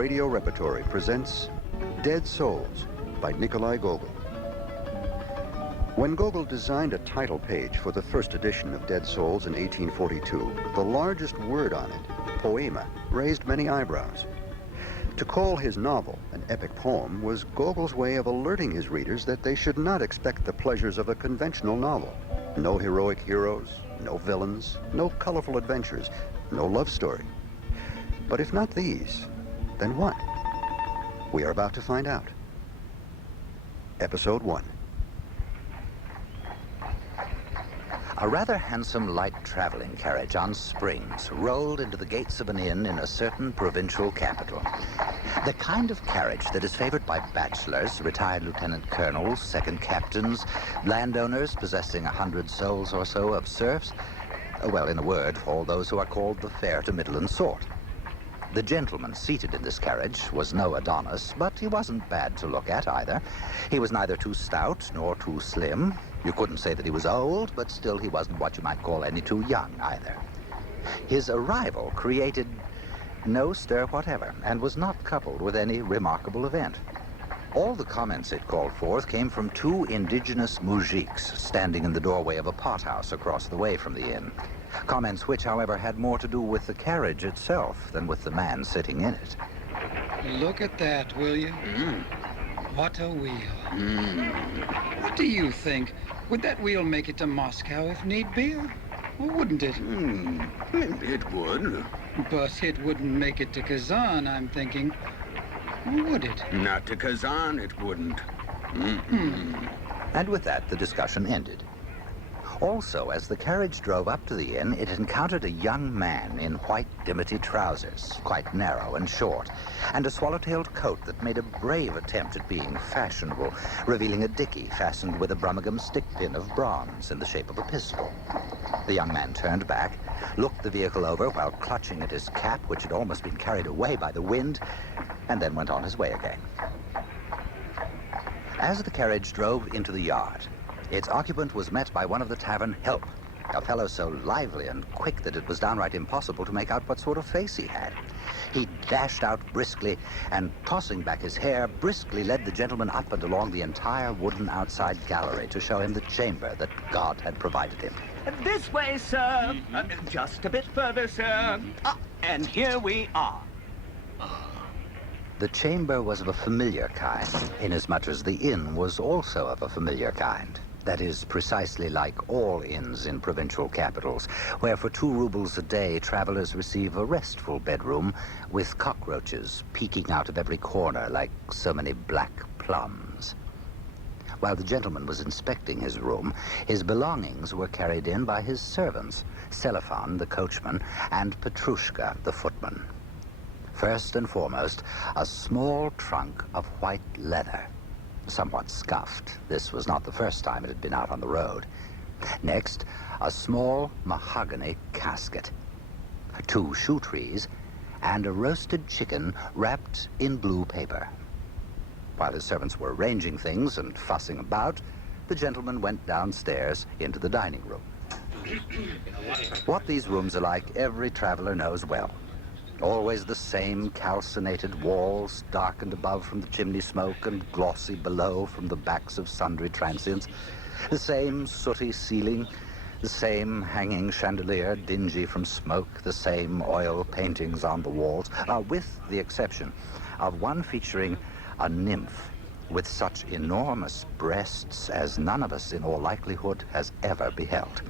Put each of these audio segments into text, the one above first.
Radio Repertory presents Dead Souls by Nikolai Gogol. When Gogol designed a title page for the first edition of Dead Souls in 1842, the largest word on it, poema, raised many eyebrows. To call his novel an epic poem was Gogol's way of alerting his readers that they should not expect the pleasures of a conventional novel. No heroic heroes, no villains, no colorful adventures, no love story. But if not these, then what? We are about to find out. Episode 1. A rather handsome light traveling carriage on springs rolled into the gates of an inn in a certain provincial capital. The kind of carriage that is favored by bachelors, retired lieutenant colonels, second captains, landowners possessing 100 souls or so of serfs. Well, in a word, all those who are called the fair to middling sort. The gentleman seated in this carriage was no Adonis, but he wasn't bad to look at either. He was neither too stout nor too slim. You couldn't say that he was old, but still he wasn't what you might call any too young either. His arrival created no stir whatever, and was not coupled with any remarkable event. All the comments it called forth came from two indigenous moujiks standing in the doorway of a pothouse across the way from the inn. Comments which, however, had more to do with the carriage itself than with the man sitting in it. Look at that, will you? What a wheel. What do you think? Would that wheel make it to Moscow if need be, or wouldn't it? It would. But it wouldn't make it to Kazan, I'm thinking. Or would it? Not to Kazan, it wouldn't. And with that, the discussion ended. Also, as the carriage drove up to the inn, it encountered a young man in white dimity trousers, quite narrow and short, and a swallow-tailed coat that made a brave attempt at being fashionable, revealing a dickey fastened with a brummagem stick-pin of bronze in the shape of a pistol. The young man turned back, looked the vehicle over while clutching at his cap, which had almost been carried away by the wind, and then went on his way again. As the carriage drove into the yard, its occupant was met by one of the tavern help, a fellow so lively and quick that it was downright impossible to make out what sort of face he had. He dashed out briskly and, tossing back his hair, briskly led the gentleman up and along the entire wooden outside gallery to show him the chamber that God had provided him. This way, sir. Just a bit further, sir. And here we are. The chamber was of a familiar kind, inasmuch as the inn was also of a familiar kind. That is precisely like all inns in provincial capitals, where for 2 rubles a day travelers receive a restful bedroom with cockroaches peeking out of every corner like so many black plums. While the gentleman was inspecting his room, his belongings were carried in by his servants, Selifan, the coachman, and Petrushka, the footman. First and foremost, a small trunk of white leather, somewhat scuffed. This was not the first time it had been out on the road. Next, a small mahogany casket, 2 shoe trees, and a roasted chicken wrapped in blue paper. While his servants were arranging things and fussing about, the gentleman went downstairs into the dining room. What these rooms are like, every traveler knows well. Always the same calcinated walls, darkened above from the chimney smoke and glossy below from the backs of sundry transients. The same sooty ceiling, the same hanging chandelier, dingy from smoke, the same oil paintings on the walls, with the exception of one featuring a nymph with such enormous breasts as none of us in all likelihood has ever beheld.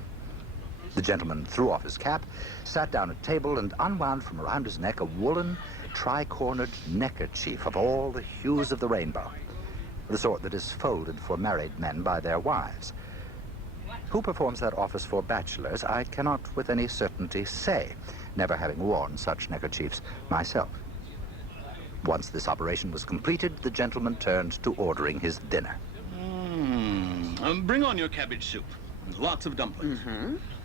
The gentleman threw off his cap, sat down at table, and unwound from around his neck a woolen, tri-cornered neckerchief of all the hues of the rainbow, the sort that is folded for married men by their wives. Who performs that office for bachelors, I cannot with any certainty say, never having worn such neckerchiefs myself. Once this operation was completed, the gentleman turned to ordering his dinner. Bring on your cabbage soup. Lots of dumplings.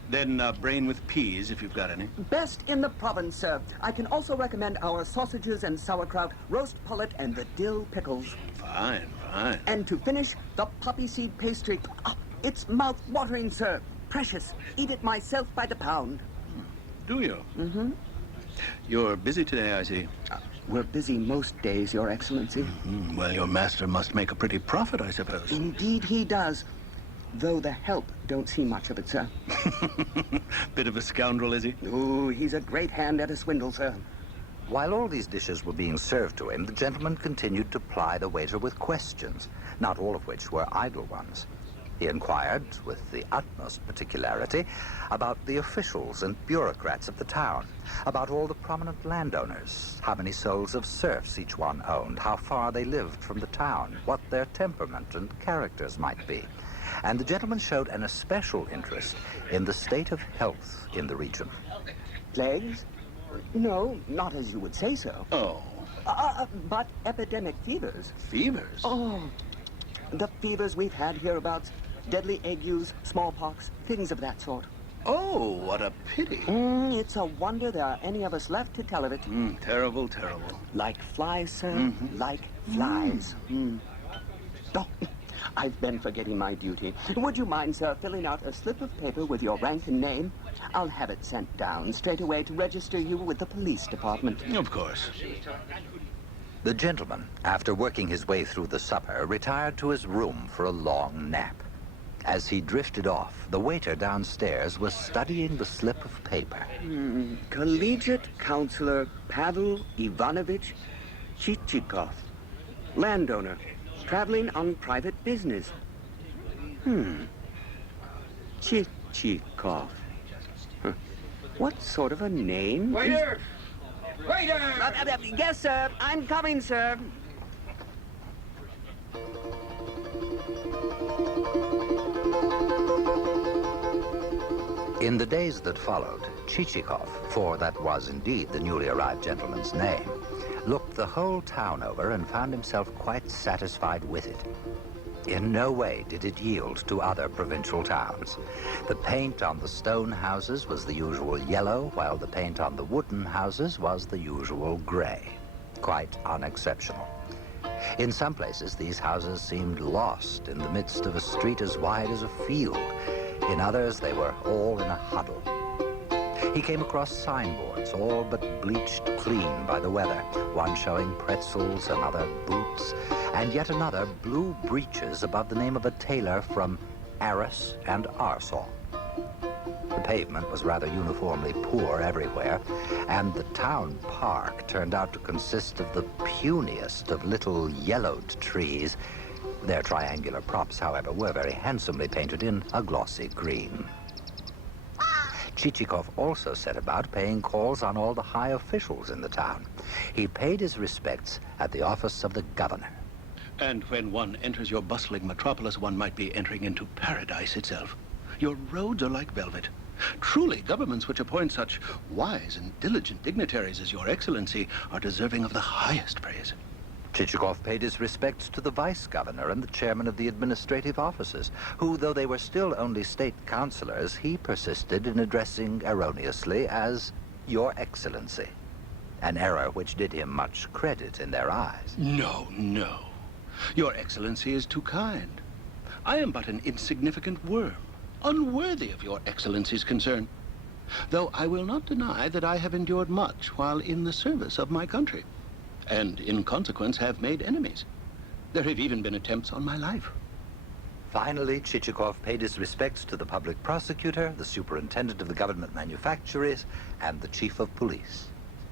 Then brain with peas, if you've got any. Best in the province, sir. I can also recommend our sausages and sauerkraut, roast pullet, and the dill pickles. Fine, fine. And to finish, the poppy seed pastry. It's mouth-watering, sir. Precious. Eat it myself by the pound. Do you? You're busy today, I see. We're busy most days, Your Excellency. Well, your master must make a pretty profit, I suppose. Indeed he does. Though the help don't see much of it, sir. Bit of a scoundrel, is he? Oh, he's a great hand at a swindle, sir. While all these dishes were being served to him, the gentleman continued to ply the waiter with questions, not all of which were idle ones. He inquired, with the utmost particularity, about the officials and bureaucrats of the town, about all the prominent landowners, how many souls of serfs each one owned, how far they lived from the town, what their temperament and characters might be. And the gentleman showed an especial interest in the state of health in the region. Plagues? No, not as you would say so. Oh, But epidemic fevers. fevers? Oh, the fevers we've had hereabouts. Deadly agues, smallpox, things of that sort. Oh, what a pity. It's a wonder there are any of us left to tell of it. Terrible, terrible. Like flies, sir. Like flies. Oh, I've been forgetting my duty. Would you mind, sir, filling out a slip of paper with your rank and name? I'll have it sent down straight away to register you with the police department. Of course. The gentleman, after working his way through the supper, retired to his room for a long nap. As he drifted off, the waiter downstairs was studying the slip of paper. Collegiate Counselor Pavel Ivanovich Chichikov. Landowner. Traveling on private business. Chichikov. Huh. What sort of a name? Waiter! Waiter! Yes, sir. I'm coming, sir. In the days that followed, Chichikov, for that was indeed the newly arrived gentleman's name, looked the whole town over and found himself quite satisfied with it. In no way did it yield to other provincial towns. The paint on the stone houses was the usual yellow, while the paint on the wooden houses was the usual gray. Quite unexceptional. In some places, these houses seemed lost in the midst of a street as wide as a field. In others, they were all in a huddle. He came across signboards, all but bleached clean by the weather, one showing pretzels, another boots, and yet another blue breeches above the name of a tailor from Arras and Arsall. The pavement was rather uniformly poor everywhere, and the town park turned out to consist of the puniest of little yellowed trees. Their triangular props, however, were very handsomely painted in a glossy green. Chichikov also set about paying calls on all the high officials in the town. He paid his respects at the office of the governor. And when one enters your bustling metropolis, one might be entering into paradise itself. Your roads are like velvet. Truly, governments which appoint such wise and diligent dignitaries as your excellency are deserving of the highest praise. Chichikov paid his respects to the vice-governor and the chairman of the administrative offices, who, though they were still only state councillors, he persisted in addressing erroneously as Your Excellency, an error which did him much credit in their eyes. No, no. Your excellency is too kind. I am but an insignificant worm, unworthy of your excellency's concern, though I will not deny that I have endured much while in the service of my country, and in consequence have made enemies. There have even been attempts on my life. Finally, Chichikov paid his respects to the public prosecutor, the superintendent of the government manufactories, and the chief of police.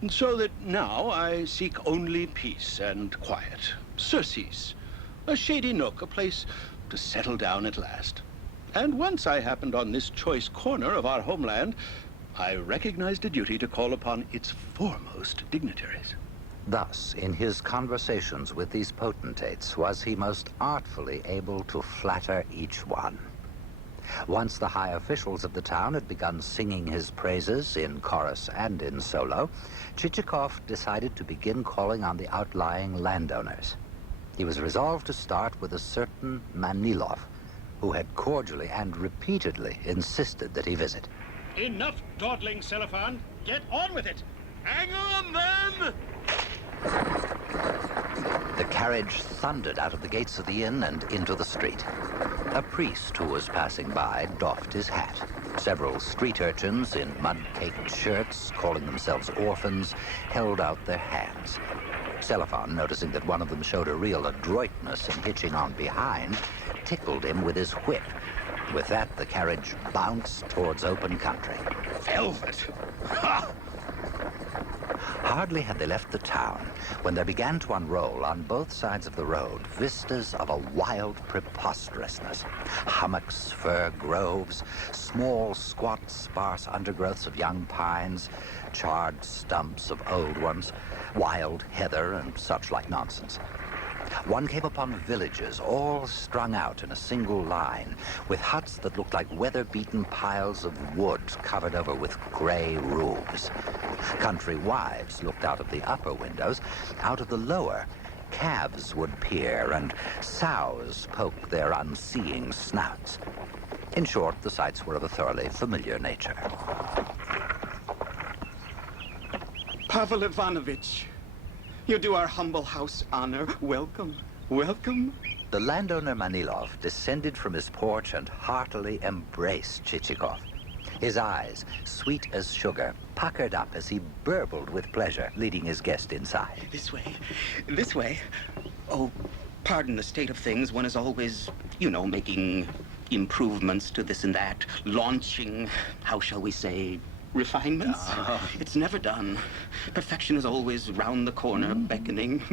So that now I seek only peace and quiet. Surcease, a shady nook, a place to settle down at last. And once I happened on this choice corner of our homeland, I recognized a duty to call upon its foremost dignitaries. Thus, in his conversations with these potentates, was he most artfully able to flatter each one. Once the high officials of the town had begun singing his praises in chorus and in solo, Chichikov decided to begin calling on the outlying landowners. He was resolved to start with a certain Manilov, who had cordially and repeatedly insisted that he visit. Enough dawdling, Cellophane. Get on with it. Hang on, then! The carriage thundered out of the gates of the inn and into the street. A priest who was passing by doffed his hat. Several street urchins in mud-caked shirts, calling themselves orphans, held out their hands. Cellophane, noticing that one of them showed a real adroitness in hitching on behind, tickled him with his whip. With that, the carriage bounced towards open country. Velvet! Ha! Hardly had they left the town when there began to unroll on both sides of the road vistas of a wild preposterousness. Hummocks, fir groves, small, squat, sparse undergrowths of young pines, charred stumps of old ones, wild heather and such like nonsense. One came upon villages all strung out in a single line, with huts that looked like weather-beaten piles of wood covered over with gray roofs. Country wives looked out of the upper windows. Out of the lower, calves would peer and sows poke their unseeing snouts. In short, the sights were of a thoroughly familiar nature. Pavel Ivanovich, you do our humble house honor. Welcome, welcome. The landowner Manilov descended from his porch and heartily embraced Chichikov. His eyes, sweet as sugar, puckered up as he burbled with pleasure, leading his guest inside. This way, this way. Oh, pardon the state of things. One is always, you know, making improvements to this and that, launching, how shall we say, refinements. It's never done. Perfection is always round the corner, beckoning.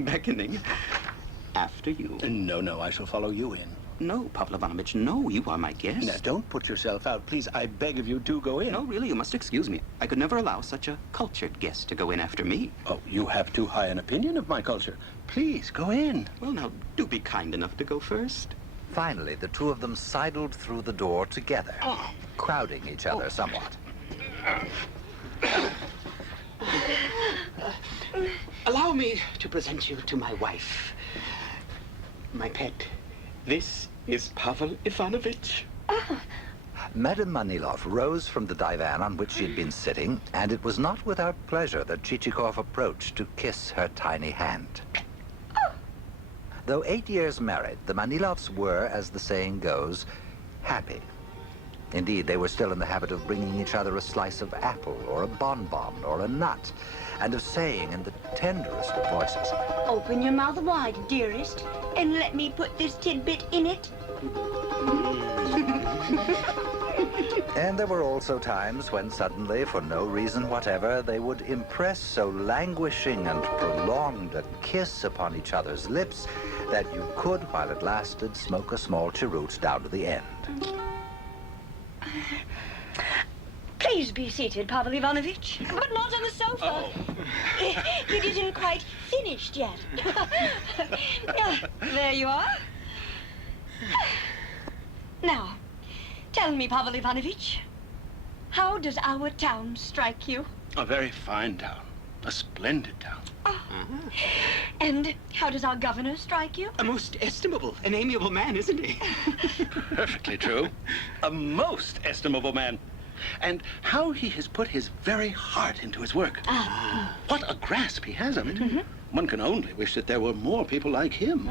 After you. No, I shall follow you in. No, Pavel Ivanovich, no, you are my guest. Now, don't put yourself out. Please, I beg of you, do go in. No, really, you must excuse me. I could never allow such a cultured guest to go in after me. Oh, you have too high an opinion of my culture. Please, go in. Well, now, do be kind enough to go first. Finally, the two of them sidled through the door together, crowding each other somewhat. Allow me to present you to my wife, my pet. This is Pavel Ivanovich. Madame Manilov rose from the divan on which she had been sitting, and it was not without pleasure that Chichikov approached to kiss her tiny hand. Though 8 years married, the Manilovs were, as the saying goes, happy. Indeed, they were still in the habit of bringing each other a slice of apple or a bonbon or a nut, and of saying in the tenderest of voices, Open your mouth wide, dearest, and let me put this tidbit in it. And there were also times when suddenly, for no reason whatever, they would impress so languishing and prolonged a kiss upon each other's lips that you could, while it lasted, smoke a small cheroot down to the end. Please be seated, Pavel Ivanovich, but not on the sofa. It isn't quite finished yet. There you are. Now, tell me, Pavel Ivanovich, how does our town strike you? A very fine town. A splendid town. And how does our governor strike you? A most estimable and amiable man, isn't he? Perfectly true. A most estimable man. And how he has put his very heart into his work. What a grasp he has of it. One can only wish that there were more people like him.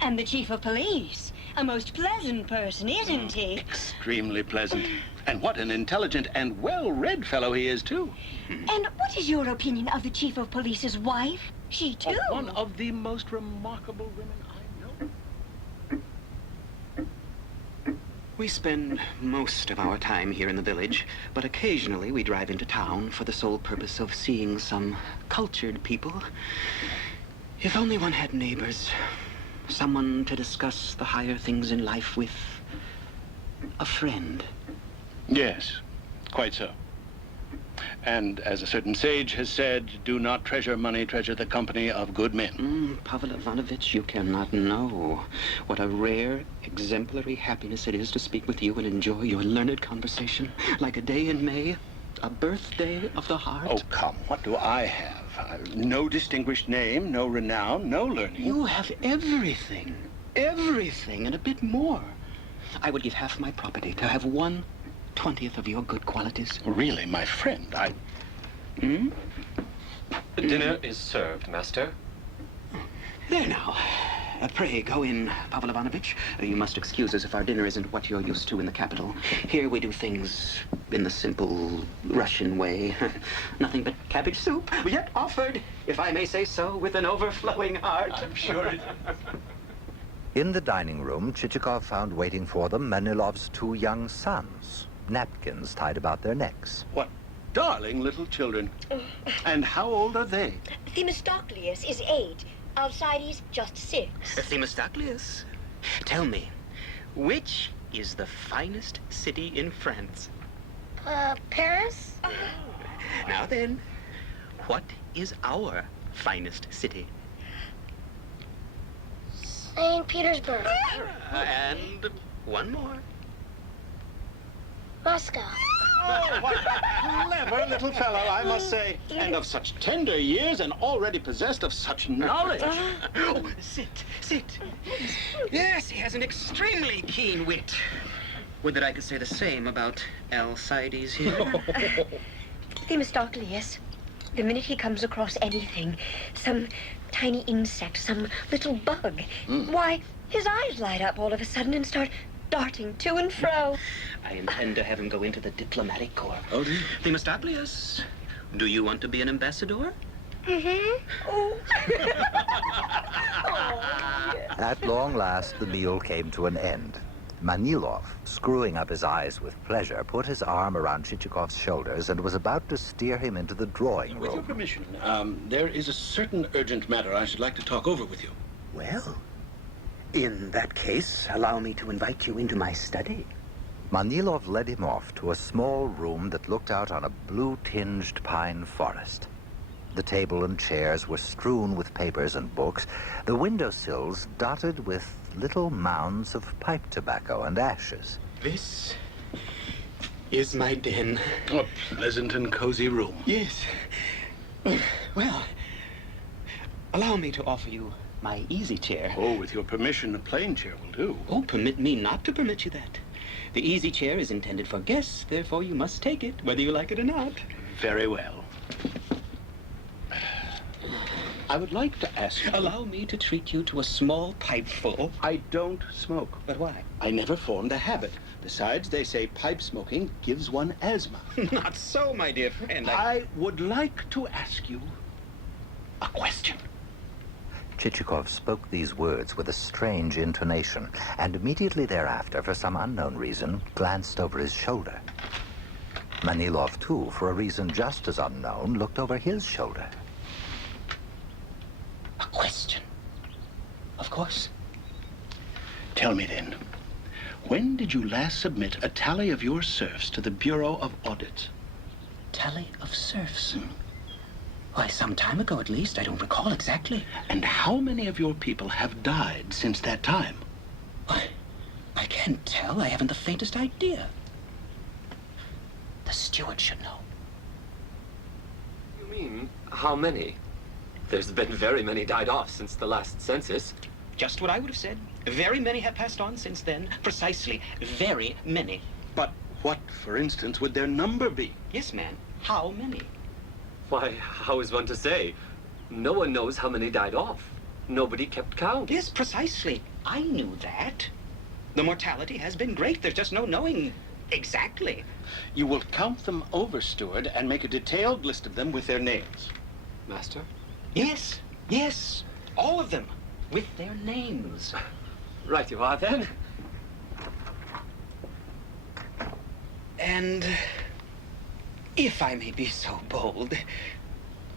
And the chief of police, a most pleasant person, isn't he? Extremely pleasant. And what an intelligent and well-read fellow he is, too. And what is your opinion of the chief of police's wife? She, too. One of the most remarkable women I know. We spend most of our time here in the village, but occasionally we drive into town for the sole purpose of seeing some cultured people. If only one had neighbors, someone to discuss the higher things in life with. A friend. Yes, quite so. And as a certain sage has said, do not treasure money, treasure the company of good men. Pavel Ivanovich, you cannot know what a rare, exemplary happiness it is to speak with you and enjoy your learned conversation. Like a day in May, a birthday of the heart. Oh, come, what do I have? No distinguished name, no renown, no learning. You have everything. Everything, and a bit more. I would give half my property to have 1/20th of your good qualities. Really, my friend, Dinner is served, master. There now. Pray, go in, Pavel Ivanovich. You must excuse us if our dinner isn't what you're used to in the capital. Here we do things in the simple Russian way. Nothing but cabbage soup, yet offered, if I may say so, with an overflowing heart. I'm sure it is. In the dining room, Chichikov found waiting for them Manilov's 2 young sons, napkins tied about their necks. What darling little children. And how old are they? Themistocles is 8. Alcides just 6. Themistocles, tell me, which is the finest city in France? Paris? Now then, what is our finest city? St. Petersburg. And one more. Moscow. Oh, what a clever little fellow, I must say. And of such tender years and already possessed of such knowledge. Oh, sit. Yes, he has an extremely keen wit. Would that I could say the same about Alcides here. Themistocles, the minute he comes across anything, some tiny insect, some little bug, why, his eyes light up all of a sudden and start darting to and fro. I intend to have him go into the diplomatic corps. Oh, dear. Themistocles, do you want to be an ambassador? Mm-hmm. Oh. At long last, the meal came to an end. Manilov, screwing up his eyes with pleasure, put his arm around Chichikov's shoulders and was about to steer him into the drawing With your room. permission, there is a certain urgent matter I should like to talk over with you. Well, in that case, allow me to invite you into my study. Manilov led him off to a small room that looked out on a blue-tinged pine forest. The table and chairs were strewn with papers and books, the windowsills dotted with little mounds of pipe tobacco and ashes. This is my den. A pleasant and cozy room. Yes. Well, allow me to offer you my easy chair. Oh, with your permission, a plain chair will do. Oh, permit me not to permit you that. The easy chair is intended for guests, therefore you must take it, whether you like it or not. Very well. I would like to ask you... Allow me to treat you to a small pipeful. I don't smoke. But why? I never formed a habit. Besides, they say pipe smoking gives one asthma. Not so, my dear friend. I would like to ask you a question. Chichikov spoke these words with a strange intonation, and immediately thereafter, for some unknown reason, glanced over his shoulder. Manilov, too, for a reason just as unknown, looked over his shoulder. A question. Of course. Tell me then, when did you last submit a tally of your serfs to the Bureau of Audits? Tally of serfs? Why, some time ago at least. I don't recall exactly. And how many of your people have died since that time? Why, I can't tell. I haven't the faintest idea. The steward should know. You mean, how many? There's been very many died off since the last census. Just what I would have said. Very many have passed on since then. Precisely. Very many. But what, for instance, would their number be? Yes, man. How many? Why, how is one to say? No one knows how many died off. Nobody kept count. Yes, precisely. I knew that. The mortality has been great. There's just no knowing exactly. You will count them over, steward, and make a detailed list of them with their names. Master? Yes, yes. All of them. With their names. Right you are, then. And if I may be so bold,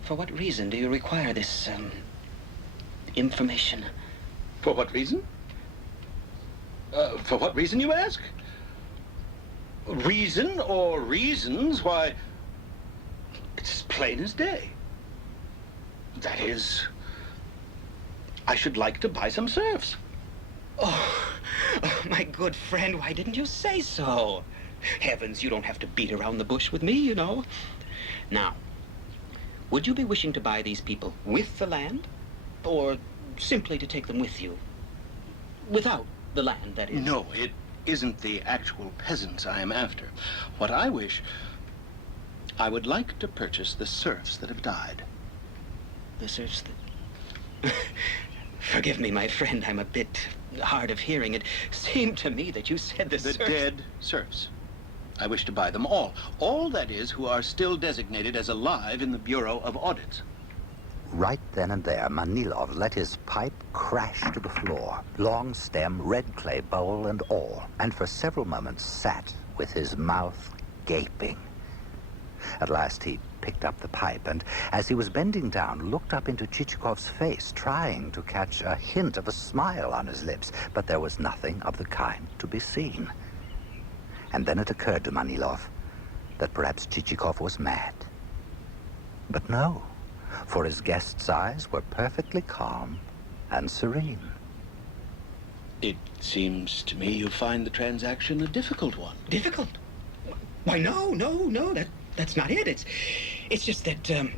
for what reason do you require this, information? For what reason? For what reason, you ask? Reason or reasons? Why, it's as plain as day. That is, I should like to buy some serfs. Oh, my good friend, why didn't you say so? Heavens, you don't have to beat around the bush with me, you know. Now, would you be wishing to buy these people with the land, or simply to take them with you? Without the land, that is. No, it isn't the actual peasants I am after. What I wish, I would like to purchase the serfs that have died. The serfs that... Forgive me, my friend. I'm a bit hard of hearing. It seemed to me that you said the serfs... dead serfs. I wish to buy them all. All, that is, who are still designated as alive in the Bureau of Audits. Right then and there, Manilov let his pipe crash to the floor, long stem, red clay bowl and all, and for several moments sat with his mouth gaping. At last he picked up the pipe and, as he was bending down, looked up into Chichikov's face, trying to catch a hint of a smile on his lips, but there was nothing of the kind to be seen. And then it occurred to Manilov that perhaps Chichikov was mad. But no, for his guest's eyes were perfectly calm and serene. It seems to me you find the transaction a difficult one. Difficult? Why, no, that's not it. It's just that,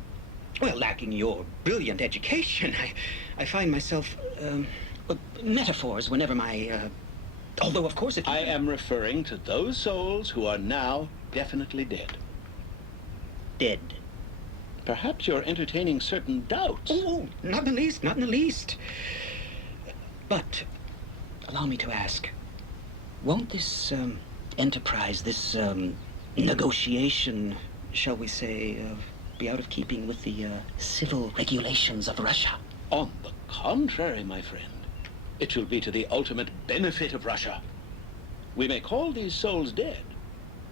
well, lacking your brilliant education, I find myself, metaphors whenever my, although, of course, I am referring to those souls who are now definitely dead. Dead. Perhaps you're entertaining certain doubts. Oh, not in the least, not in the least. But, allow me to ask, won't this, enterprise, this, negotiation, shall we say, be out of keeping with the, civil regulations of Russia? On the contrary, my friend. It will be to the ultimate benefit of Russia. We may call these souls dead,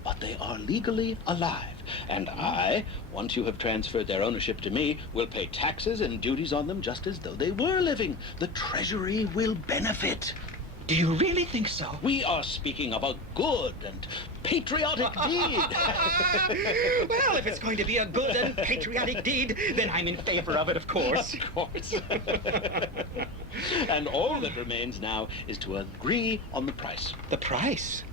but they are legally alive. And I, once you have transferred their ownership to me, will pay taxes and duties on them just as though they were living. The Treasury will benefit. Do you really think so? We are speaking of a good and patriotic deed. Well, if it's going to be a good and patriotic deed, then I'm in favor of it, of course. Of course. And all that remains now is to agree on the price. The price?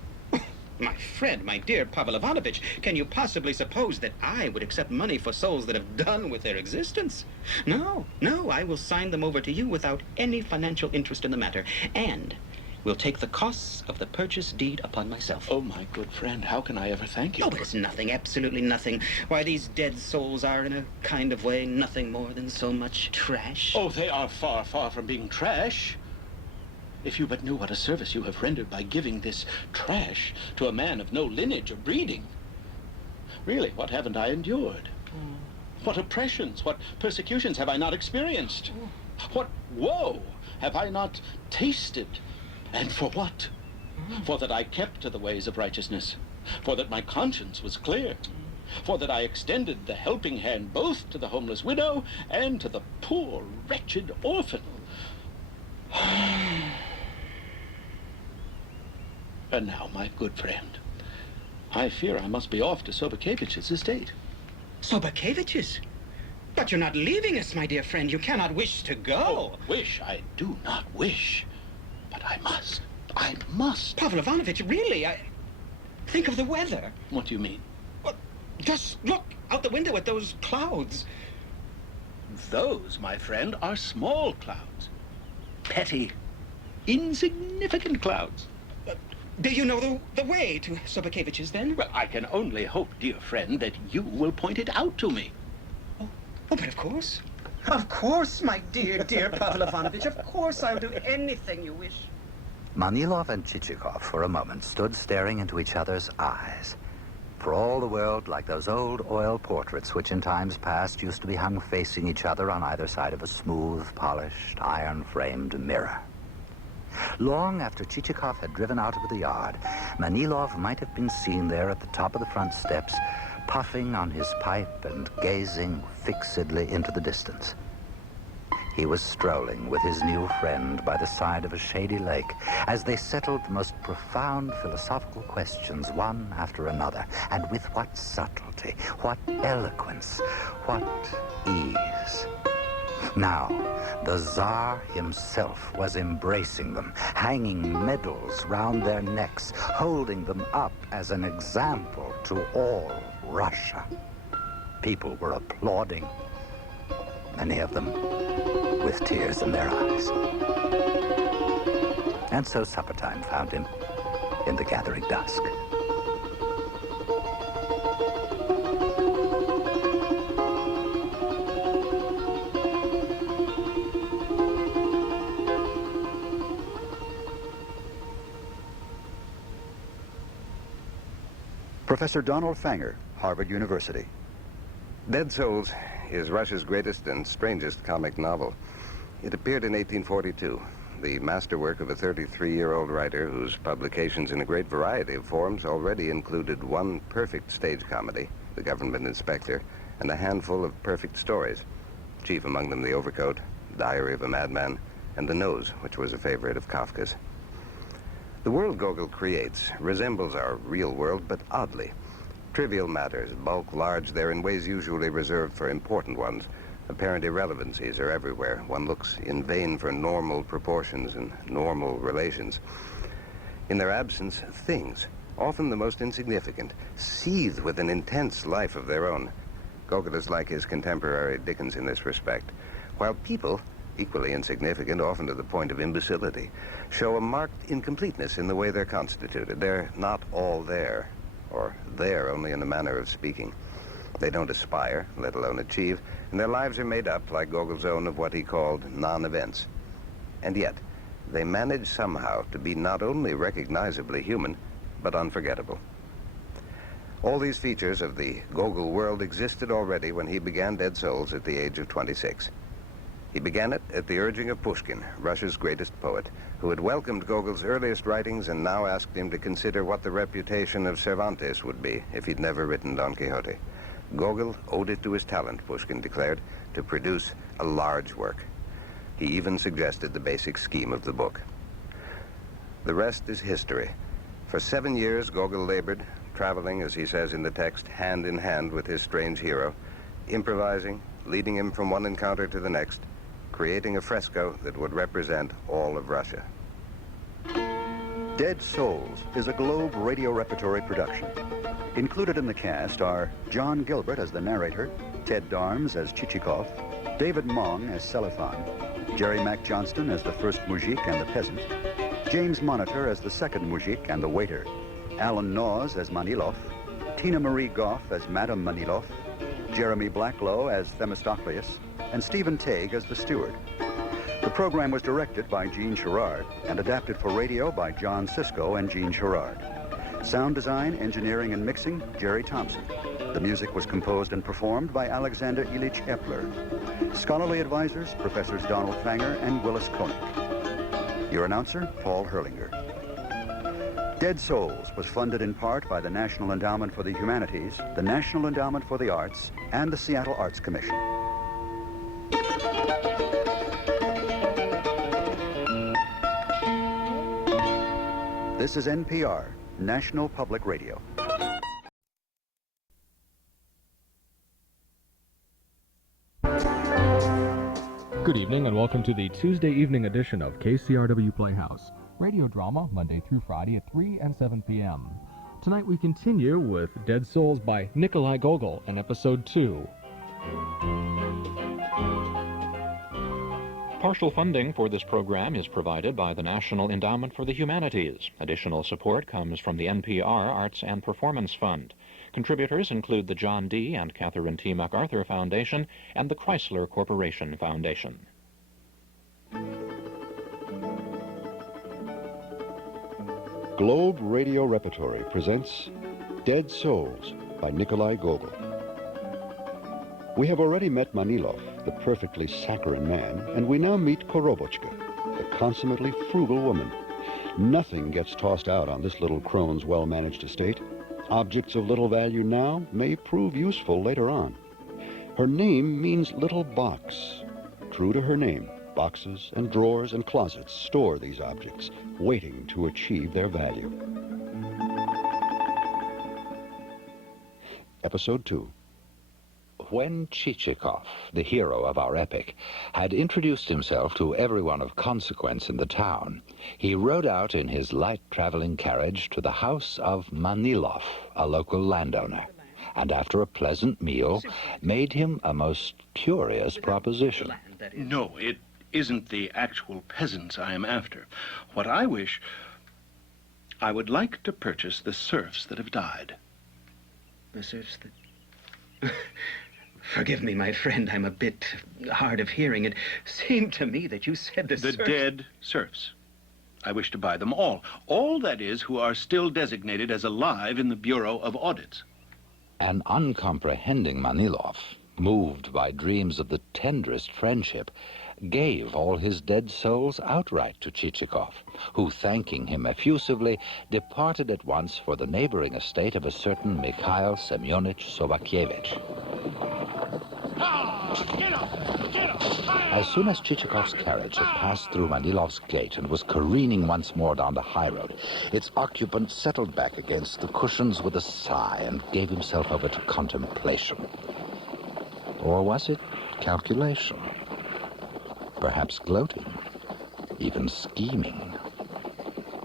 My friend, my dear Pavel Ivanovich, can you possibly suppose that I would accept money for souls that have done with their existence? No, I will sign them over to you without any financial interest in the matter, and will take the costs of the purchase deed upon myself. Oh, my good friend, how can I ever thank you? Oh, but it's nothing, absolutely nothing. Why, these dead souls are, in a kind of way, nothing more than so much trash. Oh, they are far, far from being trash. If you but knew what a service you have rendered by giving this trash to a man of no lineage or breeding. Really, what haven't I endured? What oppressions, what persecutions have I not experienced? What woe have I not tasted? And for what? For that I kept to the ways of righteousness. For that my conscience was clear. For that I extended the helping hand both to the homeless widow and to the poor, wretched orphan. And now, my good friend, I fear I must be off to Sobokevich's estate. Sobokevich's? But you're not leaving us, my dear friend. You cannot wish to go. Oh, wish? I do not wish. But I must. I must. Pavel Ivanovich, really, think of the weather. What do you mean? Well, just look out the window at those clouds. Those, my friend, are small clouds. Petty, insignificant clouds. Do you know the way to Sobokevich's, then? Well, I can only hope, dear friend, that you will point it out to me. Oh, but of course. Of course, my dear Pavel Ivanovich. Of course I'll do anything you wish. Manilov and Chichikov, for a moment, stood staring into each other's eyes. For all the world like those old oil portraits which in times past used to be hung facing each other on either side of a smooth, polished, iron-framed mirror. Long after Chichikov had driven out of the yard, Manilov might have been seen there at the top of the front steps, puffing on his pipe and gazing fixedly into the distance. He was strolling with his new friend by the side of a shady lake as they settled the most profound philosophical questions one after another, and with what subtlety, what eloquence, what ease. Now, the Tsar himself was embracing them, hanging medals round their necks, holding them up as an example to all Russia. People were applauding, many of them with tears in their eyes. And so supper time found him in the gathering dusk. Professor Donald Fanger, Harvard University. Dead Souls is Russia's greatest and strangest comic novel. It appeared in 1842, the masterwork of a 33-year-old writer whose publications in a great variety of forms already included one perfect stage comedy, The Government Inspector, and a handful of perfect stories, chief among them The Overcoat, Diary of a Madman, and The Nose, which was a favorite of Kafka's. The world Gogol creates resembles our real world, but oddly. Trivial matters bulk large there in ways usually reserved for important ones. Apparent irrelevancies are everywhere. One looks in vain for normal proportions and normal relations. In their absence, things, often the most insignificant, seethe with an intense life of their own. Gogol is like his contemporary Dickens in this respect, while people, equally insignificant, often to the point of imbecility, show a marked incompleteness in the way they're constituted. They're not all there, or there only in the manner of speaking. They don't aspire, let alone achieve, and their lives are made up, like Gogol's own, of what he called non-events. And yet, they manage somehow to be not only recognizably human, but unforgettable. All these features of the Gogol world existed already when he began Dead Souls at the age of 26. He began it at the urging of Pushkin, Russia's greatest poet, who had welcomed Gogol's earliest writings and now asked him to consider what the reputation of Cervantes would be if he'd never written Don Quixote. Gogol owed it to his talent, Pushkin declared, to produce a large work. He even suggested the basic scheme of the book. The rest is history. For 7 years, Gogol labored, traveling, as he says in the text, hand in hand with his strange hero, improvising, leading him from one encounter to the next, creating a fresco that would represent all of Russia. Dead Souls is a Globe Radio Repertory production. Included in the cast are John Gilbert as the narrator, Ted Darms as Chichikov, David Mong as Selifan, Jerry Mack Johnston as the first mujik and the peasant, James Monitor as the second mujik and the waiter, Alan Naws as Manilov, Tina Marie Goff as Madame Manilov, Jeremy Blacklow as Themistocleus, and Stephen Tague as the steward. The program was directed by Gene Sherrard and adapted for radio by John Sisko and Gene Sherrard. Sound design, engineering, and mixing, Jerry Thompson. The music was composed and performed by Alexander Ilyich Epler. Scholarly advisors, Professors Donald Fanger and Willis Koenig. Your announcer, Paul Herlinger. Dead Souls was funded in part by the National Endowment for the Humanities, the National Endowment for the Arts, and the Seattle Arts Commission. This is NPR, National Public Radio. Good evening and welcome to the Tuesday evening edition of KCRW Playhouse. Radio drama Monday through Friday at 3 and 7 p.m. Tonight we continue with Dead Souls by Nikolai Gogol in Episode 2. Partial funding for this program is provided by the National Endowment for the Humanities. Additional support comes from the NPR Arts and Performance Fund. Contributors include the John D. and Catherine T. MacArthur Foundation and the Chrysler Corporation Foundation. Globe Radio Repertory presents Dead Souls by Nikolai Gogol. We have already met Manilov, the perfectly saccharine man, and we now meet Korobochka, the consummately frugal woman. Nothing gets tossed out on this little crone's well-managed estate. Objects of little value now may prove useful later on. Her name means little box. True to her name, boxes and drawers and closets store these objects, waiting to achieve their value. Episode 2. When Chichikov, the hero of our epic, had introduced himself to everyone of consequence in the town, he rode out in his light traveling carriage to the house of Manilov, a local landowner, and after a pleasant meal, made him a most curious proposition. No, it isn't the actual peasants I am after. What I wish, I would like to purchase the serfs that have died. The serfs that... Forgive me, my friend, I'm a bit hard of hearing. It seemed to me that you said the serfs... The dead serfs. I wish to buy them all. All, that is, who are still designated as alive in the Bureau of Audits. An uncomprehending Manilov, moved by dreams of the tenderest friendship, gave all his dead souls outright to Chichikov, who, thanking him effusively, departed at once for the neighboring estate of a certain Mikhail Semyonich Sovakievich. As soon as Chichikov's carriage had passed through Manilov's gate and was careening once more down the highroad, its occupant settled back against the cushions with a sigh and gave himself over to contemplation. Or was it calculation? Perhaps gloating, even scheming.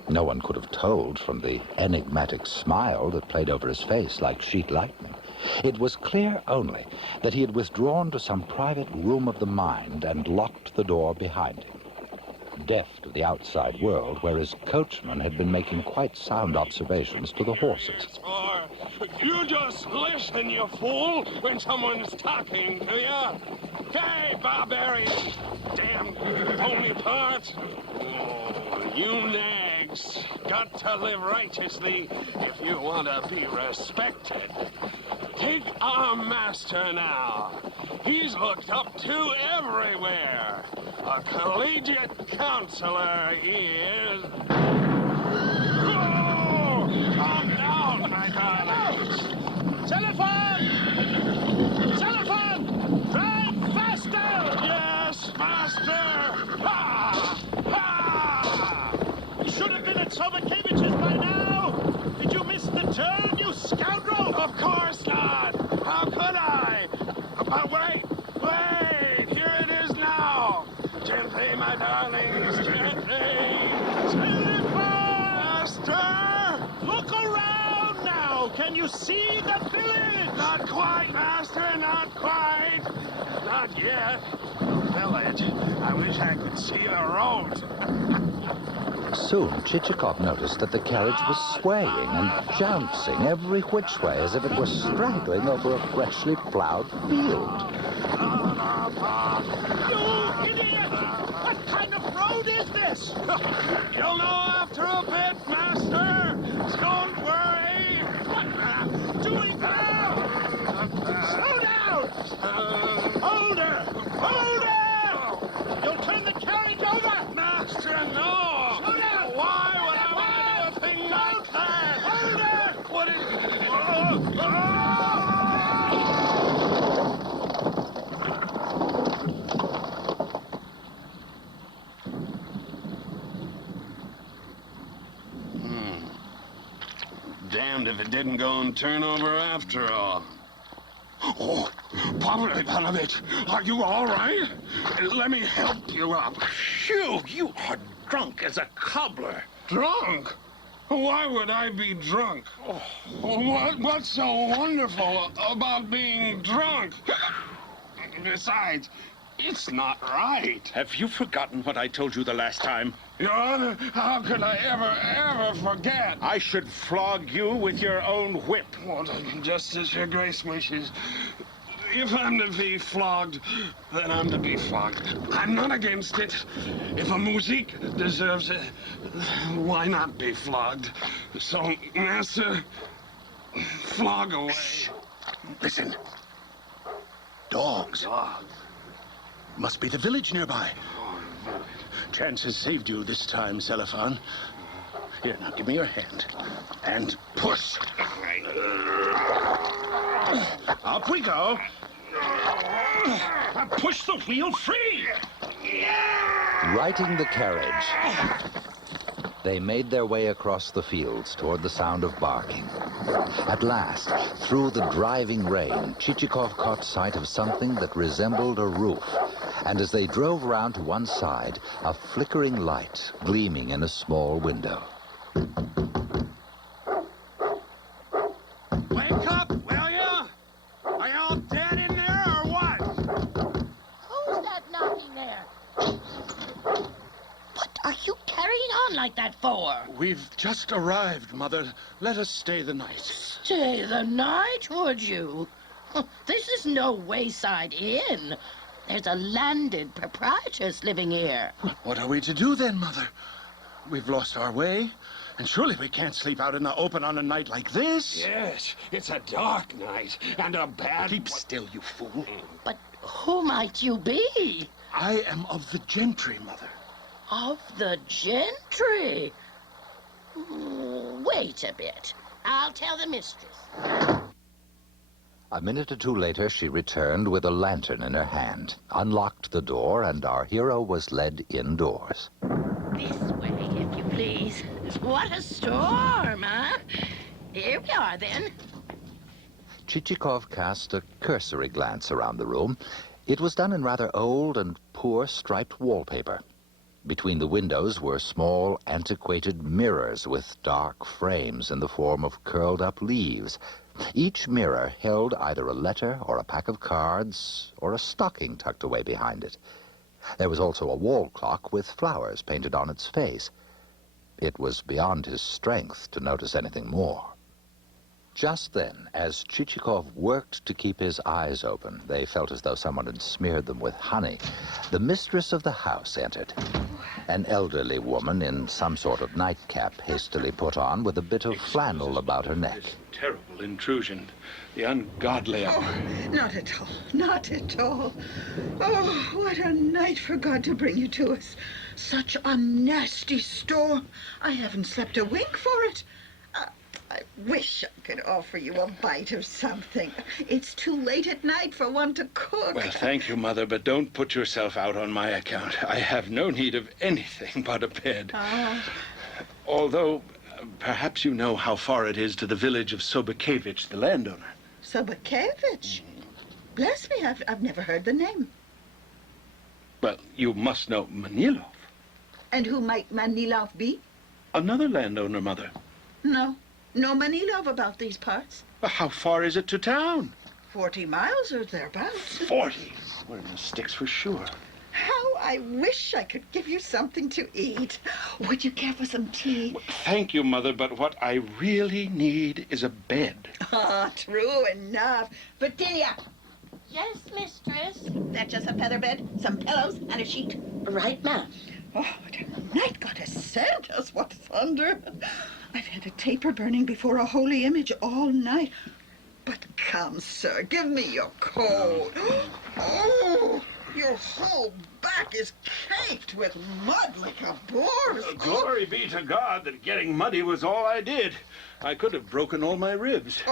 No one could have told from the enigmatic smile that played over his face like sheet lightning. It was clear only that he had withdrawn to some private room of the mind and locked the door behind him, deaf to the outside world, where his coachman had been making quite sound observations to the horses. You just listen, you fool, when someone's talking to you. Hey, barbarian! Damn pony part! Oh, you nags got to live righteously if you want to be respected. Take our master now. He's looked up to everywhere. A collegiate counselor he is. Oh, calm down, my darlings. Telephone! Telephone! Drive faster! Yes, master! Ha! Ha! You should have been at Sovakevich's by now. Did you miss the turn, you scoundrel? Of course not. How could I? Wait! Here it is now. Gently, my darlings, gently. Master! Look around now. Can you see the village? Not quite, master, not quite. Not yet. The village. I wish I could see the road. Soon, Chichikov noticed that the carriage was swaying and jouncing every which way as if it were straggling over a freshly plowed field. You idiot! What kind of road is this? You'll know after a bit, master. Don't worry. What? Doing now? Slow down! Hold her! Hold her! You'll turn the carriage over! Master, no! Why would I want to do a thing like that? Hold her! What is... Damned if it didn't go and turn over after all. Oh, Pavel Ivanovich, are you all right? Let me help you up. Phew, you are drunk as a cobbler. Drunk? Why would I be drunk? What's so wonderful about being drunk? Besides, it's not right. Have you forgotten what I told you the last time? Your Honor, how could I ever forget? I should flog you with your own whip. Well, just as your grace wishes. If I'm to be flogged, then I'm to be flogged. I'm not against it. If a muzik deserves it, why not be flogged? So, master, flog away. Shh. Listen. Dogs. Must be the village nearby. Chance has saved you this time, Selifan. Here, now, give me your hand. And push. Up we go. Push the wheel free. Righting the carriage, they made their way across the fields toward the sound of barking. At last, through the driving rain, Chichikov caught sight of something that resembled a roof, and as they drove round to one side, a flickering light gleaming in a small window. Wake up, will ya? Are you all dead in there or what? Who's that knocking there? What are you carrying on like that for? We've just arrived, Mother. Let us stay the night. Stay the night, would you? This is no wayside inn. There's a landed proprietress living here. What are we to do then, Mother? We've lost our way, and surely we can't sleep out in the open on a night like this. Yes, it's a dark night, and a bad... Keep still, you fool. But who might you be? I am of the gentry, Mother. Of the gentry? Wait a bit. I'll tell the mistress. A minute or two later, she returned with a lantern in her hand, unlocked the door, and our hero was led indoors. This way, if you please. What a storm, huh? Here we are, then. Chichikov cast a cursory glance around the room. It was done in rather old and poor striped wallpaper. Between the windows were small, antiquated mirrors with dark frames in the form of curled-up leaves. Each mirror held either a letter or a pack of cards or a stocking tucked away behind it. There was also a wall clock with flowers painted on its face. It was beyond his strength to notice anything more. Just then, as Chichikov worked to keep his eyes open, they felt as though someone had smeared them with honey. The mistress of the house entered. An elderly woman in some sort of nightcap hastily put on with a bit of flannel about her neck. Terrible intrusion. The ungodly hour. Oh, not at all. Not at all. Oh, what a night for God to bring you to us. Such a nasty storm. I haven't slept a wink for it. I wish I could offer you a bite of something. It's too late at night for one to cook. Well, thank you, Mother, but don't put yourself out on my account. I have no need of anything but a bed. Although, perhaps you know how far it is to the village of Sobakevich, the landowner. Sobakevich? Bless me, I've never heard the name. Well, you must know Manilov. And who might Manilov be? Another landowner, Mother. No Manilov about these parts. Well, how far is it to town? 40 miles or thereabouts. 40? We're in the sticks for sure. How I wish I could give you something to eat. Would you care for some tea? Well, thank you, Mother, but what I really need is a bed. Ah, true enough. Virginia! Yes, mistress? That's just a feather bed, some pillows, and a sheet. Right, ma'am. Oh, what a night God has sent us. What thunder. I've had a taper burning before a holy image all night. But come, sir, give me your coat. Oh, your whole back is caked with mud like a boar's. Glory be to God that getting muddy was all I did. I could have broken all my ribs.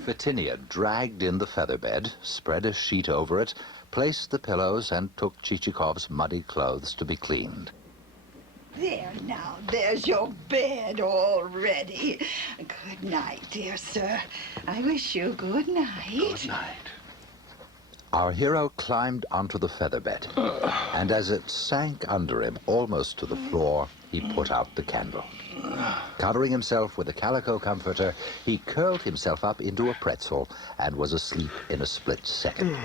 Vitinia dragged in the feather bed, spread a sheet over it, placed the pillows, and took Chichikov's muddy clothes to be cleaned. There now, there's your bed all ready. Good night, dear sir. I wish you good night. Good night. Our hero climbed onto the feather bed, and as it sank under him almost to the floor, he put out the candle. Covering himself with a calico comforter, he curled himself up into a pretzel and was asleep in a split second.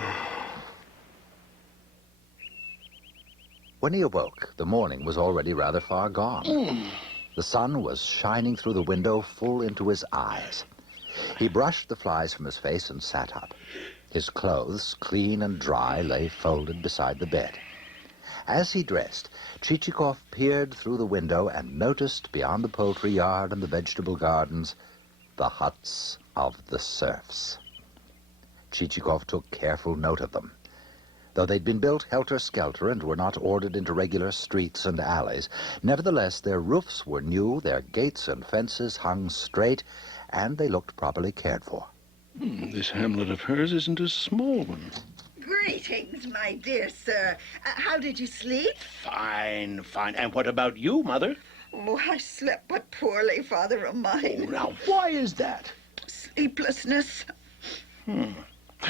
When he awoke, the morning was already rather far gone. The sun was shining through the window full into his eyes. He brushed the flies from his face and sat up. His clothes, clean and dry, lay folded beside the bed. As he dressed, Chichikov peered through the window and noticed beyond the poultry yard and the vegetable gardens the huts of the serfs. Chichikov took careful note of them. Though they'd been built helter-skelter and were not ordered into regular streets and alleys, nevertheless their roofs were new, their gates and fences hung straight, and they looked properly cared for. This hamlet of hers isn't a small one. Greetings, my dear sir. How did you sleep? Fine, fine. And what about you, Mother? Oh, I slept but poorly, father of mine. Oh, now, why is that? Sleeplessness.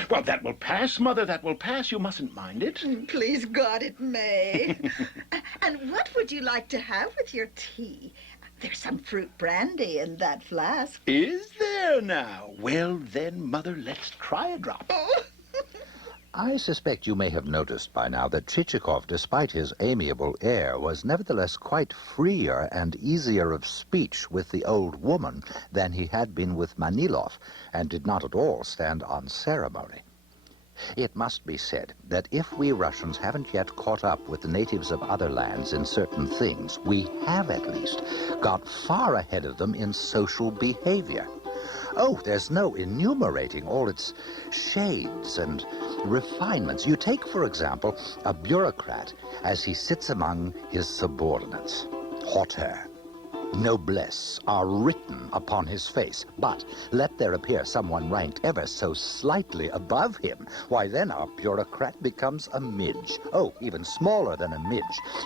Well, that will pass, Mother, that will pass. You mustn't mind it. Please God, it may. And what would you like to have with your tea? There's some fruit brandy in that flask. Is there now? Well, then, Mother, let's try a drop. Oh. I suspect you may have noticed by now that Chichikov, despite his amiable air, was nevertheless quite freer and easier of speech with the old woman than he had been with Manilov, and did not at all stand on ceremony. It must be said that if we Russians haven't yet caught up with the natives of other lands in certain things, we have at least got far ahead of them in social behavior. Oh, there's no enumerating all its shades and refinements. You take, for example, a bureaucrat as he sits among his subordinates. Hauteur, noblesse are written upon his face, but let there appear someone ranked ever so slightly above him, why then our bureaucrat becomes a midge. Oh, even smaller than a midge.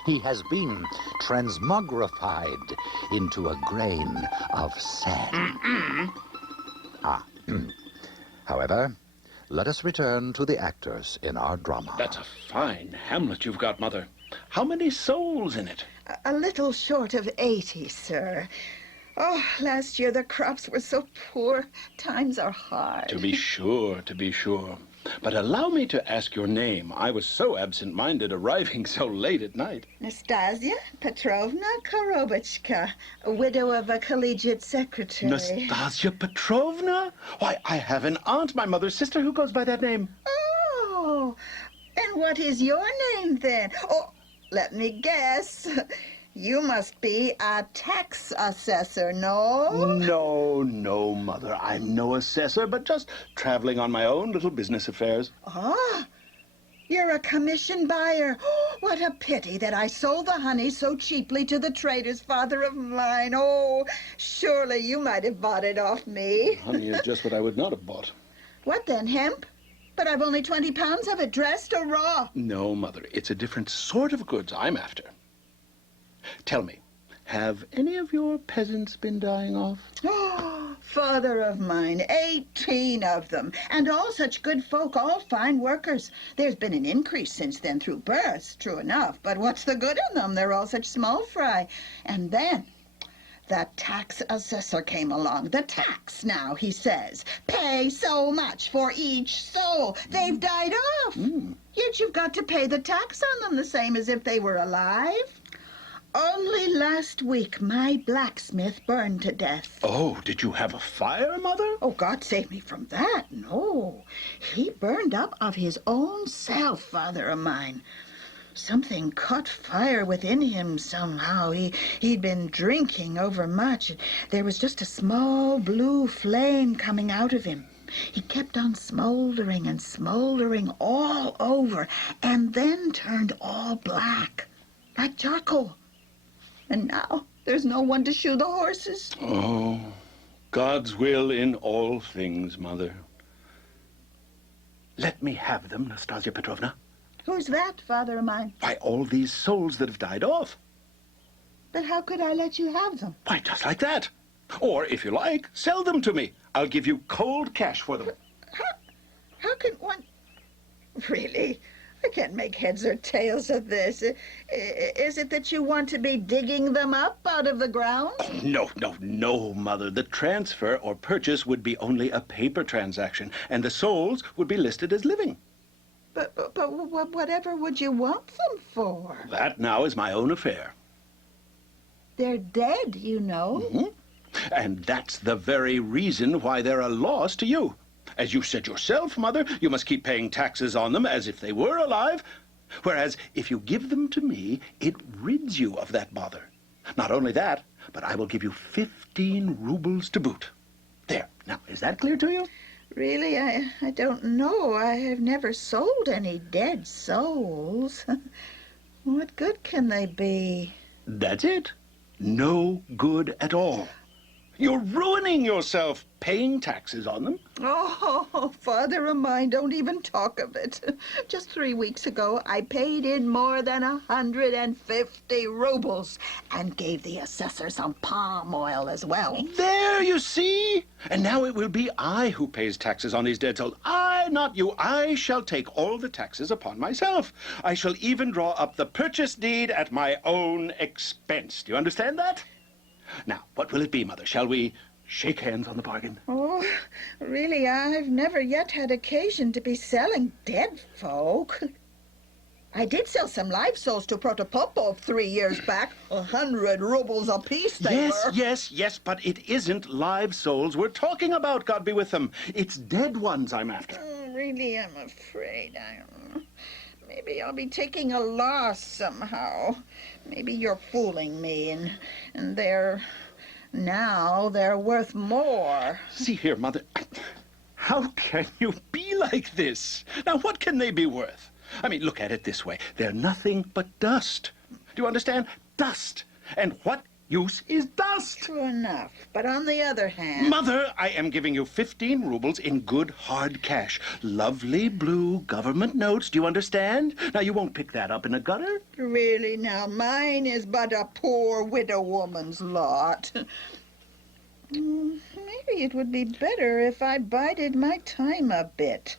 He has been transmogrified into a grain of sand. However, let us return to the actors in our drama. That's a fine Hamlet you've got, Mother. How many souls in it? A little short of 80, sir. Oh, last year the crops were so poor. Times are hard. To be sure, to be sure. But allow me to ask your name. I was so absent-minded arriving so late at night. Nastasia Petrovna Korobotchka, widow of a collegiate secretary. Nastasia Petrovna? Why, I have an aunt, my mother's sister, who goes by that name. Oh, and what is your name then? Oh, let me guess. You must be a tax assessor, no? No, Mother. I'm no assessor, but just traveling on my own little business affairs. Ah, you're a commission buyer. Oh, what a pity that I sold the honey so cheaply to the traders, father of mine. Oh, surely you might have bought it off me. Honey is just what I would not have bought. What then, hemp? But I've only 20 pounds of it, dressed or raw. No, Mother. It's a different sort of goods I'm after. Tell me, have any of your peasants been dying off? Oh, father of mine, 18 of them, and all such good folk, all fine workers. There's been an increase since then through births, true enough, but what's the good in them? They're all such small fry. And then the tax assessor came along. The tax now, he says, pay so much for each soul. They've died off. Yet you've got to pay the tax on them the same as if they were alive. Only last week, my blacksmith burned to death. Oh, did you have a fire, Mother? Oh, God save me from that. No. He burned up of his own self, father of mine. Something caught fire within him somehow. He'd been drinking overmuch. There was just a small blue flame coming out of him. He kept on smoldering and smoldering all over, and then turned all black, like charcoal. And now there's no one to shoe the horses. Oh, God's will in all things, Mother. Let me have them, Nastasia Petrovna. Who's that, father of mine? Why, all these souls that have died off. But how could I let you have them? Why, just like that. Or, if you like, sell them to me. I'll give you cold cash for them. How can one... Really? I can't make heads or tails of this. Is it that you want to be digging them up out of the ground? Oh, no, Mother. The transfer or purchase would be only a paper transaction, and the souls would be listed as living. But whatever would you want them for? That now is my own affair. They're dead, you know. And that's the very reason why they're a loss to you. As you said yourself, Mother, you must keep paying taxes on them as if they were alive. Whereas, if you give them to me, it rids you of that bother. Not only that, but I will give you 15 rubles to boot. There. Now, is that clear to you? Really, I don't know. I have never sold any dead souls. What good can they be? That's it. No good at all. You're ruining yourself paying taxes on them. Oh, father of mine, don't even talk of it. Just 3 weeks ago, I paid in more than 150 rubles and gave the assessor some palm oil as well. There, you see? And now it will be I who pays taxes on these dead souls. I, not you. I shall take all the taxes upon myself. I shall even draw up the purchase deed at my own expense. Do you understand that? Now, what will it be, Mother? Shall we shake hands on the bargain? Oh, really, I've never yet had occasion to be selling dead folk. I did sell some live souls to Protopopov 3 years back. 100 rubles apiece they were. Yes, but it isn't live souls we're talking about, God be with them. It's dead ones I'm after. really am afraid maybe I'll be taking a loss somehow. Maybe you're fooling me, and they're worth more. See here, Mother. How can you be like this? Now, what can they be worth? I mean, look at it this way. They're nothing but dust. Do you understand? Dust. And what use is dust? True enough. But on the other hand... Mother, I am giving you 15 rubles in good hard cash. Lovely blue government notes. Do you understand? Now, you won't pick that up in a gutter? Really, now, mine is but a poor widow woman's lot. Maybe it would be better if I bided my time a bit.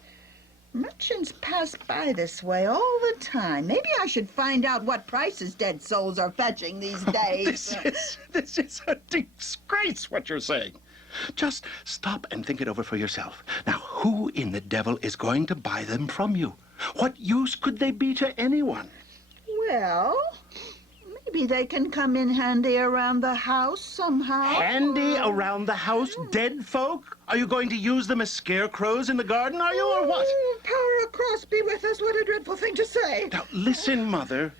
Merchants pass by this way all the time. Maybe I should find out what prices dead souls are fetching these days. This is a disgrace, what you're saying. Just stop and think it over for yourself. Now, who in the devil is going to buy them from you? What use could they be to anyone? Well, maybe they can come in handy around the house somehow. Handy around the house? Dead folk? Are you going to use them as scarecrows in the garden, are you, or what? Power across be with us. What a dreadful thing to say. Now, listen, Mother.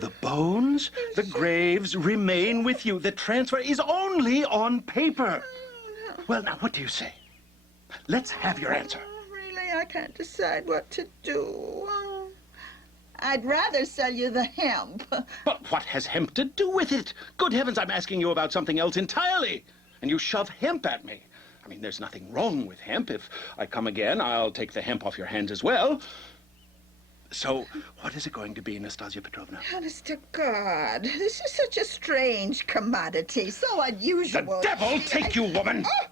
The bones, the graves remain with you. The transfer is only on paper. Well, now, what do you say? Let's have your answer. Really, I can't decide what to do. I'd rather sell you the hemp. But what has hemp to do with it? Good heavens, I'm asking you about something else entirely. And you shove hemp at me. I mean, there's nothing wrong with hemp. If I come again, I'll take the hemp off your hands as well. So, what is it going to be, Nastasia Petrovna? Honest to God, this is such a strange commodity, so unusual. The devil take you, woman! Oh!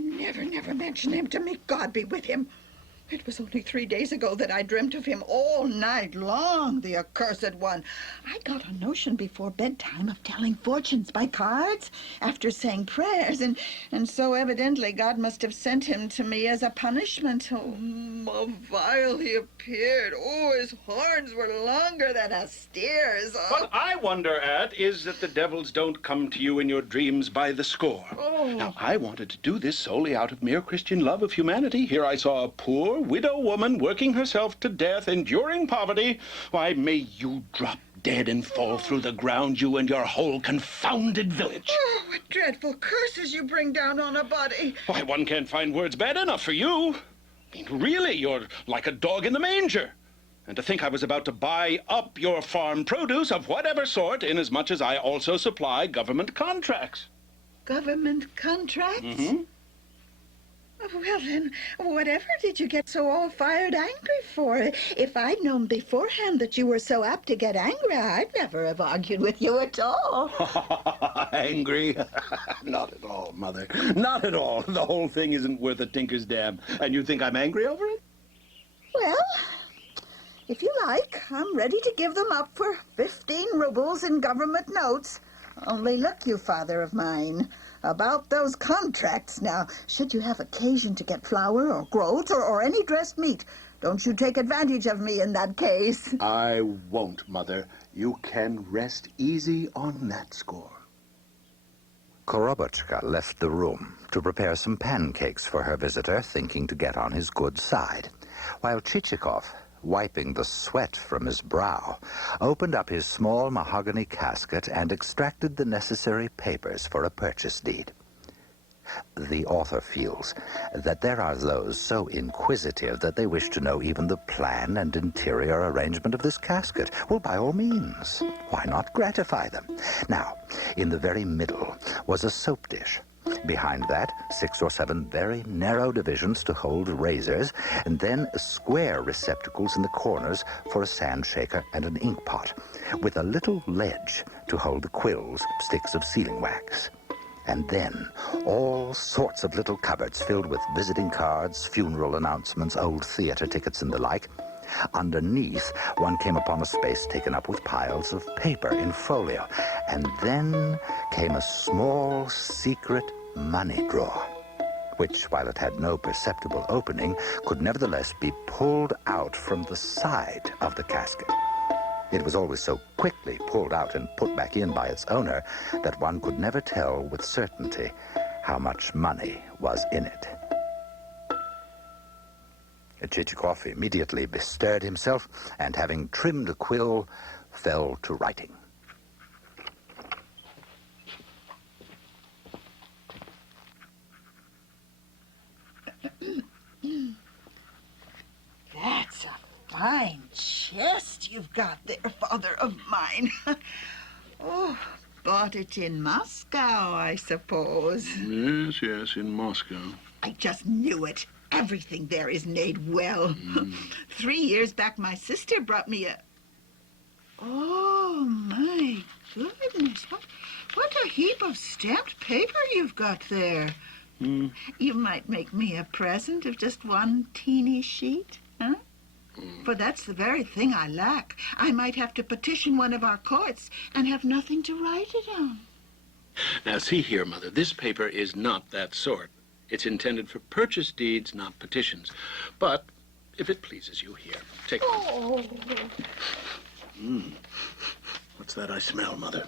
Never mention him to me. God be with him. It was only 3 days ago that I dreamt of him all night long, the accursed one. I got a notion before bedtime of telling fortunes by cards after saying prayers, and so evidently God must have sent him to me as a punishment. Oh, how vile he appeared. Oh, his horns were longer than a steer's. Oh. What I wonder at is that the devils don't come to you in your dreams by the score. Oh. Now, I wanted to do this solely out of mere Christian love of humanity. Here I saw a poor widow woman working herself to death, enduring poverty. Why, may you drop dead and fall through the ground, you and your whole confounded village. Oh, what dreadful curses you bring down on a body. Why, one can't find words bad enough for you. I mean, really, you're like a dog in the manger. And to think I was about to buy up your farm produce of whatever sort, inasmuch as I also supply government contracts. Government contracts? Mm-hmm. Well, then, whatever did you get so all-fired angry for? If I'd known beforehand that you were so apt to get angry, I'd never have argued with you at all. Angry? Not at all, Mother. Not at all. The whole thing isn't worth a tinker's dam. And you think I'm angry over it? Well, if you like, I'm ready to give them up for 15 rubles in government notes. Only look, you father of mine, about those contracts now. Should you have occasion to get flour or groats or any dressed meat, don't you take advantage of me in that case. I won't, Mother. You can rest easy on that score. Korobotchka left the room to prepare some pancakes for her visitor, thinking to get on his good side, while Chichikov, wiping the sweat from his brow, opened up his small mahogany casket and extracted the necessary papers for a purchase deed. The author feels that there are those so inquisitive that they wish to know even the plan and interior arrangement of this casket. Well, by all means, why not gratify them? Now, in the very middle was a soap dish. Behind that, 6 or 7 very narrow divisions to hold razors, and then square receptacles in the corners for a sand shaker and an ink pot, with a little ledge to hold the quills, sticks of sealing wax. And then all sorts of little cupboards filled with visiting cards, funeral announcements, old theater tickets, and the like. Underneath, one came upon a space taken up with piles of paper in folio, and then came a small, secret money drawer, which, while it had no perceptible opening, could nevertheless be pulled out from the side of the casket. It was always so quickly pulled out and put back in by its owner that one could never tell with certainty how much money was in it. Chichikov immediately bestirred himself, and having trimmed a quill, fell to writing. That's a fine chest you've got there, father of mine. Oh, bought it in Moscow, I suppose. Yes, yes, in Moscow. I just knew it. Everything there is made well. 3 years back, my sister brought me a... Oh, my goodness. What a heap of stamped paper you've got there. You might make me a present of just one teeny sheet, huh? For that's the very thing I lack. I might have to petition one of our courts and have nothing to write it on. Now, see here, Mother, this paper is not that sort. It's intended for purchase deeds, not petitions. But, if it pleases you, here, take one. What's that I smell, Mother?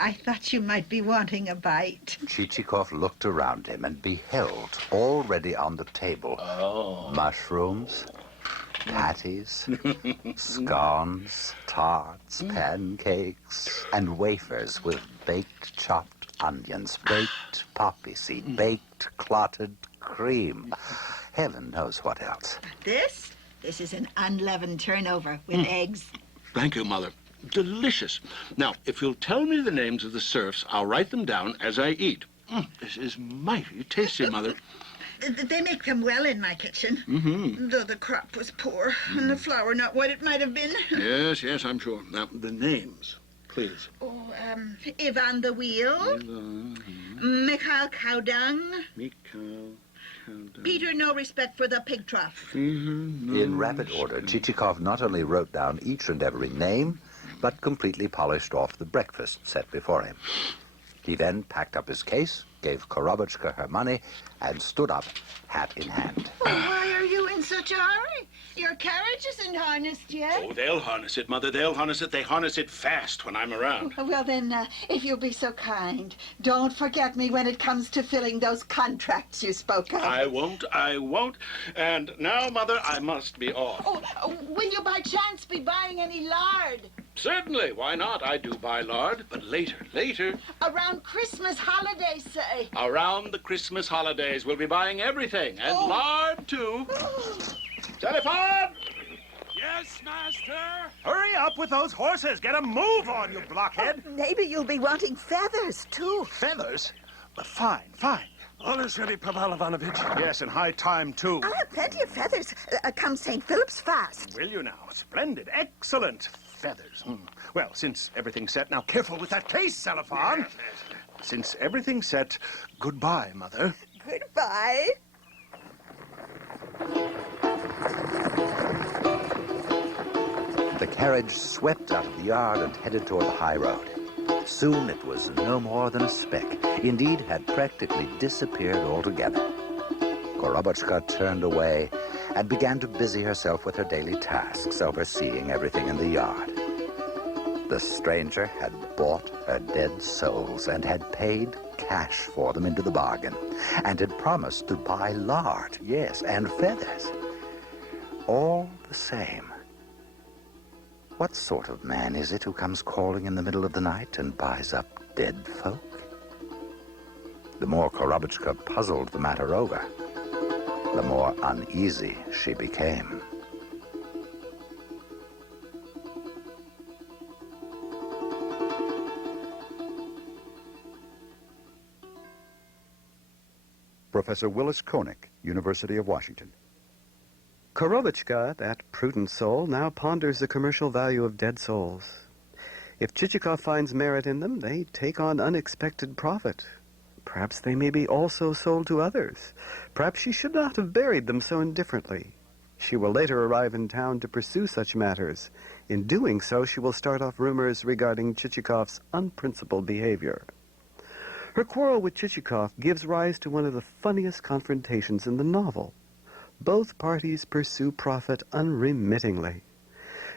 I thought you might be wanting a bite. Chichikov looked around him and beheld, already on the table, mushrooms, patties, scones, tarts, pancakes, and wafers with baked chopped onions, baked poppy seed, baked clotted cream. Heaven knows what else. This is an unleavened turnover with eggs. Thank you, Mother. Delicious. Now, if you'll tell me the names of the serfs, I'll write them down as I eat. This is mighty tasty, Mother. They make them well in my kitchen, though the crop was poor and the flour not what it might have been. Yes, yes, I'm sure. Now, the names, please. Ivan the Wheel, Mikhail Cowdung, Peter No Respect for the Pig Trough. In rapid order, Chichikov not only wrote down each and every name, but completely polished off the breakfast set before him. He then packed up his case, gave Korobotchka her money, and stood up, hat in hand. Why are you in such a hurry? Your carriage isn't harnessed yet. Oh, they'll harness it, Mother. They'll harness it. They harness it fast when I'm around. Well, then, if you'll be so kind, don't forget me when it comes to filling those contracts you spoke of. I won't. And now, Mother, I must be off. Will you by chance be buying any lard? Certainly. Why not? I do buy lard, but later. Around Christmas holidays, say. Around the Christmas holidays, we'll be buying everything, and lard, too. Telephone! Yes, Master? Hurry up with those horses. Get a move on, you blockhead. Maybe you'll be wanting feathers, too. Feathers? Fine. Orders ready, Pavel Ivanovich. Yes, and high time, too. I have plenty of feathers. Come St. Philip's fast. Will you now? Splendid. Excellent. Feathers. Well, since everything's set, now careful with that case, Cellophane. Yes. Since everything's set, goodbye, Mother. Goodbye. The carriage swept out of the yard and headed toward the high road. Soon it was no more than a speck. Indeed, had practically disappeared altogether. Korobotchka turned away and began to busy herself with her daily tasks, overseeing everything in the yard. The stranger had bought her dead souls and had paid cash for them into the bargain, and had promised to buy lard, yes, and feathers. All the same, what sort of man is it who comes calling in the middle of the night and buys up dead folk? The more Korobotchka puzzled the matter over, the more uneasy she became. Professor Willis Koenig, University of Washington. Korobotchka, that prudent soul, now ponders the commercial value of dead souls. If Chichikov finds merit in them, they take on unexpected profit. Perhaps they may be also sold to others. Perhaps she should not have buried them so indifferently. She will later arrive in town to pursue such matters. In doing so, she will start off rumors regarding Chichikov's unprincipled behavior. Her quarrel with Chichikov gives rise to one of the funniest confrontations in the novel. Both parties pursue profit unremittingly.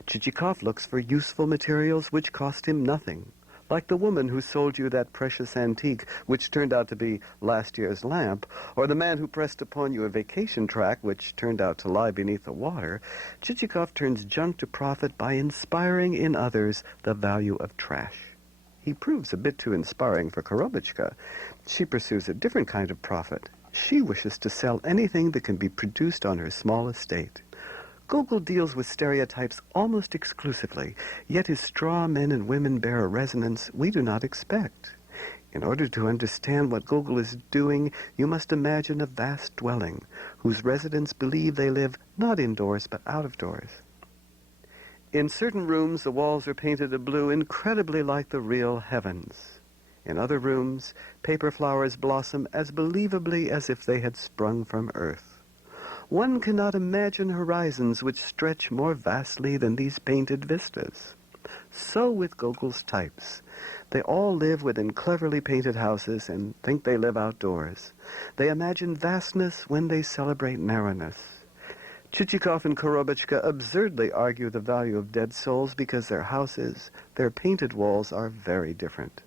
Chichikov looks for useful materials which cost him nothing, like the woman who sold you that precious antique which turned out to be last year's lamp, or the man who pressed upon you a vacation track which turned out to lie beneath the water, Chichikov turns junk to profit by inspiring in others the value of trash. He proves a bit too inspiring for Korobuchka. She pursues a different kind of profit. She wishes to sell anything that can be produced on her small estate. Gogol deals with stereotypes almost exclusively, yet his straw men and women bear a resonance we do not expect. In order to understand what Gogol is doing, you must imagine a vast dwelling, whose residents believe they live not indoors but out of doors. In certain rooms, the walls are painted a blue incredibly like the real heavens. In other rooms, paper flowers blossom as believably as if they had sprung from earth. One cannot imagine horizons which stretch more vastly than these painted vistas. So with Gogol's types. They all live within cleverly painted houses and think they live outdoors. They imagine vastness when they celebrate narrowness. Chichikov and Korobuchka absurdly argue the value of dead souls because their houses, their painted walls, are very different.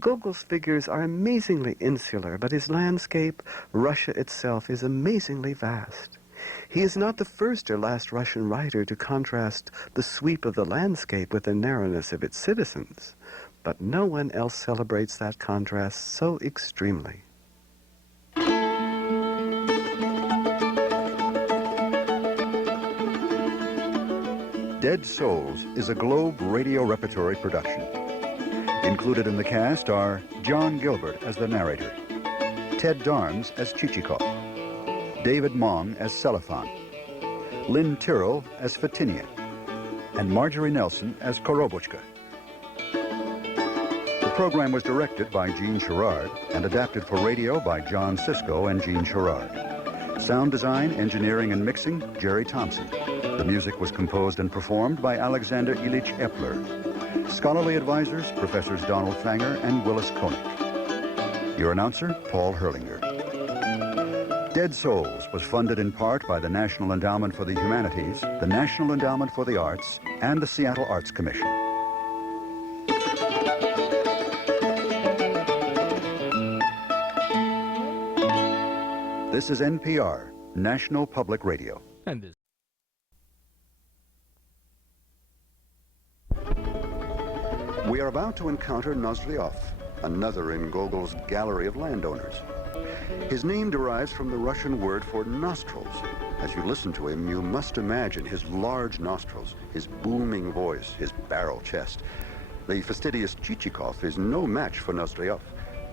Gogol's figures are amazingly insular, but his landscape, Russia itself, is amazingly vast. He is not the first or last Russian writer to contrast the sweep of the landscape with the narrowness of its citizens, but no one else celebrates that contrast so extremely. Dead Souls is a Globe Radio Repertory production. Included in the cast are John Gilbert as the narrator, Ted Darms as Chichikov, David Mong as Cellophane, Lynn Tyrrell as Fatinia, and Marjorie Nelson as Korobuchka. The program was directed by Gene Sherrard and adapted for radio by John Sisko and Gene Sherrard. Sound design, engineering, and mixing, Jerry Thompson. The music was composed and performed by Alexander Ilyich Epler. Scholarly advisors, Professors Donald Fanger and Willis Koenig. Your announcer, Paul Herlinger. Dead Souls was funded in part by the National Endowment for the Humanities, the National Endowment for the Arts, and the Seattle Arts Commission. This is NPR, National Public Radio. And this We are about to encounter Nosliov, another in Gogol's gallery of landowners. His name derives from the Russian word for nostrils. As you listen to him, you must imagine his large nostrils, his booming voice, his barrel chest. The fastidious Chichikov is no match for Nosliov.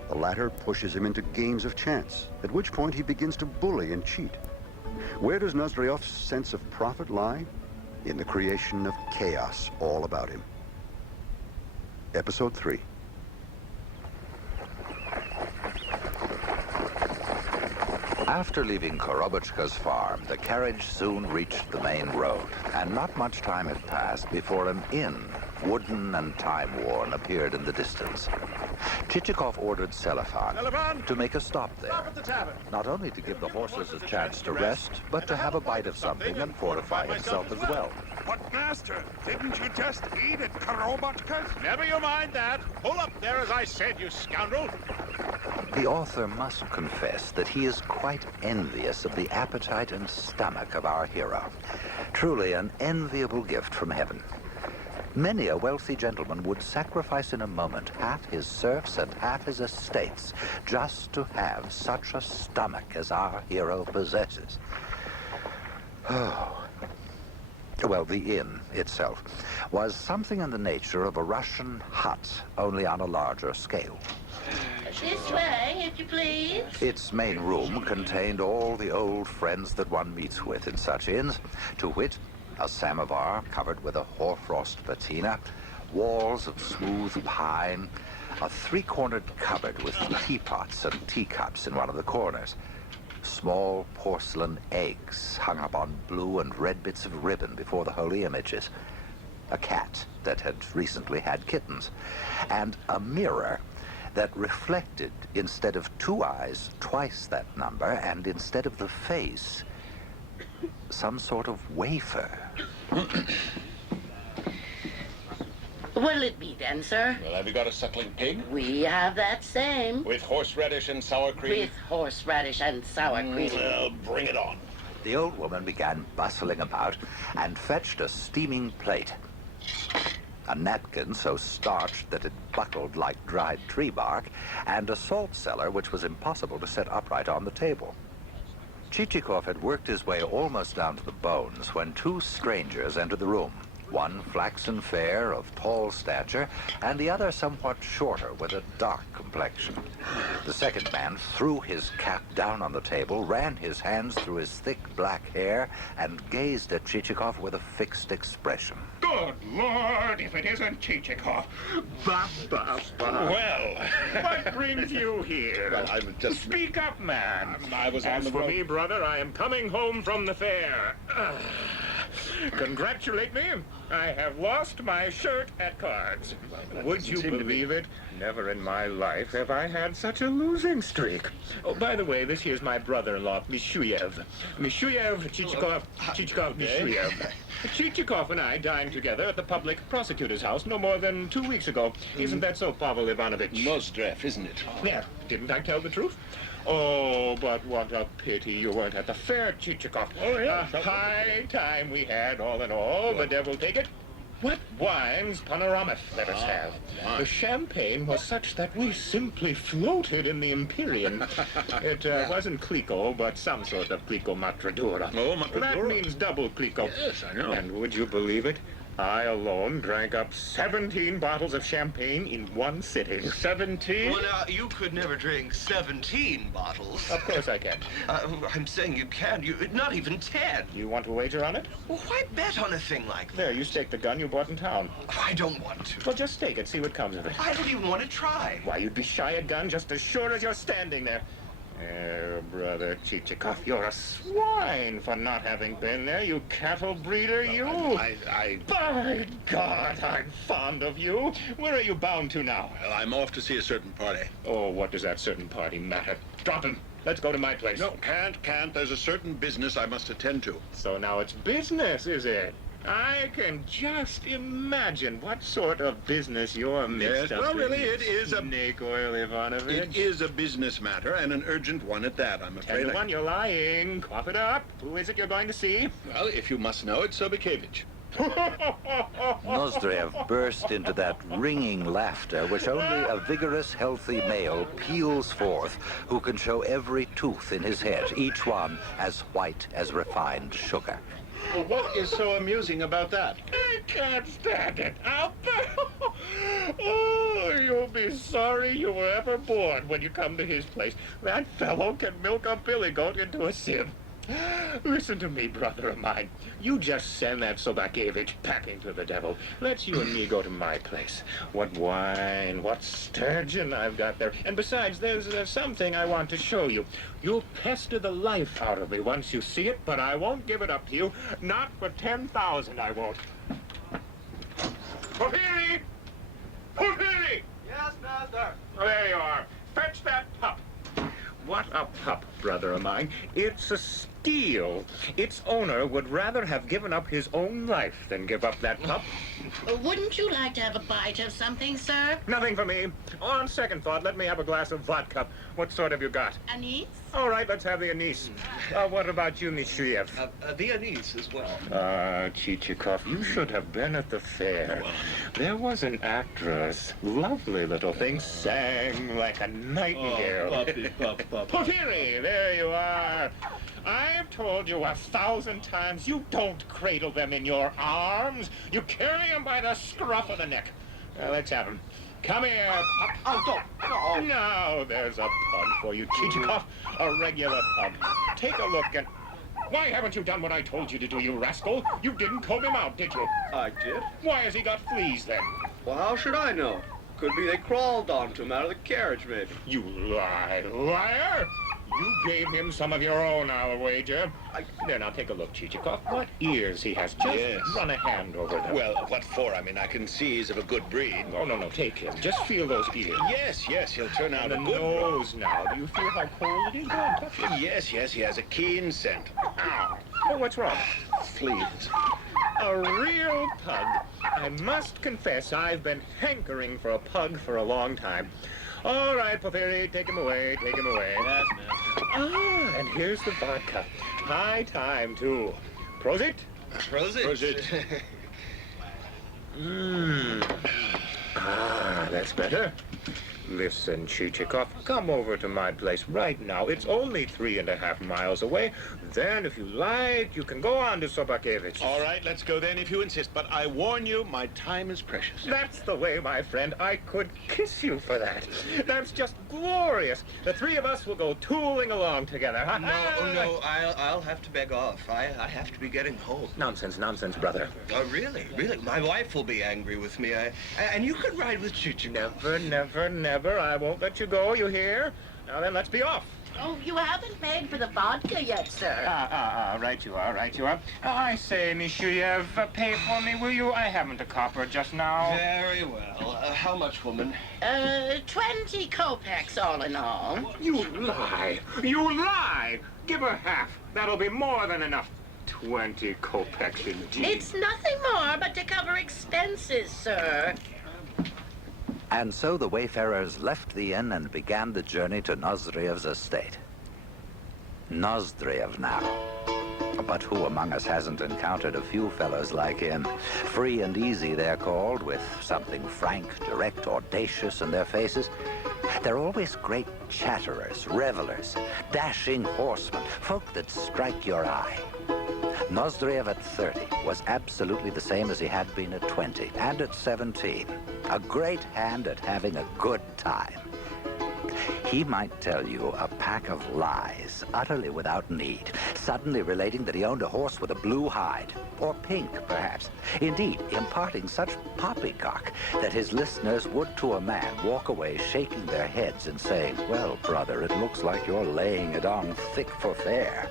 The latter pushes him into games of chance, at which point he begins to bully and cheat. Where does Nosliov's sense of profit lie? In the creation of chaos all about him. Episode 3. After leaving Korobuchka's farm, the carriage soon reached the main road, and not much time had passed before an inn, wooden and time-worn, appeared in the distance. Chichikov ordered Cellophane to make a stop there. Stop at the tavern. Not only to give the horses a chance to rest, but to have a bite of something and fortify himself as well. But, Master, didn't you just eat at Korobuchka's? Never you mind that. Pull up there as I said, you scoundrel. The author must confess that he is quite envious of the appetite and stomach of our hero. Truly an enviable gift from heaven. Many a wealthy gentleman would sacrifice in a moment half his serfs and half his estates just to have such a stomach as our hero possesses. Oh. Well, the inn itself was something in the nature of a Russian hut, only on a larger scale. This way, if you please. Its main room contained all the old friends that one meets with in such inns, to wit, a samovar covered with a hoarfrost patina, walls of smooth pine, a three-cornered cupboard with teapots and teacups in one of the corners, small porcelain eggs hung up on blue and red bits of ribbon before the holy images, a cat that had recently had kittens, and a mirror that reflected, instead of 2 eyes, twice that number, and instead of the face, some sort of wafer. What'll it be then, sir? Well, have you got a suckling pig? We have that same. With horseradish and sour cream? With horseradish and sour cream. Well, bring it on. The old woman began bustling about and fetched a steaming plate. A napkin so starched that it buckled like dried tree bark, and a salt cellar which was impossible to set upright on the table. Chichikov had worked his way almost down to the bones when two strangers entered the room. One flaxen fair, of tall stature, and the other somewhat shorter, with a dark complexion. The second man threw his cap down on the table, ran his hands through his thick black hair, and gazed at Chichikov with a fixed expression. Good Lord, if it isn't Chichikov. Well, what brings you here? Well, I was just... Speak up, man. I was on As the for road. me, brother, I am coming home from the fair. Congratulate me. I have lost my shirt at cards. Would you believe it? Never in my life have I had such a losing streak. Oh, by the way, this here's my brother-in-law, Mishuyev. Mishuyev, Chichikov, Mishuyev. Chichikov and I dined together at the public prosecutor's house no more than 2 weeks ago. Isn't that so, Pavel Ivanovich? Nozdrev, isn't it? Yeah, didn't I tell the truth? Oh, but what a pity you weren't at the fair, Chichikov. Oh, yeah. High time we had, all in all. The devil take it. What wines Panorama let us have. The champagne was such that we simply floated in the Empyrean. It wasn't Clico, but some sort of Clico Matradura. Oh, Matradura. That means double Clico. Yes, I know. And would you believe it? I alone drank up 17 bottles of champagne in one sitting. 17? Well, now, you could never drink 17 bottles. Of course I can. I'm saying you can. Not even 10. You want to wager on it? Well, why bet on a thing like that? There, you stake the gun you bought in town. Oh, I don't want to. Well, just stake it, see what comes of it. I don't even want to try. Why, you'd be shy at gun just as sure as you're standing there. Brother Chichikov, you're a swine for not having been there, you cattle breeder, you. By God, I'm fond of you. Where are you bound to now? Well, I'm off to see a certain party. Oh, what does that certain party matter? Drop him. Let's go to my place. No, can't. There's a certain business I must attend to. So now it's business, is it? I can just imagine what sort of business you're mixed up well, in. really, it is a... Nikolai Ivanovich. It is a business matter, and an urgent one at that, I'm afraid. 10 to 1, you're lying. Cough it up. Who is it you're going to see? Well, if you must know, it's Sobakevich. Nozdrev burst into that ringing laughter which only a vigorous, healthy male peals forth who can show every tooth in his head, each one as white as refined sugar. Well, what is so amusing about that? I can't stand it. Oh, you'll be sorry you were ever born when you come to his place. That fellow can milk a billy goat into a sieve. Listen to me, brother of mine. You just send that Sobakevich packing to the devil. Let's you and me go to my place. What wine, what sturgeon I've got there. And besides, there's something I want to show you. You'll pester the life out of me once you see it, but I won't give it up to you. Not for 10,000, I won't. Porfiry! Porfiry! Yes, master. There you are. Fetch that pup. What a pup, brother of mine. It's a steal. Its owner would rather have given up his own life than give up that pup. Wouldn't you like to have a bite of something, sir? Nothing for me. On second thought, let me have a glass of vodka. What sort have you got? Anise? All right, let's have the anise. What about you, Mishuyev? The anise as well. Chichikov, you should have been at the fair. There was an actress, lovely little thing, sang like a nightingale. Porfiry, there you are. I've told you 1,000 times, you don't cradle them in your arms. You carry them by the scruff of the neck. Let's have them. Come here. Don't. Now there's a pug for you, Chichikov. A regular pug. Take a look and... Why haven't you done what I told you to do, you rascal? You didn't comb him out, did you? I did. Why has he got fleas, then? Well, how should I know? Could be they crawled onto him out of the carriage, maybe. You liar! You gave him some of your own, I'll wager. There, now take a look, Chichikov. What ears he has. Just run a hand over them. Well, what for? I mean, I can see he's of a good breed. Oh, no, take him. Just feel those ears. Yes, he'll turn out and a the good nose now. Do you feel how cold it is? Go on, touch it. Yes, he has a keen scent. Ow. Oh, what's wrong? Fleas. A real pug. I must confess I've been hankering for a pug for a long time. All right, Porphyry, take him away, take him away. Yes, master. Ah, and here's the vodka. High time, too. Prosit? Prosit. Prosit. Ah, that's better. Listen, Chichikov, come over to my place right now. It's only 3.5 miles away. Then, if you like, you can go on to Sobakevich's. All right, let's go then if you insist. But I warn you, my time is precious. That's the way, my friend. I could kiss you for that. That's just glorious. The three of us will go tooling along together. No, I'll have to beg off. I have to be getting home. Nonsense, nonsense, brother. Really? My wife will be angry with me. And you could ride with Chichikov. Never, never, never. I won't let you go, you hear? Now then, let's be off. Oh, you haven't paid for the vodka yet, sir. Right you are, right you are. I say, Mishuyev, pay for me, will you? I haven't a copper just now. Very well. How much, woman? 20 kopecks all in all. You lie. You lie. Give her half. That'll be more than enough. 20 kopecks indeed. It's nothing more but to cover expenses, sir. And so the wayfarers left the inn and began the journey to Nozdrev's estate. Nozdrev now. But who among us hasn't encountered a few fellows like him? Free and easy, they're called, with something frank, direct, audacious in their faces. They're always great chatterers, revelers, dashing horsemen, folk that strike your eye. Nozdrev at 30 was absolutely the same as he had been at 20 and at 17. A great hand at having a good time. He might tell you a pack of lies, utterly without need, suddenly relating that he owned a horse with a blue hide, or pink, perhaps. Indeed, imparting such poppycock that his listeners would, to a man, walk away shaking their heads and saying, "Well, brother, it looks like you're laying it on thick for fair."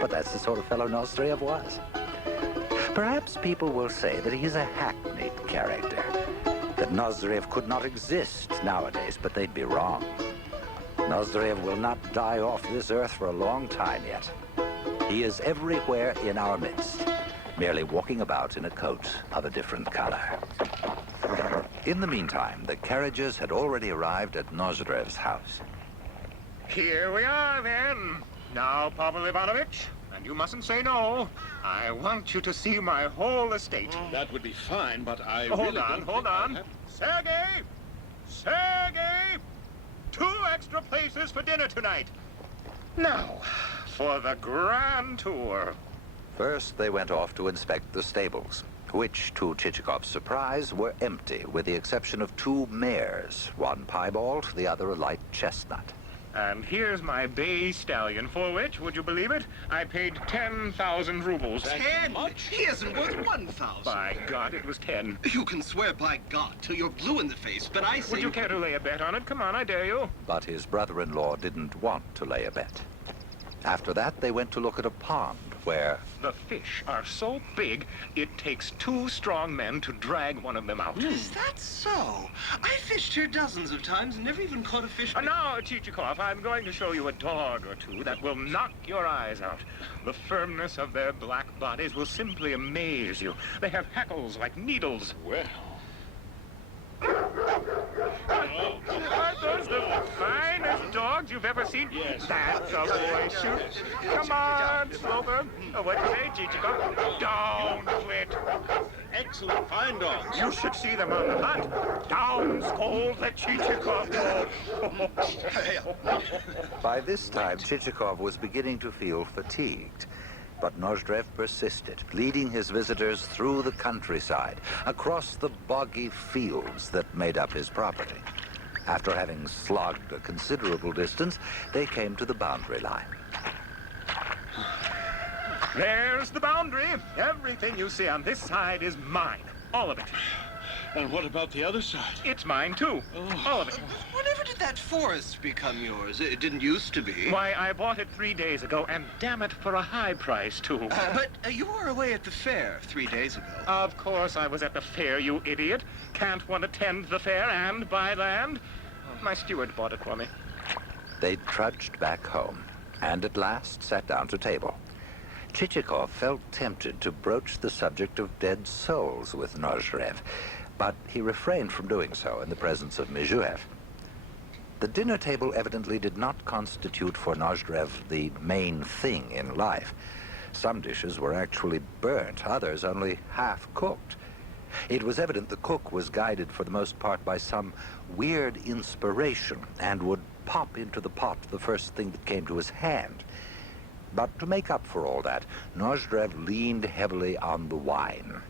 But that's the sort of fellow Nozdrev was. Perhaps people will say that he's a hackneyed character, that Nozdrev could not exist nowadays, but they'd be wrong. Nozdrev will not die off this earth for a long time yet. He is everywhere in our midst, merely walking about in a coat of a different color. In the meantime, the carriages had already arrived at Nozdrev's house. Here we are, then. Now, Pavel Ivanovich, and you mustn't say no. I want you to see my whole estate. That would be fine, but I Hold really on, don't hold think I on. have- Sergei! Sergei! 2 extra places for dinner tonight. Now, for the grand tour. First, they went off to inspect the stables, which, to Chichikov's surprise, were empty, with the exception of 2 mares, one piebald, the other a light chestnut. And here's my bay stallion, for which, would you believe it, I paid 10,000 rubles. 10? He isn't worth 1,000. By God, it was 10. You can swear by God till you're blue in the face, but I say... Would you care to lay a bet on it? Come on, I dare you. But his brother-in-law didn't want to lay a bet. After that, they went to look at a pond where... The fish are so big, it takes 2 strong men to drag one of them out. Is that so? I fished here dozens of times and never even caught a fish. Now, Chichikov, I'm going to show you a dog or 2 that will knock your eyes out. The firmness of their black bodies will simply amaze you. They have hackles like needles. Well... Are those the finest dogs you've ever seen? Yes. That's a boy shoot. Come on, Sloper. What do you say, Chichikov? Down, quit. Excellent, fine dogs. You should see them on the hunt. Down scold the Chichikov dog. By this time, Chichikov was beginning to feel fatigued. But Nozdrev persisted, leading his visitors through the countryside, across the boggy fields that made up his property. After having slogged a considerable distance, they came to the boundary line. There's the boundary. Everything you see on this side is mine. All of it. And what about the other side? It's mine, too. All of it. Whatever did that forest become yours? It didn't used to be. Why, I bought it 3 days ago, and damn it, for a high price, too. But you were away at the fair 3 days ago. Of course I was at the fair, you idiot. Can't one attend the fair and buy land? My steward bought it for me. They trudged back home, and at last sat down to table. Chichikov felt tempted to broach the subject of dead souls with Nozdrev, but he refrained from doing so in the presence of Mijuev. The dinner table evidently did not constitute for Nozdrev the main thing in life. Some dishes were actually burnt, others only half-cooked. It was evident the cook was guided for the most part by some weird inspiration and would pop into the pot the first thing that came to his hand. But to make up for all that, Nozdrev leaned heavily on the wine,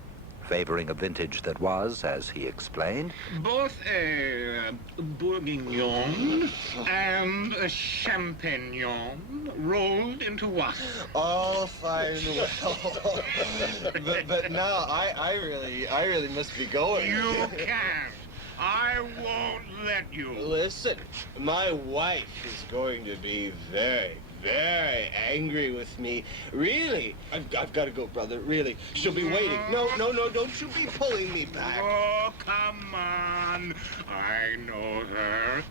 favoring a vintage that was, as he explained, both a bourguignon and a champignon rolled into one. All fine well. but now I really must be going. You can't. I won't let you. Listen, my wife is going to be very angry with me. Really, I've got to go, brother. Really, she'll be waiting. No, don't you be pulling me back. Oh, come on. I know her.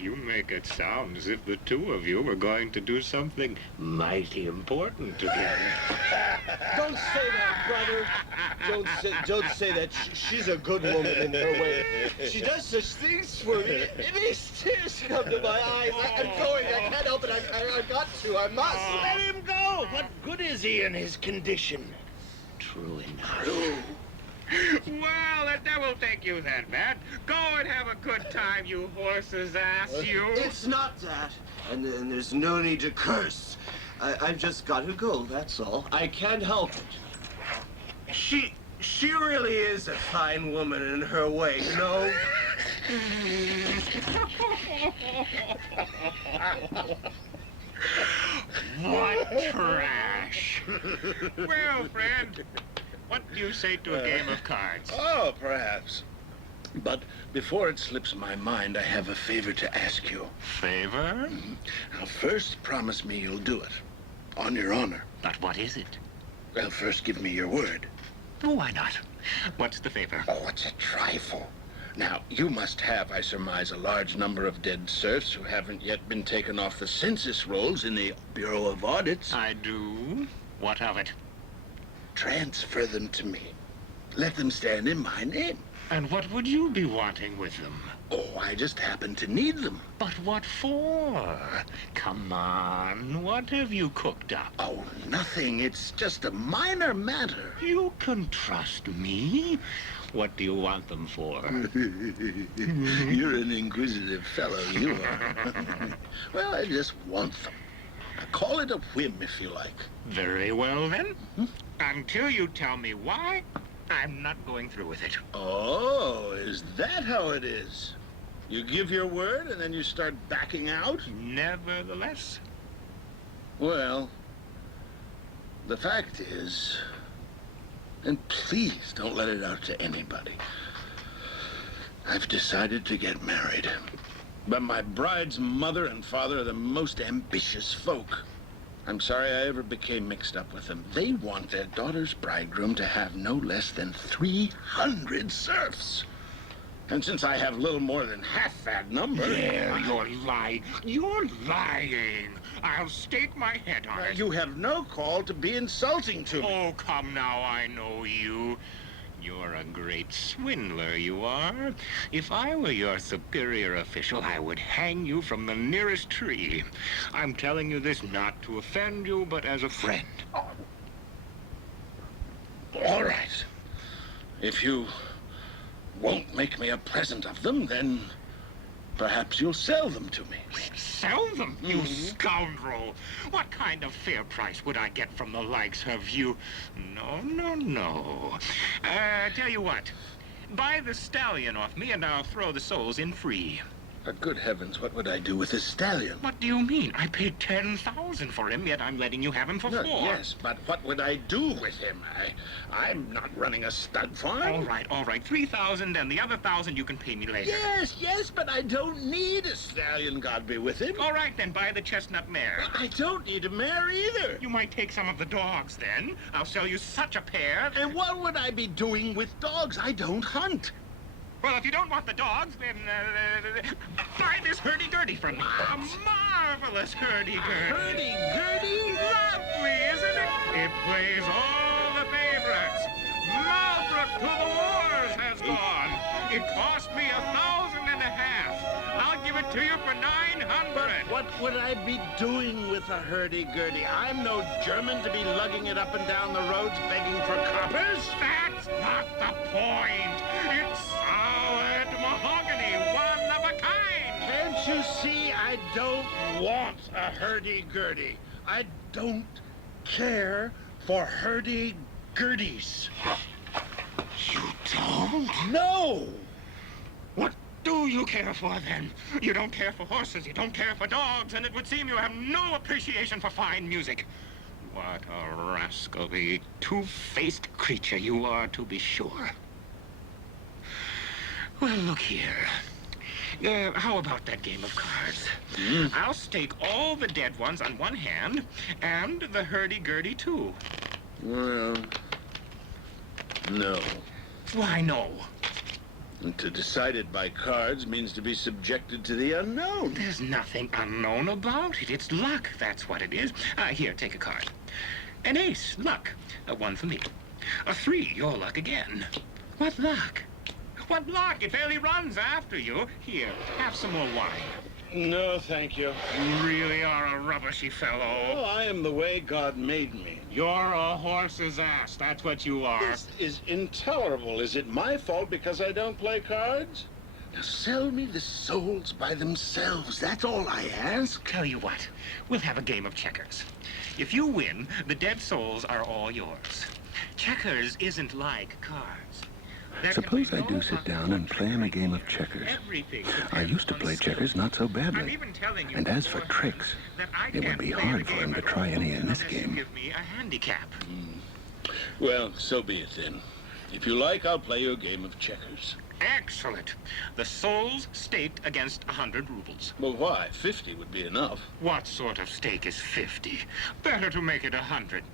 You make it sound as if the two of you were going to do something mighty important together. Don't say that, brother. Don't say that. She's a good woman in her way. She does such things for me. These tears come to my eyes. I'm going. I can't help it. I've got to. I must. Let him go. What good is he in his condition? True enough. Well, the devil take you then, man. Go and have a good time, you horse's ass, you. It's not that. And there's no need to curse. I've just got to go, that's all. I can't help it. She really is a fine woman in her way, you know? What trash. Well, friend, what do you say to a game of cards? Oh, perhaps. But before it slips my mind, I have a favor to ask you. Favor? Now, first, promise me you'll do it. On your honor. But what is it? Well, first, give me your word. Why not? What's the favor? Oh, it's a trifle. Now, you must have, I surmise, a large number of dead serfs who haven't yet been taken off the census rolls in the Bureau of Audits. I do. What of it? Transfer them to me. Let them stand in my name. And what would you be wanting with them? Oh, I just happen to need them. But what for? Come on, what have you cooked up? Oh, nothing. It's just a minor matter. You can trust me. What do you want them for? You're an inquisitive fellow, you are. Well, I just want them. Now, call it a whim if you like. Very well, then. Until you tell me why, I'm not going through with it. Oh, is that how it is? You give your word and then you start backing out? Nevertheless. Well, the fact is, and please don't let it out to anybody, I've decided to get married. But my bride's mother and father are the most ambitious folk. I'm sorry I ever became mixed up with them. They want their daughter's bridegroom to have no less than 300 serfs. And since I have little more than half that number... Yeah, you're lying. You're lying. I'll stake my head on it. You have no call to be insulting to me. Oh, come now, I know you. You're a great swindler, you are. If I were your superior official, I would hang you from the nearest tree. I'm telling you this not to offend you, but as a friend. All right. If you won't make me a present of them, then perhaps you'll sell them to me. Sell them, you scoundrel? What kind of fair price would I get from the likes of you? No. Tell you what. Buy the stallion off me and I'll throw the souls in free. Good heavens, what would I do with this stallion? What do you mean? I paid $10,000 for him, yet I'm letting you have him for $4. Yes, but what would I do with him? I'm not running a stud farm. All right. $3,000, and the other $1,000 you can pay me later. Yes, but I don't need a stallion, God be with him. All right, then buy the chestnut mare. I don't need a mare either. You might take some of the dogs, then. I'll sell you such a pair. And what would I be doing with dogs? I don't hunt. Well, if you don't want the dogs, then buy this hurdy-gurdy from me. A marvelous hurdy-gurdy. Hurdy-gurdy? Lovely, isn't It plays all the favorites. Malbrook to the wars has gone. It cost me 1,500. I'll give it to you for 900. What would I be doing with a hurdy-gurdy? I'm no German to be lugging it up and down the roads begging for coppers. That's not the point. It's solid mahogany, one of a kind. Can't you see I don't want a hurdy-gurdy? I don't care for hurdy-gurdies. You don't? No! What do you care for, then? You don't care for horses, you don't care for dogs, and it would seem you have no appreciation for fine music. What a rascally, two-faced creature you are, to be sure. Well, look here. How about that game of cards? I'll stake all the dead ones on one hand, and the hurdy-gurdy, too. Well, no. Why no? And to decide it by cards means to be subjected to the unknown. There's nothing unknown about it. It's luck, that's what it is. Here, take a card. An ace, luck. One for me. A 3, your luck again. What luck? What luck? It fairly runs after you. Here, have some more wine. No, thank you. You really are a rubbishy fellow. Oh, I am the way God made me. You're a horse's ass, that's what you are. This is intolerable. Is it my fault because I don't play cards? Now sell me the souls by themselves. That's all I ask. Tell you what, we'll have a game of checkers. If you win, the dead souls are all yours. Checkers isn't like cards. Suppose I do sit down and play him a game of checkers. I used to play checkers not so badly. And as for tricks, it would be hard for him to try any in this game. Give me a handicap. Well, so be it then. If you like, I'll play you a game of checkers. Excellent. The souls staked against 100 rubles. Well, why? 50 would be enough. What sort of stake is 50? Better to make it 100.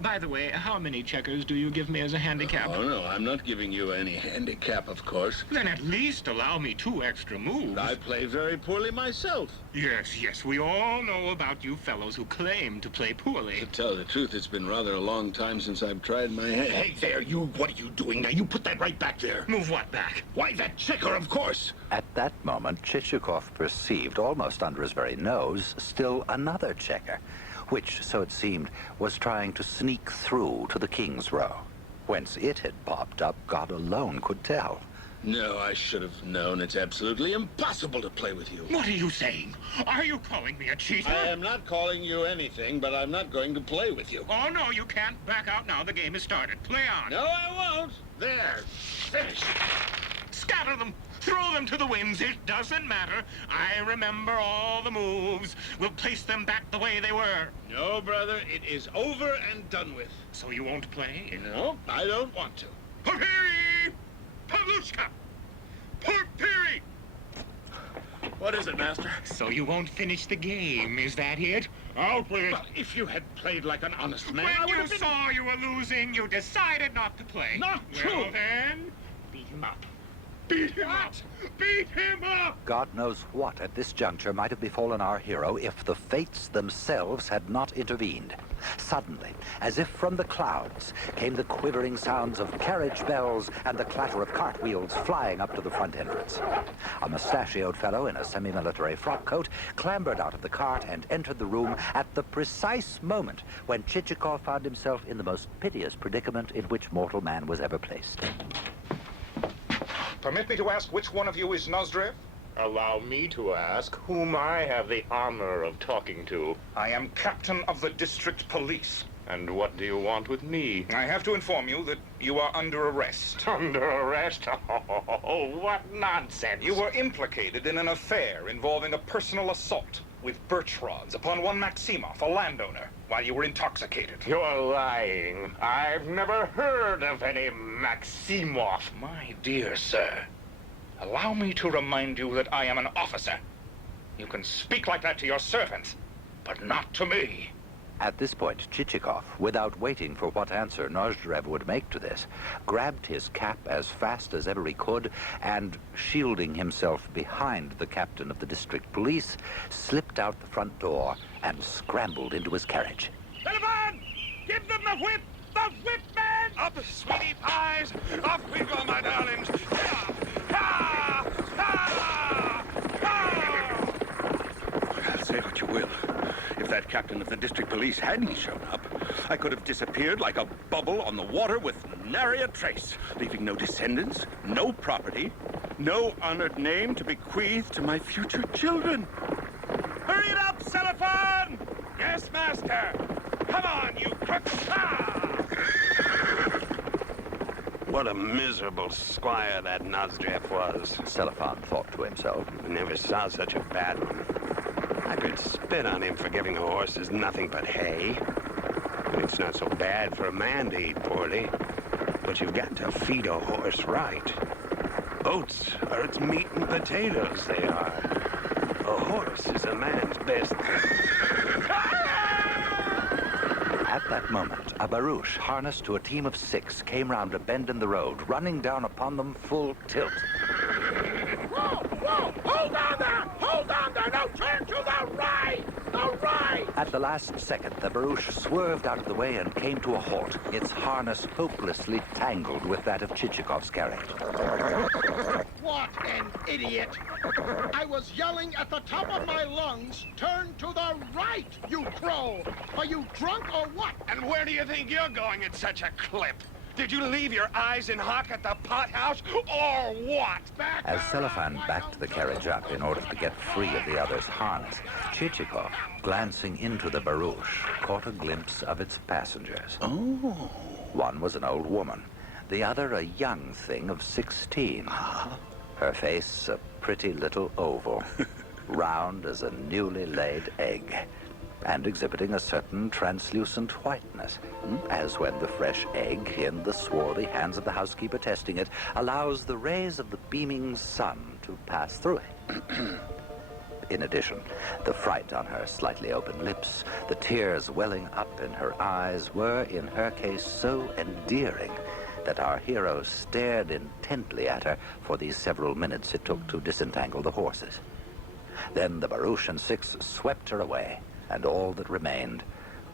By the way, how many checkers do you give me as a handicap? Oh, no, I'm not giving you any handicap, of course. Then at least allow me 2 extra moves. I play very poorly myself. Yes, we all know about you fellows who claim to play poorly. To tell the truth, it's been rather a long time since I've tried my hand. Hey there, what are you doing now? You put that right back there. Move what back? Why, that checker, of course. At that moment, Chichikov perceived, almost under his very nose, still another checker, which, so it seemed, was trying to sneak through to the king's row. Whence it had popped up, God alone could tell. No, I should have known. It's absolutely impossible to play with you. What are you saying? Are you calling me a cheater? I am not calling you anything, but I'm not going to play with you. Oh, no, you can't back out now. The game is started. Play on. No, I won't. There. Finish. Scatter them. Throw them to the winds. It doesn't matter. I remember all the moves. We'll place them back the way they were. No, brother. It is over and done with. So you won't play? No, I don't want to. Porphyry! Pavlushka! Porphyry! What is it, Master? So you won't finish the game, is that it? Out with it. Well, if you had played like an honest man, when you saw you were losing, you decided not to play. Not true. Well, then, beat him up. Beat him up! Beat him up! God knows what at this juncture might have befallen our hero if the fates themselves had not intervened. Suddenly, as if from the clouds, came the quivering sounds of carriage bells and the clatter of cartwheels flying up to the front entrance. A mustachioed fellow in a semi-military frock coat clambered out of the cart and entered the room at the precise moment when Chichikov found himself in the most piteous predicament in which mortal man was ever placed. Permit me to ask which one of you is Nozdrev? Allow me to ask whom I have the honor of talking to. I am captain of the district police. And what do you want with me? I have to inform you that you are under arrest. Under arrest? Oh, what nonsense. You were implicated in an affair involving a personal assault with birch rods upon one Maximov, a landowner, while you were intoxicated. You're lying. I've never heard of any Maximov. My dear sir, allow me to remind you that I am an officer. You can speak like that to your servants, but not to me. At this point, Chichikov, without waiting for what answer Nozdrev would make to this, grabbed his cap as fast as ever he could and, shielding himself behind the captain of the district police, slipped out the front door and scrambled into his carriage. Telephone! Give The whip! The whip, man! Up, sweetie pies! Off we go, my darlings! Ha! Ha! Ha! Ha! Say what you will. If that captain of the district police hadn't shown up, I could have disappeared like a bubble on the water with nary a trace, leaving no descendants, no property, no honored name to bequeath to my future children. Hurry it up, Cellophane! Yes, master! Come on, you crooks! Ha! What a miserable squire that Nozdrev was. Cellophane thought to himself. I never saw such a bad one. I could spit on him for giving horses nothing but hay. It's not so bad for a man to eat poorly, but you've got to feed a horse right. Oats are its meat and potatoes, they are. A horse is a man's best. At that moment, a barouche harnessed to a team of 6 came round a bend in the road, running down upon them full tilt. Whoa! Whoa! Hold on there! Hold on there! Now turn to the right! The right! At the last second, the barouche swerved out of the way and came to a halt, its harness hopelessly tangled with that of Chichikov's carriage. What an idiot! I was yelling at the top of my lungs, turn to the right, you crow! Are you drunk or what? And where do you think you're going at such a clip? Did you leave your eyes in hock at the pothouse, or what? Back As Cellophane backed the carriage up in order to get free of the other's harness, Chichikov, glancing into the barouche, caught a glimpse of its passengers. Oh. One was an old woman, the other a young thing of 16. Her face a pretty little oval, round as a newly laid egg, and exhibiting a certain translucent whiteness, as when the fresh egg, in the swarthy hands of the housekeeper testing it, allows the rays of the beaming sun to pass through it. In addition, the fright on her slightly open lips, the tears welling up in her eyes were, in her case, so endearing that our hero stared intently at her for the several minutes it took to disentangle the horses. Then the barouche and 6 swept her away, and all that remained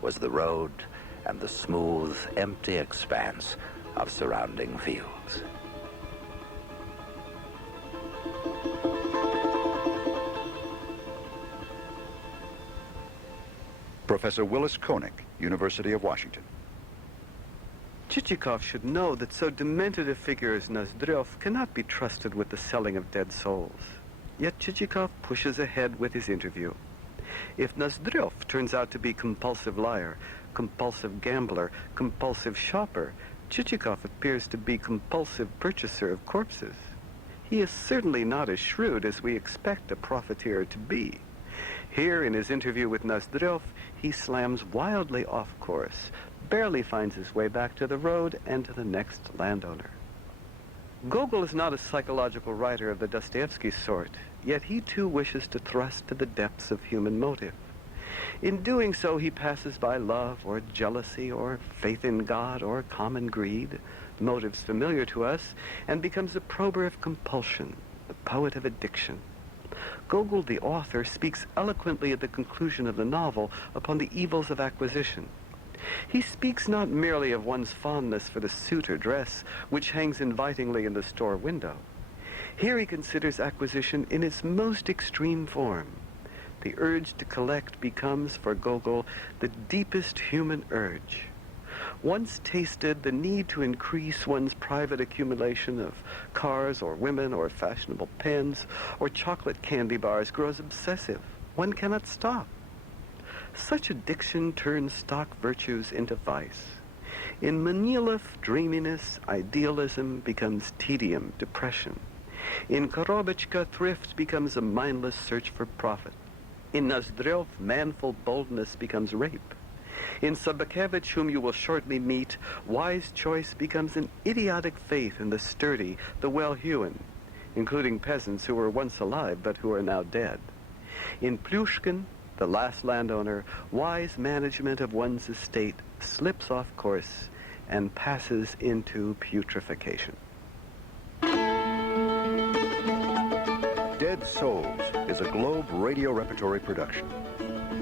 was the road and the smooth, empty expanse of surrounding fields. Professor Willis Koenig, University of Washington. Chichikov should know that so demented a figure as Nozdrev cannot be trusted with the selling of dead souls. Yet Chichikov pushes ahead with his interview. If Nozdrev turns out to be compulsive liar, compulsive gambler, compulsive shopper, Chichikov appears to be compulsive purchaser of corpses. He is certainly not as shrewd as we expect a profiteer to be. Here, in his interview with Nozdrev, he slams wildly off course, barely finds his way back to the road and to the next landowner. Gogol is not a psychological writer of the Dostoevsky sort, yet he too wishes to thrust to the depths of human motive. In doing so, he passes by love or jealousy or faith in God or common greed, motives familiar to us, and becomes a prober of compulsion, a poet of addiction. Gogol, the author, speaks eloquently at the conclusion of the novel upon the evils of acquisition. He speaks not merely of one's fondness for the suit or dress which hangs invitingly in the store window. Here he considers acquisition in its most extreme form. The urge to collect becomes, for Gogol, the deepest human urge. Once tasted, the need to increase one's private accumulation of cars or women or fashionable pens or chocolate candy bars grows obsessive. One cannot stop. Such addiction turns stock virtues into vice. In Manilov, dreaminess, idealism becomes tedium, depression. In Korobichka, thrift becomes a mindless search for profit. In Nozdrev, manful boldness becomes rape. In Sobakevich, whom you will shortly meet, wise choice becomes an idiotic faith in the sturdy, the well-hewn, including peasants who were once alive but who are now dead. In Plyushkin, the last landowner, wise management of one's estate slips off course and passes into putrefaction. Dead Souls is a Globe Radio Repertory production.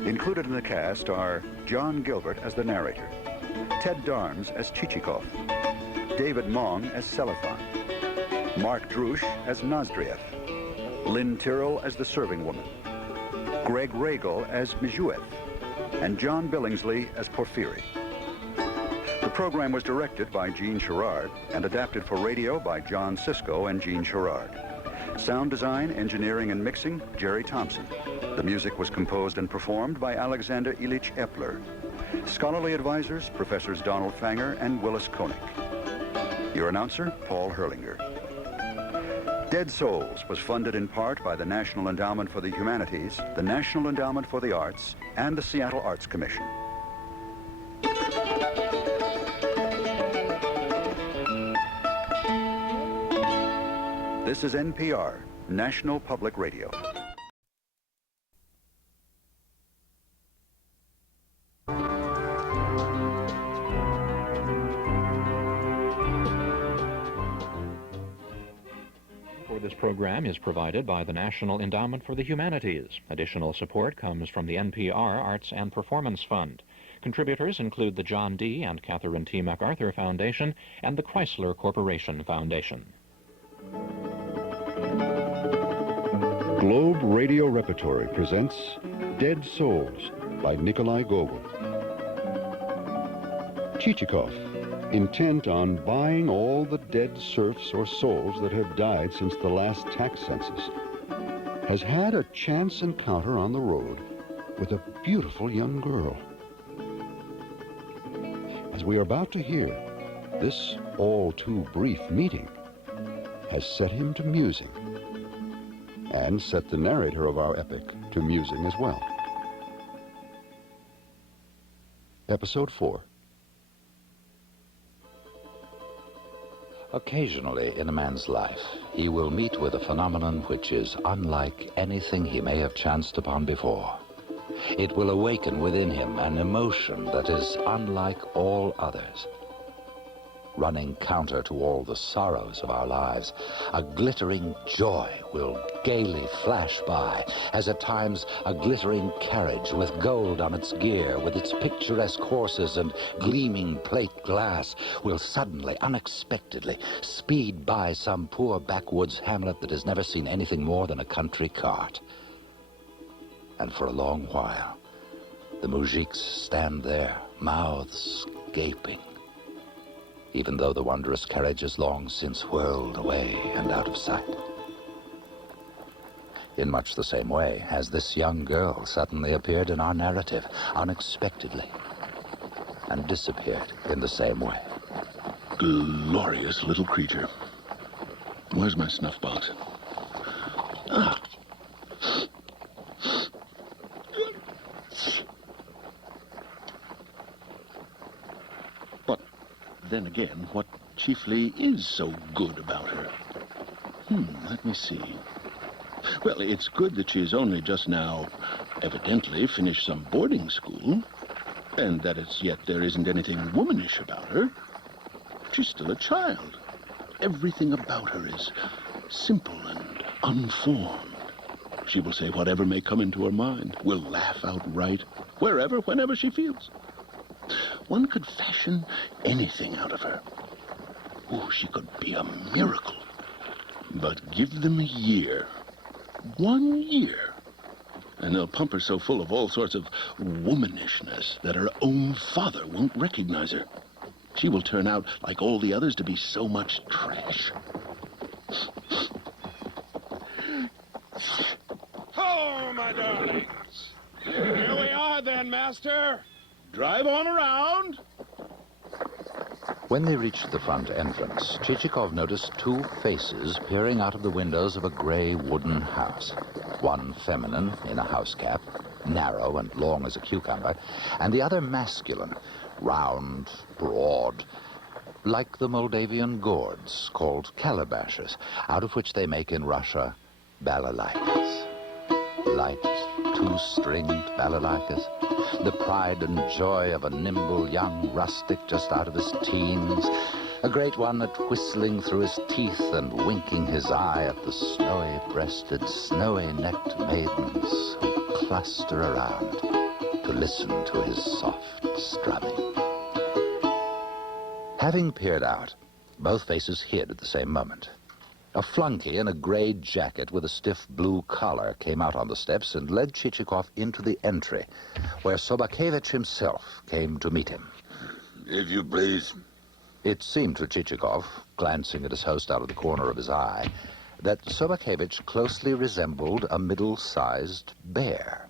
Included in the cast are John Gilbert as the narrator, Ted Darms as Chichikov, David Mong as Selifan, Mark Drush as Nozdriev, Lynn Tyrrell as the serving woman, Greg Regal as Mijuev, and John Billingsley as Porphyry. The program was directed by Gene Sherrard and adapted for radio by John Sisko and Gene Sherrard. Sound design, engineering, and mixing, Jerry Thompson. The music was composed and performed by Alexander Ilyich Epler. Scholarly advisors, Professors Donald Fanger and Willis Koenig. Your announcer, Paul Herlinger. Dead Souls was funded in part by the National Endowment for the Humanities, the National Endowment for the Arts, and the Seattle Arts Commission. This is NPR, National Public Radio. This program is provided by the National Endowment for the Humanities. Additional support comes from the NPR Arts and Performance Fund. Contributors include the John D. and Catherine T. MacArthur Foundation and the Chrysler Corporation Foundation. Globe Radio Repertory presents Dead Souls by Nikolai Gogol. Chichikov, intent on buying all the dead serfs or souls that have died since the last tax census, has had a chance encounter on the road with a beautiful young girl. As we are about to hear, this all too brief meeting has set him to musing, and set the narrator of our epic to musing as well. Episode 4. Occasionally in a man's life, he will meet with a phenomenon which is unlike anything he may have chanced upon before. It will awaken within him an emotion that is unlike all others. Running counter to all the sorrows of our lives, a glittering joy will gaily flash by, as at times a glittering carriage with gold on its gear, with its picturesque horses and gleaming plate glass, will suddenly, unexpectedly, speed by some poor backwoods hamlet that has never seen anything more than a country cart. And for a long while, the moujiks stand there, mouths gaping, even though the wondrous carriage has long since whirled away and out of sight. In much the same way has this young girl suddenly appeared in our narrative, unexpectedly, and disappeared in the same way. Glorious little creature. Where's my snuff box? Ah. But then again, what chiefly is so good about her? Let me see. Well, it's good that she's only just now, evidently, finished some boarding school, and that as yet there isn't anything womanish about her. She's still a child. Everything about her is simple and unformed. She will say whatever may come into her mind, will laugh outright, wherever, whenever she feels. One could fashion anything out of her. Oh, she could be a miracle. But give them a year, 1 year, and they'll pump her so full of all sorts of womanishness that her own father won't recognize her. She will turn out, like all the others, to be so much trash. Oh, my darlings. Here we are then, Master. Drive on around. When they reached the front entrance, Chichikov noticed two faces peering out of the windows of a gray wooden house. One feminine in a house cap, narrow and long as a cucumber, and the other masculine, round, broad, like the Moldavian gourds, called calabashes, out of which they make in Russia balalaikas. Light, two-stringed balalaikas, the pride and joy of a nimble young rustic just out of his teens, a great one at whistling through his teeth and winking his eye at the snowy-breasted, snowy-necked maidens who cluster around to listen to his soft strumming. Having peered out, both faces hid at the same moment. A flunky in a gray jacket with a stiff blue collar came out on the steps and led Chichikov into the entry, where Sobakevich himself came to meet him. If you please. It seemed to Chichikov, glancing at his host out of the corner of his eye, that Sobakevich closely resembled a middle-sized bear.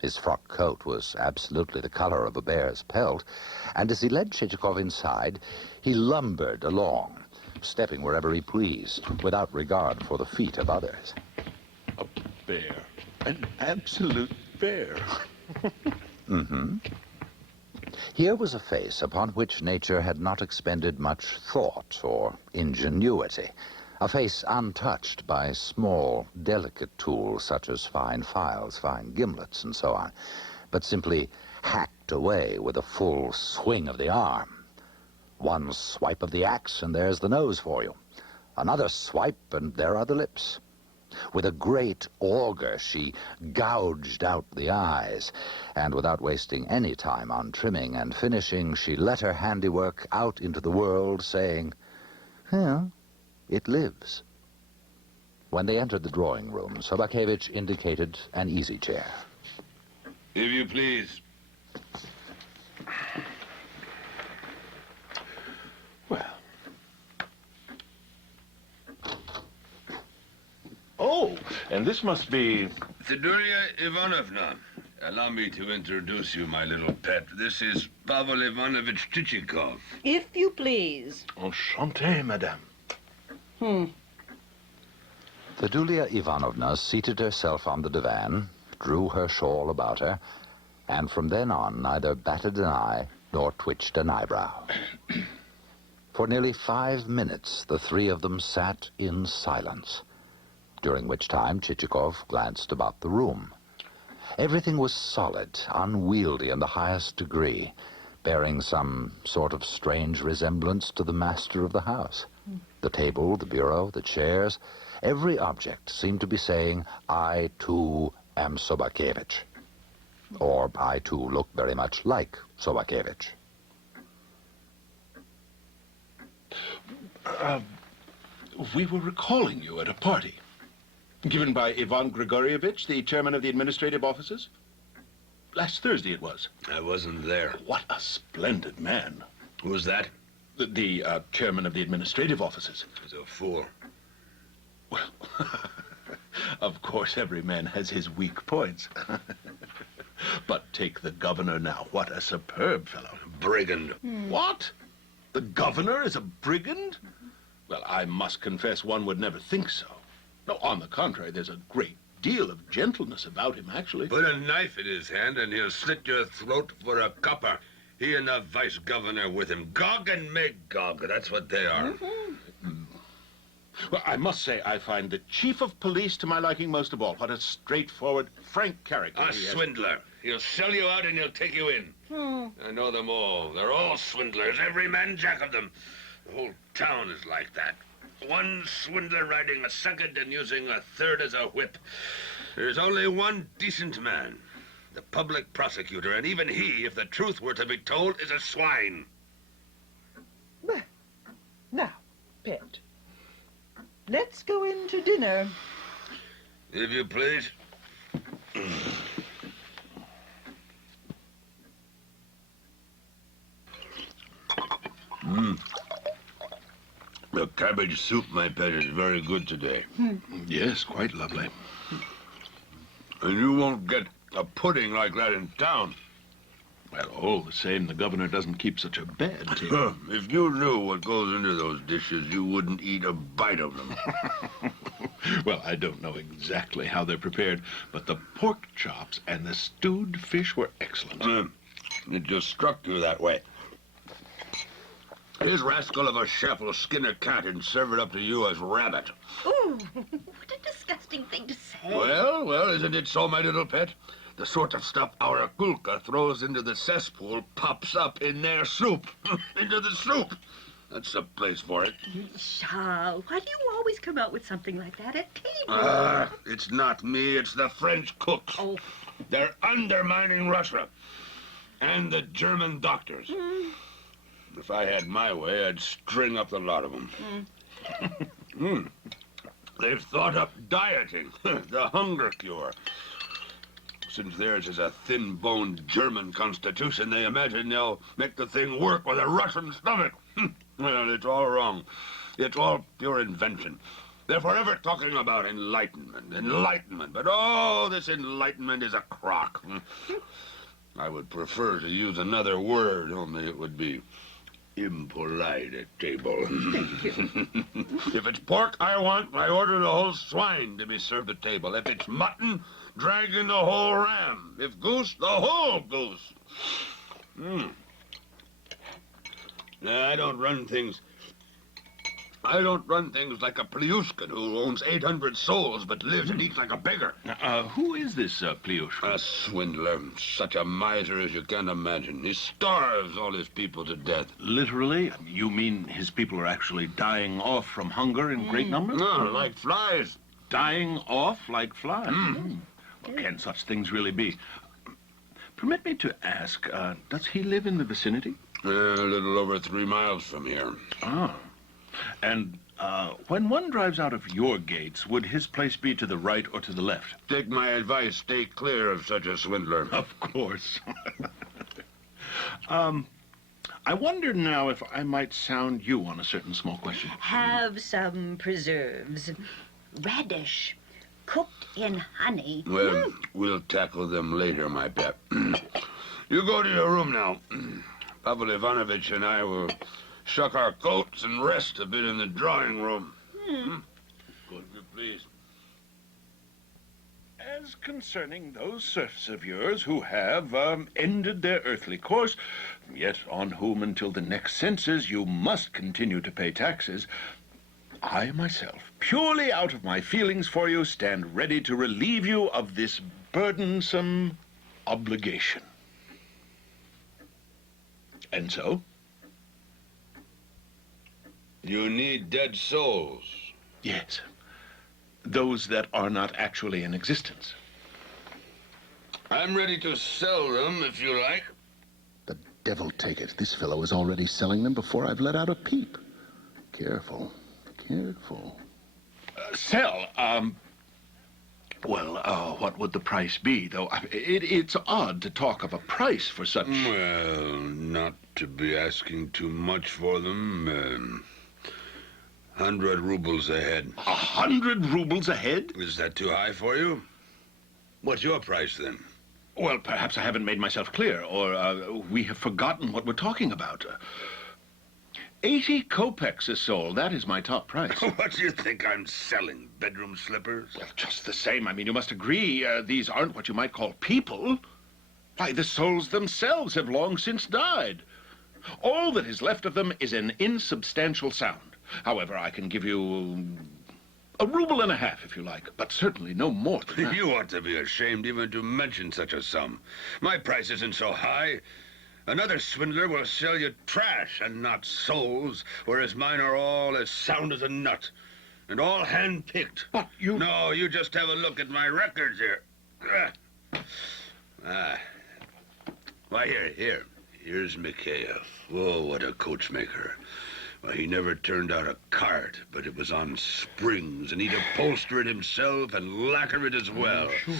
His frock coat was absolutely the color of a bear's pelt, and as he led Chichikov inside, he lumbered along, stepping wherever he pleased, without regard for the feet of others. A bear. An absolute bear. Mm-hmm. Here was a face upon which nature had not expended much thought or ingenuity, a face untouched by small, delicate tools such as fine files, fine gimlets, and so on, but simply hacked away with a full swing of the arm. One swipe of the axe, and there's the nose for you. Another swipe, and there are the lips. With a great auger, she gouged out the eyes, and without wasting any time on trimming and finishing, she let her handiwork out into the world, saying, "Well, it lives." When they entered the drawing room, Sobakevich indicated an easy chair. If you please. Oh, and this must be... Thedulia Ivanovna, allow me to introduce you, my little pet. This is Pavel Ivanovich Chichikov. If you please. Enchanté, madame. Thedulia Ivanovna seated herself on the divan, drew her shawl about her, and from then on neither batted an eye nor twitched an eyebrow. For nearly 5 minutes, the three of them sat in silence, during which time Chichikov glanced about the room. Everything was solid, unwieldy in the highest degree, bearing some sort of strange resemblance to the master of the house. The table, the bureau, the chairs, every object seemed to be saying, "I, too, am Sobakevich." Or, "I, too, look very much like Sobakevich." We were recalling you at a party given by Ivan Grigorievich, the chairman of the administrative offices. Last Thursday it was. I wasn't there. What a splendid man. Who's that? The chairman of the administrative offices. He's a fool. Well, of course, every man has his weak points. But take the governor now. What a superb fellow. Brigand. What? The governor is a brigand? Well, I must confess one would never think so. No, on the contrary, there's a great deal of gentleness about him, actually. Put a knife in his hand and he'll slit your throat for a copper. He and the vice-governor with him. Gog and Magog, that's what they are. Well, I must say I find the chief of police to my liking most of all. What a straightforward, frank character A he has. swindler. He'll sell you out and he'll take you in. I know them all. They're all swindlers, every man jack of them. The whole town is like that. One swindler riding a second and using a third as a whip. There's only one decent man, the public prosecutor, and even he, if the truth were to be told, is a swine. Well, now, pet, let's go in to dinner. If you please. The cabbage soup, my pet, is very good today. Yes, quite lovely. And you won't get a pudding like that in town. Well, all the same, the governor doesn't keep such a bad table. If you knew what goes into those dishes, you wouldn't eat a bite of them. Well, I don't know exactly how they're prepared, but the pork chops and the stewed fish were excellent. It just struck you that way. His rascal of a chef will skin a cat and serve it up to you as rabbit. Ooh, what a disgusting thing to say. Well, isn't it so, my little pet? The sort of stuff our Akulka throws into the cesspool pops up in their soup. Into the soup. That's the place for it. Charles, why do you always come out with something like that at table? It's not me, it's the French cooks. Oh. They're undermining Russia. And the German doctors. If I had my way, I'd string up the lot of them. They've thought up dieting, the hunger cure. Since theirs is a thin-boned German constitution, they imagine they'll make the thing work with a Russian stomach. Well, it's all wrong. It's all pure invention. They're forever talking about enlightenment, but all this enlightenment is a crock. I would prefer to use another word, only it would be impolite at table. Thank you. If it's pork I order the whole swine to be served at table. If it's mutton, drag in the whole ram. If goose, the whole goose. Nah, I don't run things like a Plyushkin who owns 800 souls but lives and eats like a beggar. Who is this Plyushkin? A swindler. Such a miser as you can't imagine. He starves all his people to death. Literally? You mean his people are actually dying off from hunger in great numbers? No, like flies. Dying off like flies? Well, can such things really be? Permit me to ask, does he live in the vicinity? A little over 3 miles from here. Ah. And when one drives out of your gates, would his place be to the right or to the left? Take my advice. Stay clear of such a swindler. Of course. I wonder now if I might sound you on a certain small question. Have some preserves. Radish, cooked in honey. Well, we'll tackle them later, my pet. You go to your room now. Pavel Ivanovich and I will shuck our coats and rest a bit in the drawing room. Good, please. As concerning those serfs of yours who have ended their earthly course, yet on whom until the next census you must continue to pay taxes, I myself, purely out of my feelings for you, stand ready to relieve you of this burdensome obligation. And so? You need dead souls. Yes. Those that are not actually in existence. I'm ready to sell them, if you like. The devil take it. This fellow is already selling them before I've let out a peep. Careful. Careful. Sell? Well, what would the price be, though? It's odd to talk of a price for such... Well, not to be asking too much for them. 100 rubles a head. 100 rubles a head? Is that too high for you? What's your price, then? Well, perhaps I haven't made myself clear, or we have forgotten what we're talking about. 80 kopecks a soul. That is my top price. What do you think I'm selling? Bedroom slippers? Well, just the same. I mean, you must agree, these aren't what you might call people. Why, the souls themselves have long since died. All that is left of them is an insubstantial sound. However, I can give you 1.5 rubles, if you like, but certainly no more than that. You ought to be ashamed even to mention such a sum. My price isn't so high. Another swindler will sell you trash and not souls, whereas mine are all as sound as a nut and all hand-picked. But you... No, you just have a look at my records here. Why, here's Mikhail. Oh, what a coachmaker. Well, he never turned out a cart, but it was on springs, and he'd upholster it himself and lacquer it as well. Sure.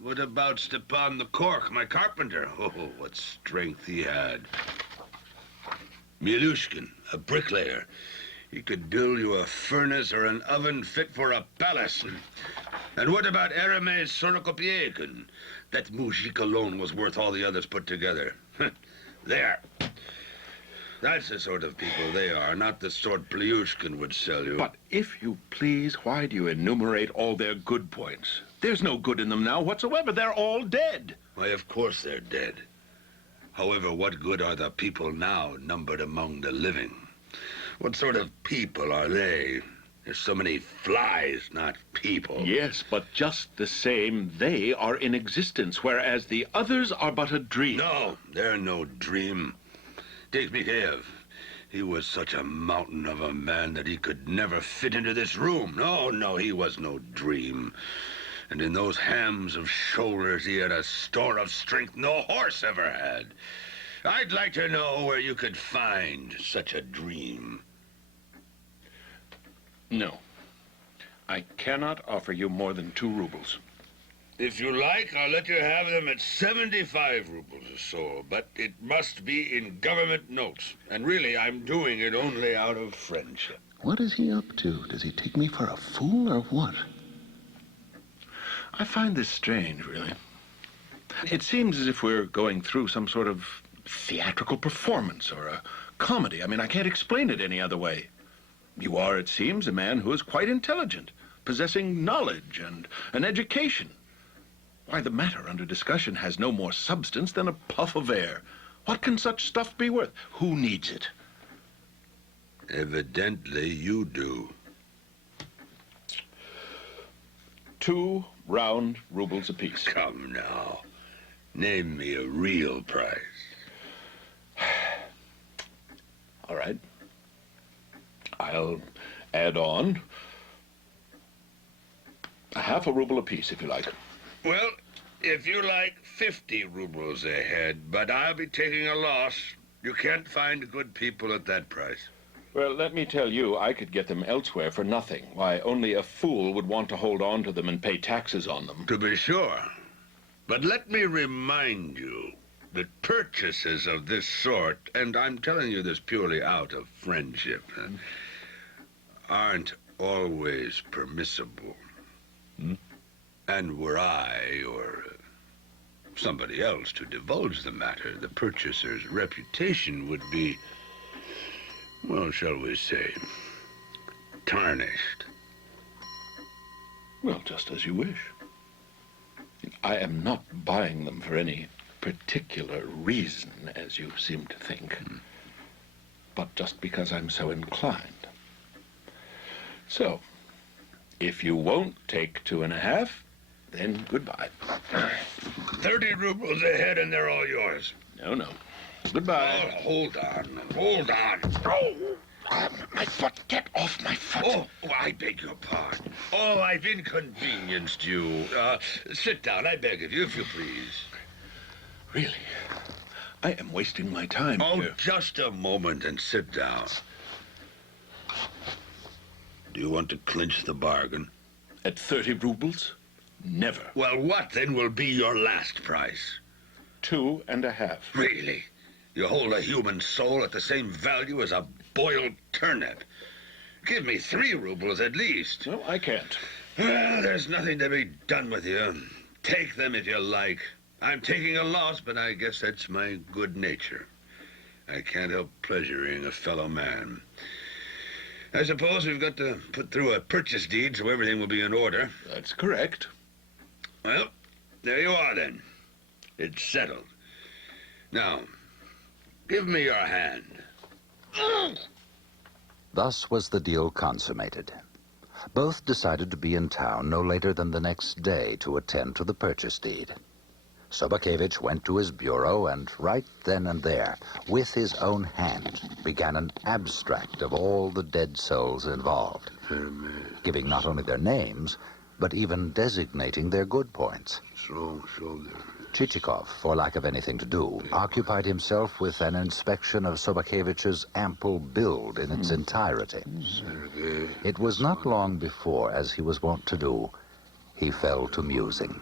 What about Stepan the Cork, my carpenter? Oh, what strength he had. Milushkin, a bricklayer. He could build you a furnace or an oven fit for a palace. And what about Aramis Sorokopiekin? That mujik alone was worth all the others put together. There. That's the sort of people they are, not the sort Plyushkin would sell you. But if you please, why do you enumerate all their good points? There's no good in them now whatsoever. They're all dead. Why, of course they're dead. However, what good are the people now numbered among the living? What sort of people are they? There's so many flies, not people. Yes, but just the same, they are in existence, whereas the others are but a dream. No, they're no dream. Take Mikhail. He was such a mountain of a man that he could never fit into this room. No, he was no dream. And in those hams of shoulders he had a store of strength no horse ever had. I'd like to know where you could find such a dream. No. I cannot offer you more than 2 rubles. If you like, I'll let you have them at 75 rubles a soul, but it must be in government notes. And really, I'm doing it only out of friendship. What is he up to? Does he take me for a fool or what? I find this strange, really. It seems as if we're going through some sort of theatrical performance or a comedy. I mean, I can't explain it any other way. You are, it seems, a man who is quite intelligent, possessing knowledge and an education. Why, the matter under discussion has no more substance than a puff of air. What can such stuff be worth? Who needs it? Evidently, you do. 2 round rubles apiece. Come now. Name me a real price. All right. I'll add on a half a ruble apiece, if you like. Well, if you like, 50 rubles a head, but I'll be taking a loss. You can't find good people at that price. Well, let me tell you, I could get them elsewhere for nothing. Why, only a fool would want to hold on to them and pay taxes on them. To be sure. But let me remind you that purchases of this sort, and I'm telling you this purely out of friendship, aren't always permissible. And were I, or somebody else, to divulge the matter, the purchaser's reputation would be, well, shall we say, tarnished. Well, just as you wish. I am not buying them for any particular reason, as you seem to think, but just because I'm so inclined. So, if you won't take 2.5, then goodbye. 30 rubles a head and they're all yours. No. Goodbye. Oh, hold on. Oh, my foot. Get off my foot. Oh, I beg your pardon. Oh, I've inconvenienced you. Sit down, I beg of you, if you please. Really? I am wasting my time here. Oh, just a moment and sit down. Do you want to clinch the bargain? At 30 rubles? Never. Well, what then will be your last price? 2.5. Really? You hold a human soul at the same value as a boiled turnip. Give me 3 rubles at least. No, I can't. Well, there's nothing to be done with you. Take them if you like. I'm taking a loss, but I guess that's my good nature. I can't help pleasuring a fellow man. I suppose we've got to put through a purchase deed so everything will be in order. That's correct. Well, there you are then. It's settled. Now, give me your hand. Thus was the deal consummated. Both decided to be in town no later than the next day to attend to the purchase deed. Sobakevich went to his bureau and right then and there, with his own hand, began an abstract of all the dead souls involved, giving not only their names, but even designating their good points. Chichikov, for lack of anything to do, occupied himself with an inspection of Sobakevich's ample build in its entirety. It was not long before, as he was wont to do, he fell to musing.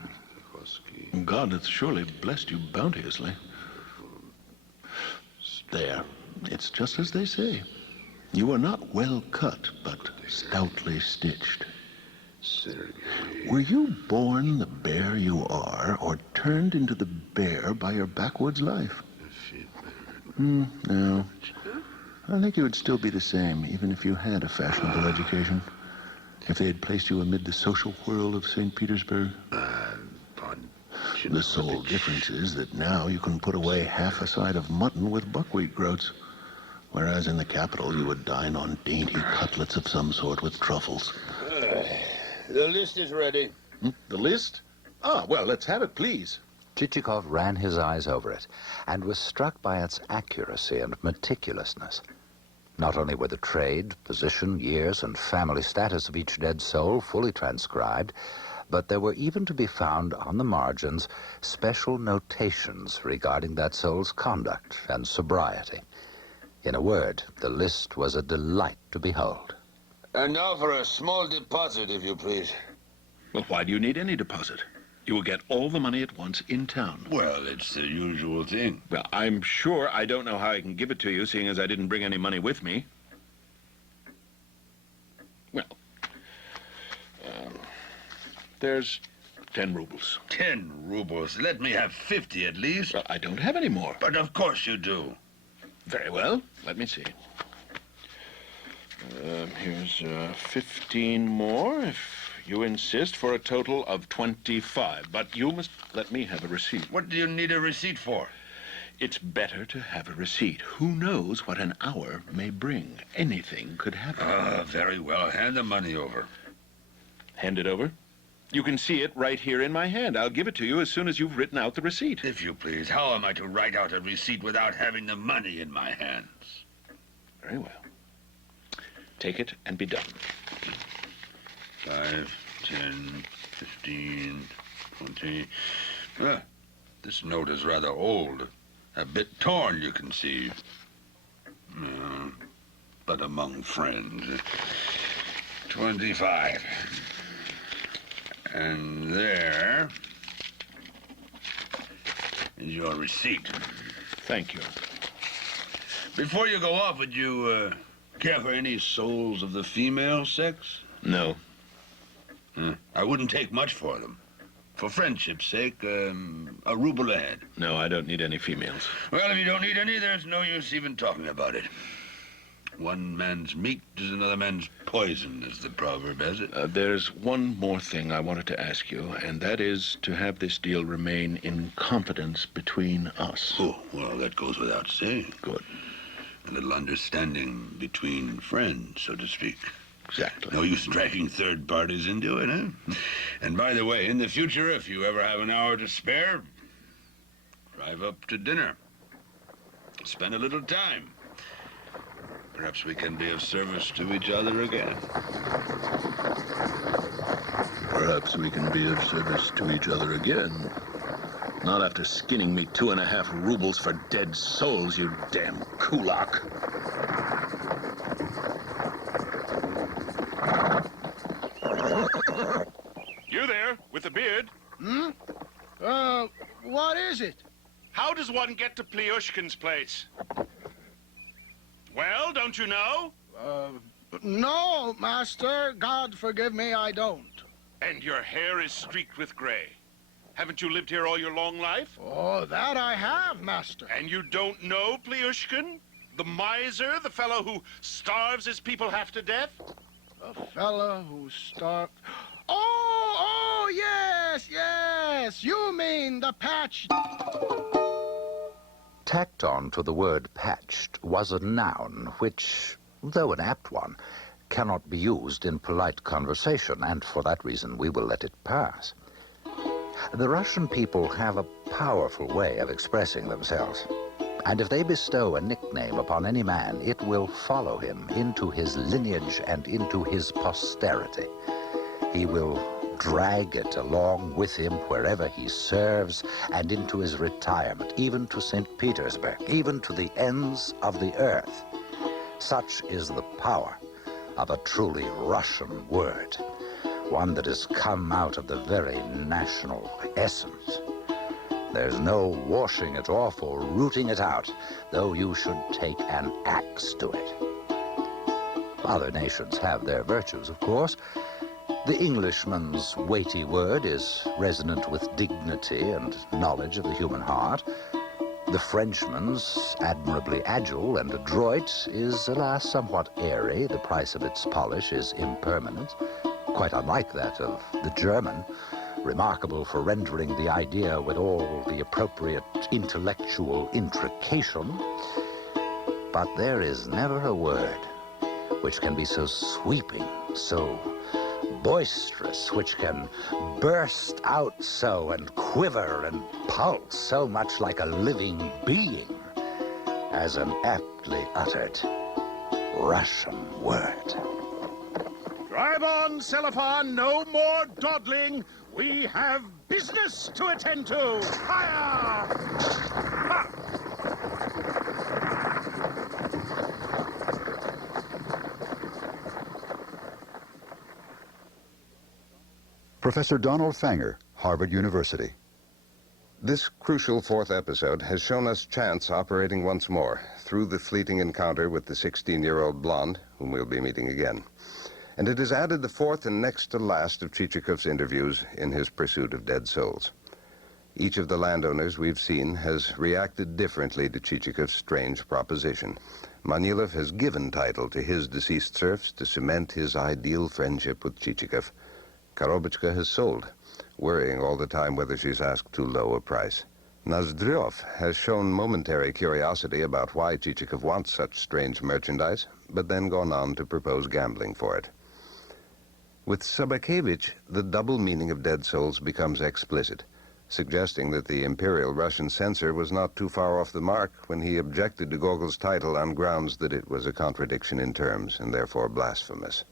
God hath surely blessed you bounteously. There, it's just as they say. You are not well cut, but stoutly stitched. Were you born the bear you are, or turned into the bear by your backwoods life? No. I think you would still be the same, even if you had a fashionable education. If they had placed you amid the social whirl of St. Petersburg. The sole difference is that now you can put away half a side of mutton with buckwheat groats, whereas in the capital you would dine on dainty cutlets of some sort with truffles. The list is ready. The list? Ah, well, let's have it, please. Chichikov ran his eyes over it, and was struck by its accuracy and meticulousness. Not only were the trade, position, years, and family status of each dead soul fully transcribed, But there were even to be found on the margins special notations regarding that soul's conduct and sobriety. In a word, the list was a delight to behold. And now for a small deposit, if you please. Well, why do you need any deposit? You will get all the money at once in town. Well, it's the usual thing. Well, I'm sure I don't know how I can give it to you, seeing as I didn't bring any money with me. Well, there's 10 rubles. 10 rubles? Let me have 50 at least. Well, I don't have any more. But of course you do. Very well. Let me see. Here's 15 more, if you insist, for a total of 25. But you must let me have a receipt. What do you need a receipt for? It's better to have a receipt. Who knows what an hour may bring? Anything could happen. Ah, very well. Hand the money over. Hand it over? You can see it right here in my hand. I'll give it to you as soon as you've written out the receipt. If you please, how am I to write out a receipt without having the money in my hands? Very well. Take it and be done. 5, 10, 15, 20. This note is rather old. A bit torn, you can see. But among friends. 25. And there is your receipt. Thank you. Before you go off, would you care for any souls of the female sex? No. I wouldn't take much for them. For friendship's sake, a ruble a head. No, I don't need any females. Well, if you don't need any, there's no use even talking about it. One man's meat is another man's poison, as the proverb has it. There's one more thing I wanted to ask you, and that is to have this deal remain in confidence between us. Oh, well, that goes without saying. Good. A little understanding between friends, so to speak. Exactly. No use dragging third parties into it, eh? And by the way, in the future, if you ever have an hour to spare, drive up to dinner. Spend a little time. Perhaps we can be of service to each other again. Perhaps we can be of service to each other again. Not after skinning me 2.5 rubles for dead souls, you damn kulak. You there, with the beard? What is it? How does one get to Plyushkin's place? Well, don't you know? No, master. God forgive me, I don't. And your hair is streaked with gray. Haven't you lived here all your long life? Oh, that I have, master. And you don't know Plyushkin? The miser, the fellow who starves his people half to death? The fellow who starved... Oh, yes. You mean the patch... Tacked on to the word patched was a noun which, though an apt one, cannot be used in polite conversation, and for that reason we will let it pass. The Russian people have a powerful way of expressing themselves, and if they bestow a nickname upon any man, it will follow him into his lineage and into his posterity. He will drag it along with him wherever he serves and into his retirement, even to St. Petersburg, even to the ends of the earth. Such is the power of a truly Russian word, one that has come out of the very national essence. There's no washing it off or rooting it out, though you should take an axe to it. Other nations have their virtues, of course. The Englishman's weighty word is resonant with dignity and knowledge of the human heart. The Frenchman's, admirably agile and adroit, is, alas, somewhat airy. The price of its polish is impermanent, quite unlike that of the German, remarkable for rendering the idea with all the appropriate intellectual intrication. But there is never a word which can be so sweeping, so boisterous, which can burst out so and quiver and pulse so much like a living being as an aptly uttered Russian word. Drive on, Cellophane, no more dawdling. We have business to attend to. Fire! Professor Donald Fanger, Harvard University. This crucial fourth episode has shown us chance operating once more through the fleeting encounter with the 16-year-old blonde, whom we'll be meeting again. And it has added the fourth and next to last of Chichikov's interviews in his pursuit of dead souls. Each of the landowners we've seen has reacted differently to Chichikov's strange proposition. Manilov has given title to his deceased serfs to cement his ideal friendship with Chichikov. Korobichka has sold, worrying all the time whether she's asked too low a price. Nozdryov has shown momentary curiosity about why Chichikov wants such strange merchandise, but then gone on to propose gambling for it. With Sobakevich, the double meaning of dead souls becomes explicit, suggesting that the Imperial Russian censor was not too far off the mark when he objected to Gogol's title on grounds that it was a contradiction in terms and therefore blasphemous.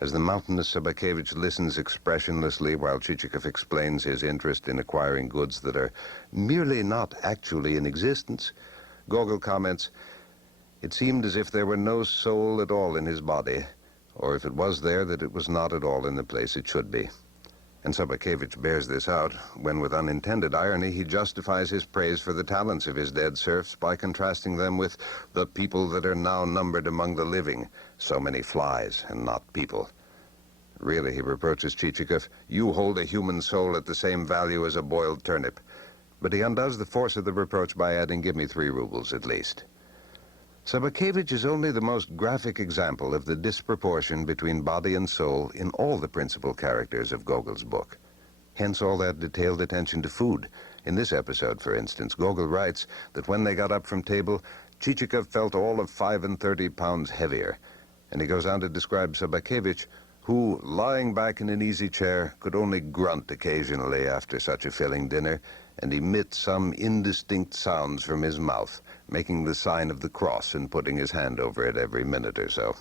As the mountainous Sobakevich listens expressionlessly while Chichikov explains his interest in acquiring goods that are merely not actually in existence, Gogol comments, "It seemed as if there were no soul at all in his body, or if it was there, that it was not at all in the place it should be." And Sobakevich bears this out when, with unintended irony, he justifies his praise for the talents of his dead serfs by contrasting them with the people that are now numbered among the living, so many flies and not people. Really, he reproaches Chichikov, "You hold a human soul at the same value as a boiled turnip." But he undoes the force of the reproach by adding, "Give me 3 rubles at least." Sobakevich is only the most graphic example of the disproportion between body and soul in all the principal characters of Gogol's book. Hence all that detailed attention to food. In this episode, for instance, Gogol writes that when they got up from table, Chichikov felt all of 35 pounds heavier. And he goes on to describe Sobakevich, who, lying back in an easy chair, could only grunt occasionally after such a filling dinner and emit some indistinct sounds from his mouth, making the sign of the cross and putting his hand over it every minute or so.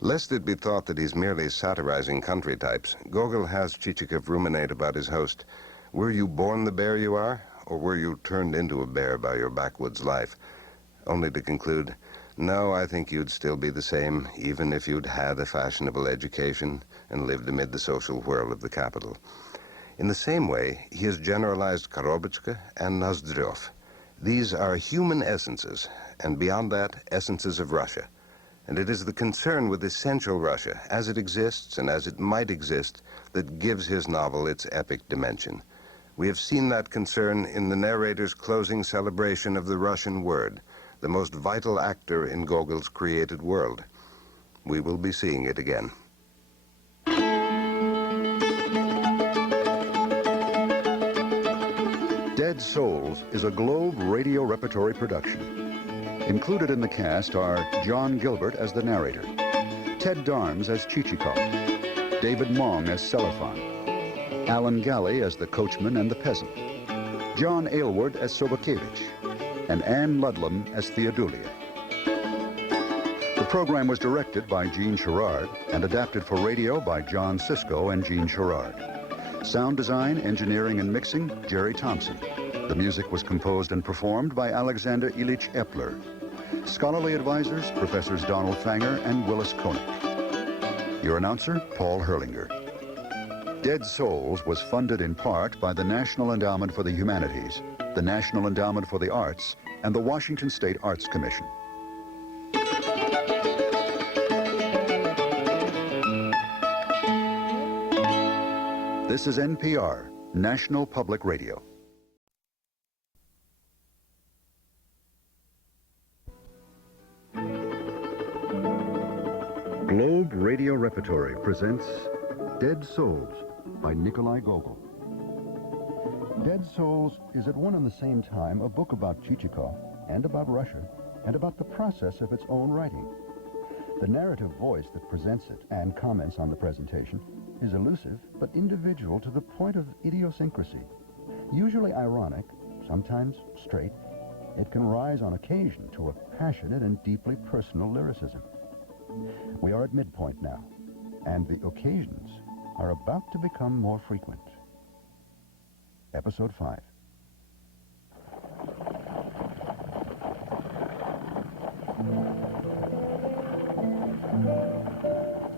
Lest it be thought that he's merely satirizing country types, Gogol has Chichikov ruminate about his host. Were you born the bear you are, or were you turned into a bear by your backwoods life? Only to conclude, no, I think you'd still be the same, even if you'd had a fashionable education and lived amid the social whirl of the capital. In the same way, he has generalized Korobichka and Nozdryov. These are human essences, and beyond that, essences of Russia. And it is the concern with essential Russia, as it exists and as it might exist, that gives his novel its epic dimension. We have seen that concern in the narrator's closing celebration of the Russian word, the most vital actor in Gogol's created world. We will be seeing it again. Dead Souls is a Globe Radio Repertory production. Included in the cast are John Gilbert as the narrator, Ted Darms as Chichikov, David Mong as Selifan, Alan Galley as the coachman and the peasant, John Aylward as Sobakevich, and Anne Ludlam as Theodulia. The program was directed by Gene Sherrard and adapted for radio by John Sisko and Gene Sherrard. Sound design, engineering, and mixing, Jerry Thompson. The music was composed and performed by Alexander Ilyich Epler. Scholarly advisors, Professors Donald Fanger and Willis Koenig. Your announcer, Paul Herlinger. Dead Souls was funded in part by the National Endowment for the Humanities, the National Endowment for the Arts, and the Washington State Arts Commission. This is NPR, National Public Radio. Globe Radio Repertory presents Dead Souls by Nikolai Gogol. Dead Souls is at one and the same time a book about Chichikov and about Russia and about the process of its own writing. The narrative voice that presents it and comments on the presentation is elusive but individual to the point of idiosyncrasy. Usually ironic, sometimes straight, it can rise on occasion to a passionate and deeply personal lyricism. We are at midpoint now, and the occasions are about to become more frequent. Episode 5.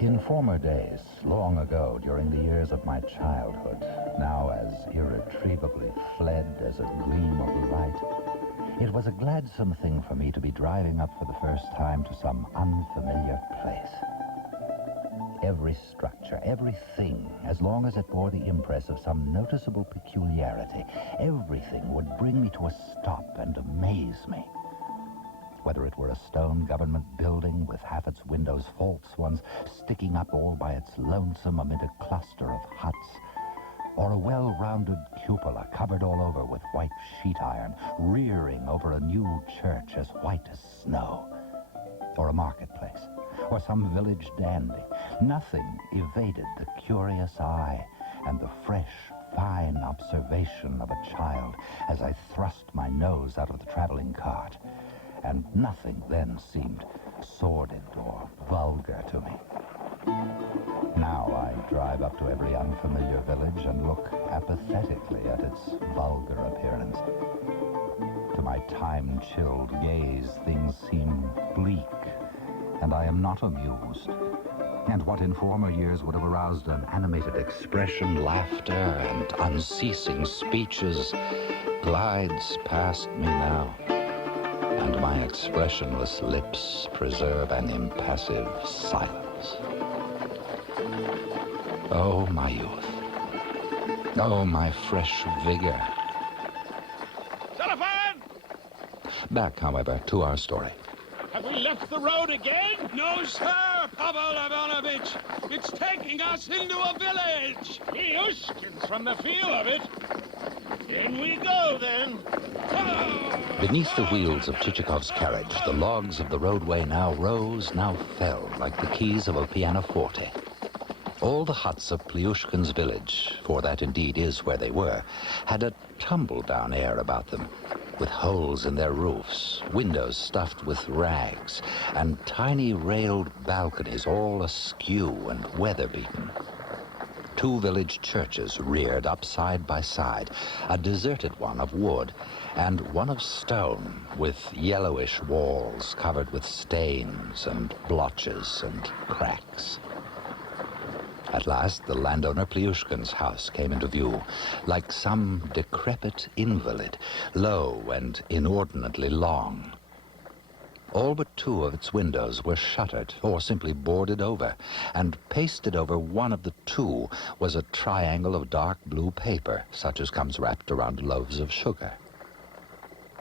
In former days, long ago, during the years of my childhood, now as irretrievably fled as a gleam of light, it was a gladsome thing for me to be driving up for the first time to some unfamiliar place. Every structure, everything, as long as it bore the impress of some noticeable peculiarity, everything would bring me to a stop and amaze me. Whether it were a stone government building with half its windows false ones sticking up all by its lonesome amid a cluster of huts, or a well-rounded cupola covered all over with white sheet iron, rearing over a new church as white as snow, or a marketplace, or some village dandy, nothing evaded the curious eye and the fresh, fine observation of a child as I thrust my nose out of the traveling cart. And nothing then seemed sordid or vulgar to me. Now I drive up to every unfamiliar village and look apathetically at its vulgar appearance. To my time-chilled gaze, things seem bleak, and I am not amused. And what in former years would have aroused an animated expression, laughter, and unceasing speeches glides past me now. And my expressionless lips preserve an impassive silence. Oh, my youth. Oh, my fresh vigor. Telephone! Back, however, to our story. Have we left the road again? No, sir, Pavel Ivanovich. It's taking us into a village. Plyushkins from the feel of it. In we go, then. Beneath the wheels of Chichikov's carriage, the logs of the roadway now rose, now fell, like the keys of a pianoforte. All the huts of Plyushkin's village, for that indeed is where they were, had a tumble-down air about them, with holes in their roofs, windows stuffed with rags, and tiny railed balconies all askew and weather-beaten. Two village churches reared up side by side, a deserted one of wood and one of stone with yellowish walls covered with stains and blotches and cracks. At last, the landowner Plyushkin's house came into view, like some decrepit invalid, low and inordinately long. All but two of its windows were shuttered or simply boarded over, and pasted over one of the two was a triangle of dark blue paper, such as comes wrapped around loaves of sugar.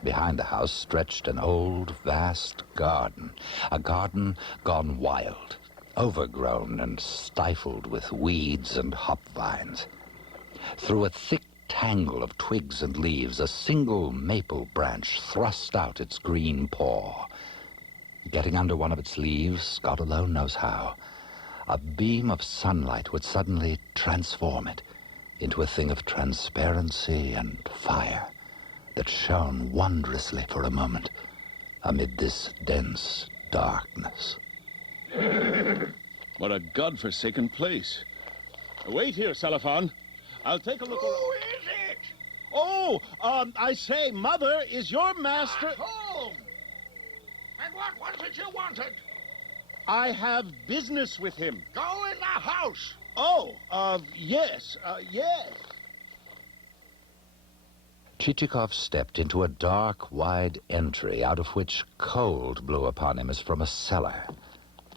Behind the house stretched an old, vast garden, a garden gone wild, overgrown and stifled with weeds and hop vines. Through a thick tangle of twigs and leaves, a single maple branch thrust out its green paw. Getting under one of its leaves, God alone knows how, a beam of sunlight would suddenly transform it into a thing of transparency and fire that shone wondrously for a moment amid this dense darkness. What a godforsaken place. Wait here, Cellophane. I'll take a look. Who is it? Oh, I say, Mother, is your master... At home. And what was it you wanted? I have business with him. Go in the house. Oh, yes. Chichikov stepped into a dark, wide entry out of which cold blew upon him as from a cellar.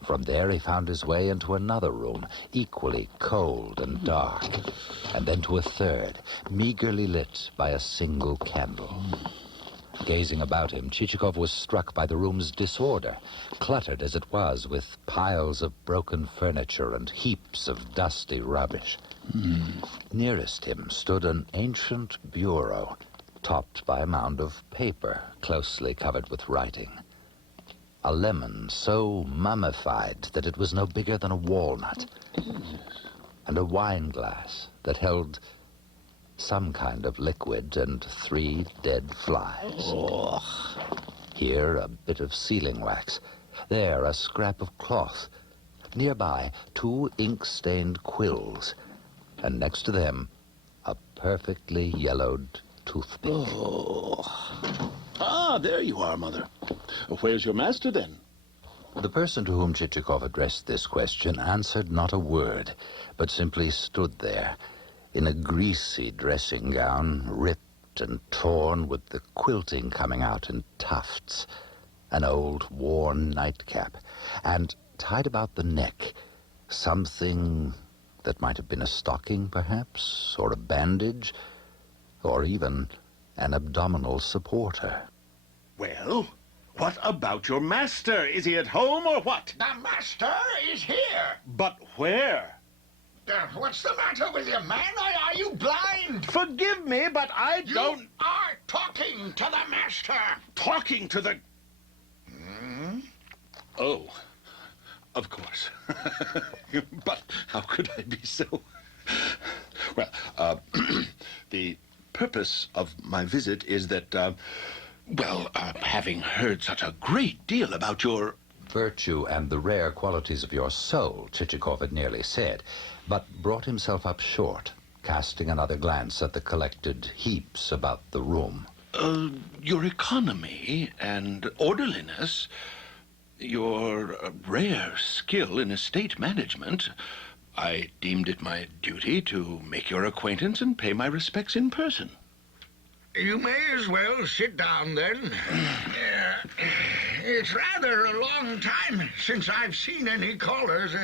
From there he found his way into another room, equally cold and dark, and then to a third, meagerly lit by a single candle. Gazing about him, Chichikov was struck by the room's disorder, cluttered as it was with piles of broken furniture and heaps of dusty rubbish. Nearest him stood an ancient bureau, topped by a mound of paper closely covered with writing. A lemon so mummified that it was no bigger than a walnut, and a wine glass that held some kind of liquid and 3 dead flies. Here a bit of sealing wax, there a scrap of cloth, nearby 2 ink-stained quills, and next to them, a perfectly yellowed toothpick. Oh. Ah, there you are, Mother. Where's your master, then? The person to whom Chichikov addressed this question answered not a word, but simply stood there, in a greasy dressing gown, ripped and torn with the quilting coming out in tufts, an old worn nightcap, and tied about the neck, something that might have been a stocking, perhaps, or a bandage, or even an abdominal supporter. Well, what about your master? Is he at home or what? The master is here. But where? What's the matter with you, man? Are you blind? Forgive me, but I don't... You are talking to the master. Talking to the... Oh, of course. But how could I be so... Well, the purpose of my visit is that, having heard such a great deal about your... Virtue and the rare qualities of your soul, Chichikov had nearly said, but brought himself up short, casting another glance at the collected heaps about the room. Your economy and orderliness, your rare skill in estate management, I deemed it my duty to make your acquaintance and pay my respects in person. You may as well sit down, then. It's rather a long time since I've seen any callers,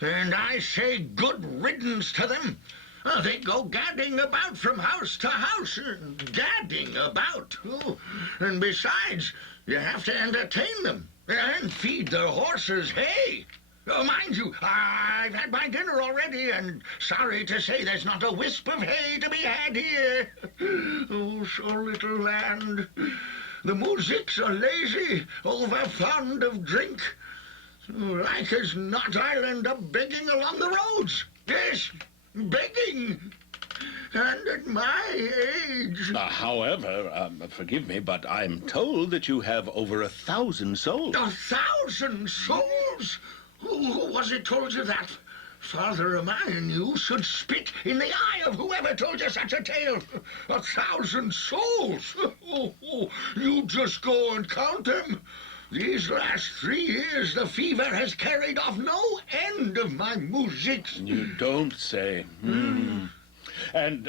and I say good riddance to them. They go gadding about from house to house, gadding about. And besides, you have to entertain them and feed their horses hay. Mind you, I've had my dinner already, and sorry to say there's not a wisp of hay to be had here. Oh, so little land. The moujiks are lazy, over fond of drink. Like as not, I'll end up begging along the roads. Yes, begging. And at my age... However, forgive me, but I'm told that you have over 1,000 souls. 1,000 souls? Who was it told you that? Father of mine, you should spit in the eye of whoever told you such a tale. 1,000 souls? You just go and count them. These last 3 years, the fever has carried off no end of my moujiks. You don't say. And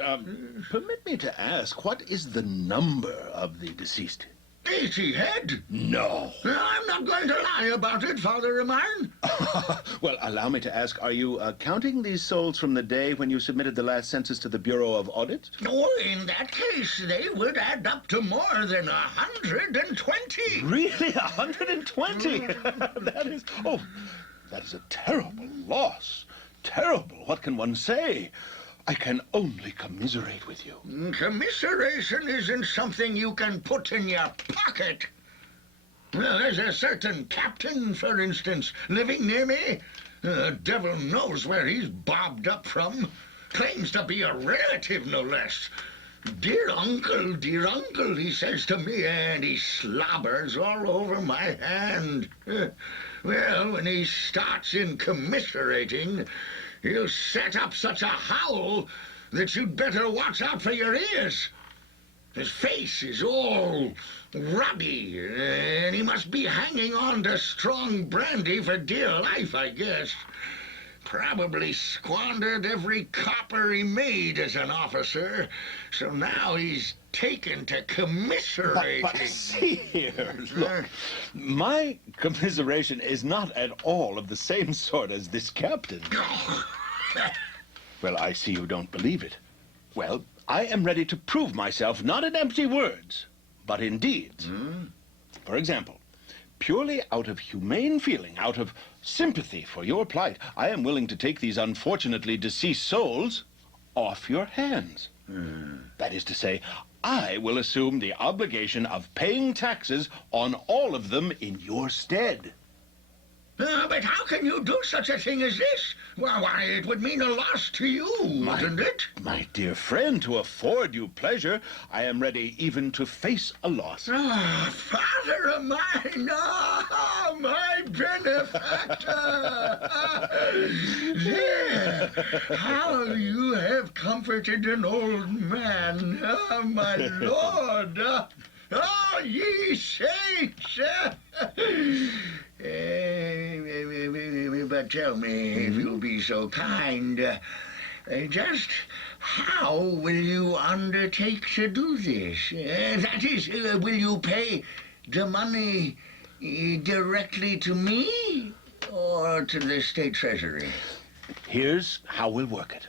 permit me to ask, what is the number of the deceased? 80 head? No. I'm not going to lie about it, Father of mine. Well, allow me to ask, are you counting these souls from the day when you submitted the last census to the Bureau of Audit? Oh, in that case, they would add up to more than 120. Really? 120? That is a terrible loss. Terrible. What can one say? I can only commiserate with you. Commiseration isn't something you can put in your pocket. Well, there's a certain captain, for instance, living near me. The devil knows where he's bobbed up from. Claims to be a relative, no less. Dear uncle, he says to me, and he slobbers all over my hand. Well, when he starts in commiserating, he'll set up such a howl that you'd better watch out for your ears. His face is all ruddy, and he must be hanging on to strong brandy for dear life, I guess. Probably squandered every copper he made as an officer, so now he's taken to commiserating. But see here, look, my commiseration is not at all of the same sort as this captain. Well, I see you don't believe it. Well, I am ready to prove myself not in empty words, but in deeds. For example, purely out of humane feeling, out of sympathy for your plight, I am willing to take these unfortunately deceased souls off your hands. That is to say, I will assume the obligation of paying taxes on all of them in your stead. But how can you do such a thing as this? Why, it would mean a loss to you, wouldn't it? My dear friend, to afford you pleasure, I am ready even to face a loss. Father of mine, my benefactor! Yeah, How you have comforted an old man, my lord. Oh, ye saints! But tell me, if you'll be so kind, just how will you undertake to do this? That is, will you pay the money directly to me or to the state treasury? Here's how we'll work it.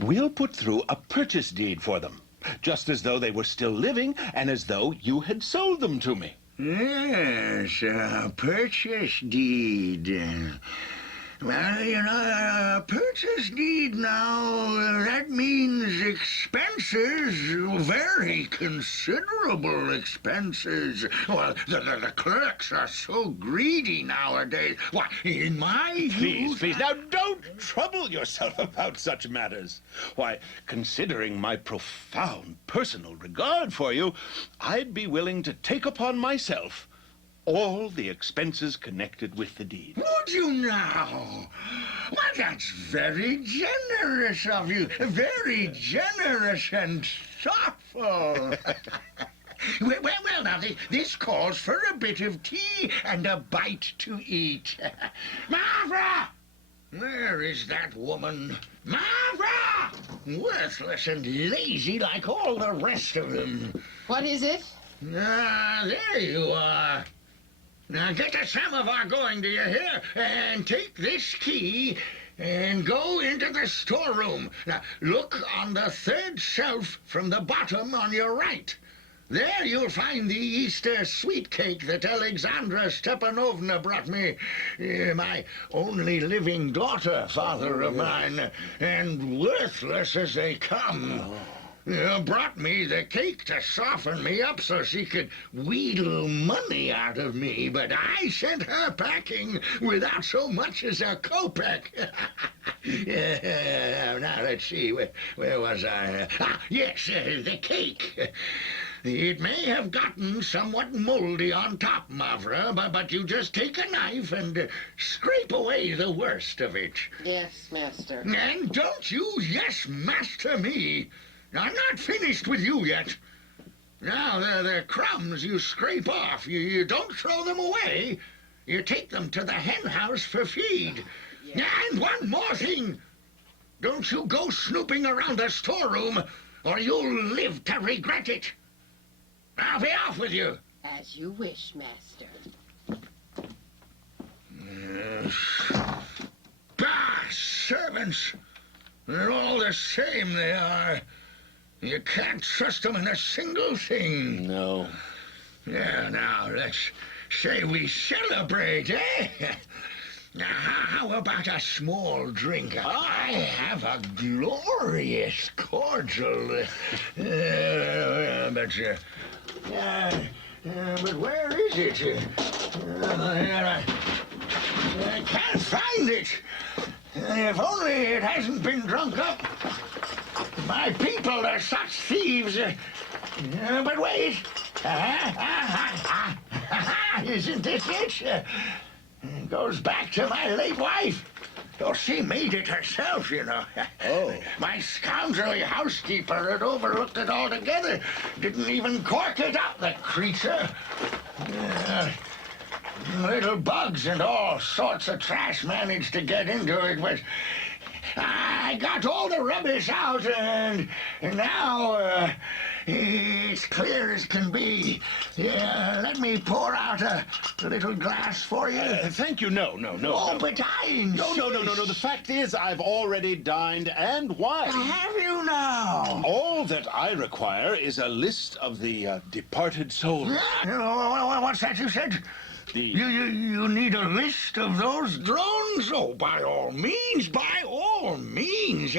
We'll put through a purchase deed for them, just as though they were still living and as though you had sold them to me. Yes, a purchase deed. Well, you know, a purchase deed now, that means expenses, very considerable expenses. Well, the clerks are so greedy nowadays. Why, in my view... Please, now don't trouble yourself about such matters. Why, considering my profound personal regard for you, I'd be willing to take upon myself all the expenses connected with the deed. Would you now? Well, that's very generous of you. Very generous and thoughtful. Well, now, this calls for a bit of tea and a bite to eat. Mavra! Where is that woman? Mavra! Worthless and lazy like all the rest of them. What is it? Ah, there you are. Now get the samovar going, do you hear? And take this key and go into the storeroom. Now look on the third shelf from the bottom on your right. There you'll find the Easter sweet cake that Alexandra Stepanovna brought me. My only living daughter, father of mine, and worthless as they come. Brought me the cake to soften me up so she could wheedle money out of me, but I sent her packing without so much as a kopeck. Now, let's see, where was I? Yes, the cake. It may have gotten somewhat moldy on top, Mavra, but you just take a knife and scrape away the worst of it. Yes, master. And don't you yes master me. I'm not finished with you yet. Now, the crumbs you scrape off, you don't throw them away. You take them to the hen house for feed. And one more thing. Don't you go snooping around the storeroom, or you'll live to regret it. I'll be off with you. As you wish, master. Servants. They're all the same, they are. You can't trust them in a single thing. No. Yeah, now, let's say we celebrate, eh? Now, how about a small drink? I have a glorious cordial. But where is it? I can't find it. If only it hasn't been drunk up. My people are such thieves. But wait. Isn't this it? It goes back to my late wife. Oh, she made it herself, you know. Oh. My scoundrelly housekeeper had overlooked it altogether. Didn't even cork it up, the creature. Little bugs and all sorts of trash managed to get into it, but I got all the rubbish out, and now it's clear as can be. Let me pour out a little glass for you. Thank you. No. Oh, but I insist. No. The fact is, I've already dined and wined. Have you now? All that I require is a list of the departed souls. What's that you said? You need a list of those drones? Oh, by all means, by all means.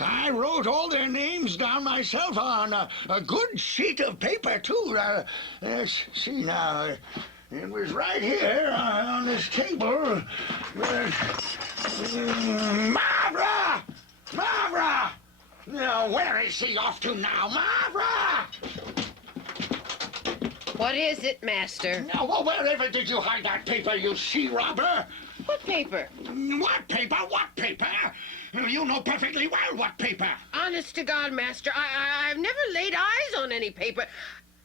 I wrote all their names down myself on a good sheet of paper, too. Let's see now. It was right here on this table. Mavra! Mavra! Now, where is she off to now? Mavra! What is it, master? Now, wherever did you hide that paper, you she-robber? What paper? What paper? What paper? You know perfectly well what paper. Honest to God, Master, I've never laid eyes on any paper.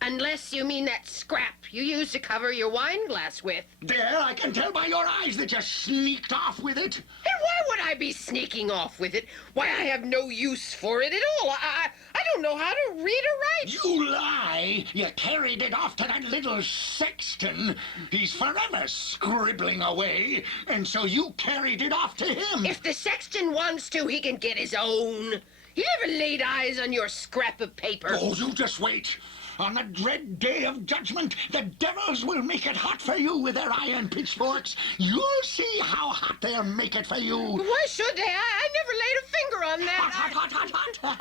Unless you mean that scrap you used to cover your wine glass with. There, I can tell by your eyes that you sneaked off with it. And why would I be sneaking off with it? Why, I have no use for it at all. I don't know how to read or write. You lie! You carried it off to that little sexton. He's forever scribbling away, and so you carried it off to him. If the sexton wants to, he can get his own. He never laid eyes on your scrap of paper. Oh, you just wait. On the dread day of judgment, the devils will make it hot for you with their iron pitchforks. You'll see how hot they'll make it for you. Why should they? I never laid a finger on that. Hot.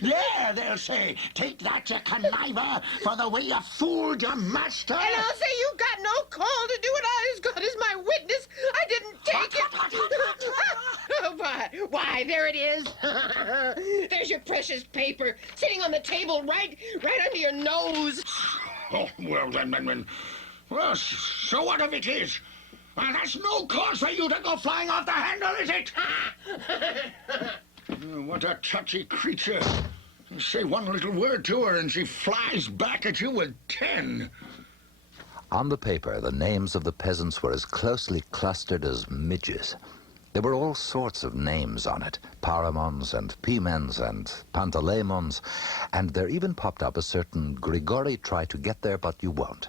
Yeah, they'll say, take that, you conniver, for the way you fooled your master. And I'll say you got no call to do it. As God is my witness, I didn't take it. Why, there it is. There's your precious paper, sitting on the table right under your nose. Oh, well, then. Well, so what if it is? That's no cause for you to go flying off the handle, is it? What a touchy creature. You say one little word to her and she flies back at you with 10. On the paper, the names of the peasants were as closely clustered as midges. There were all sorts of names on it, Paramons and Pimens and Pantaleimons, and there even popped up a certain Grigori try to get there, but you won't.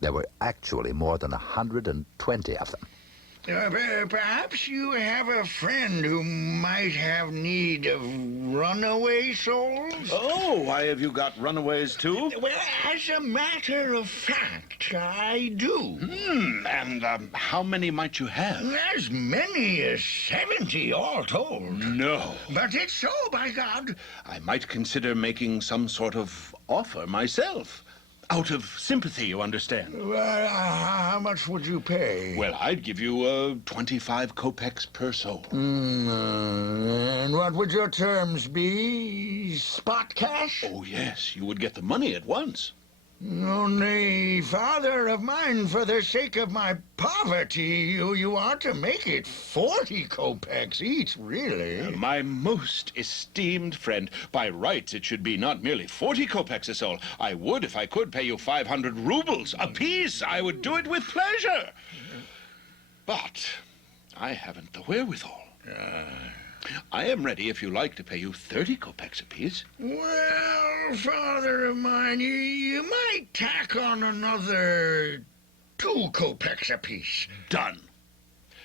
There were actually more than 120 of them. Perhaps you have a friend who might have need of runaway souls? Oh, why have you got runaways too? Well, as a matter of fact, I do. And how many might you have? As many as 70 all told. No. But it's so, by God. I might consider making some sort of offer myself. Out of sympathy, you understand. Well, how much would you pay? Well, I'd give you 25 kopecks per soul. And what would your terms be? Spot cash? Oh, yes. You would get the money at once. Only, father of mine, for the sake of my poverty, you ought to make it 40 kopecks each, really. My most esteemed friend, by rights it should be not merely 40 kopecks a soul. I would, if I could, pay you 500 rubles apiece. I would do it with pleasure. But I haven't the wherewithal. I am ready, if you like, to pay you 30 kopecks apiece. Well, father of mine, you might tack on another 2 kopecks apiece. Done.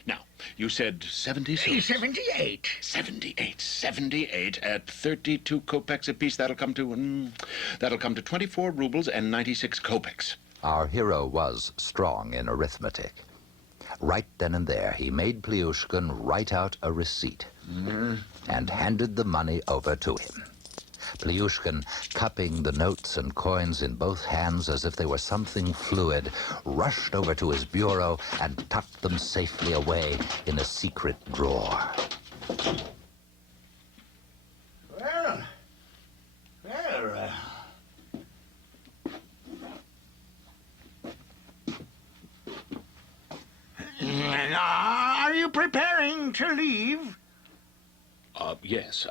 Now, you said 70 souls? 78. 78 at 32 kopecks apiece. That'll come to 24 rubles and 96 kopecks. Our hero was strong in arithmetic. Right then and there, he made Plyushkin write out a receipt and handed the money over to him. Plyushkin, cupping the notes and coins in both hands as if they were something fluid, rushed over to his bureau and tucked them safely away in a secret drawer. Well, are you preparing to leave? Yes.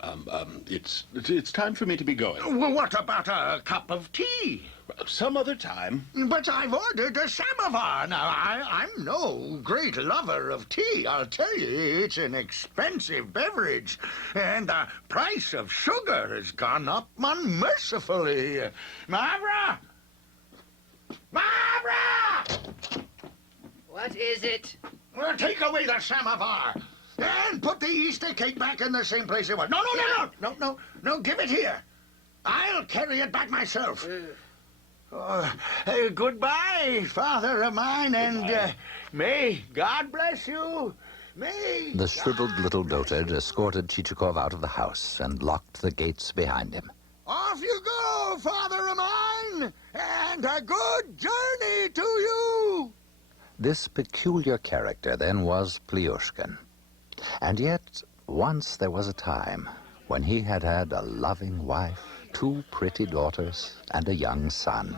It's time for me to be going. Well, what about a cup of tea? Some other time. But I've ordered a samovar. Now, I'm no great lover of tea. I'll tell you, it's an expensive beverage. And the price of sugar has gone up unmercifully. Mavra! Mavra! What is it? Well, take away the samovar. And put the Easter cake back in the same place it was. No, give it here. I'll carry it back myself. Goodbye, father of mine, and may God bless you. May The shriveled little dotard escorted Chichikov out of the house and locked the gates behind him. Off you go, father of mine, and a good journey to you. This peculiar character then was Plyushkin. And yet, once there was a time when he had a loving wife, 2 pretty daughters, and a young son.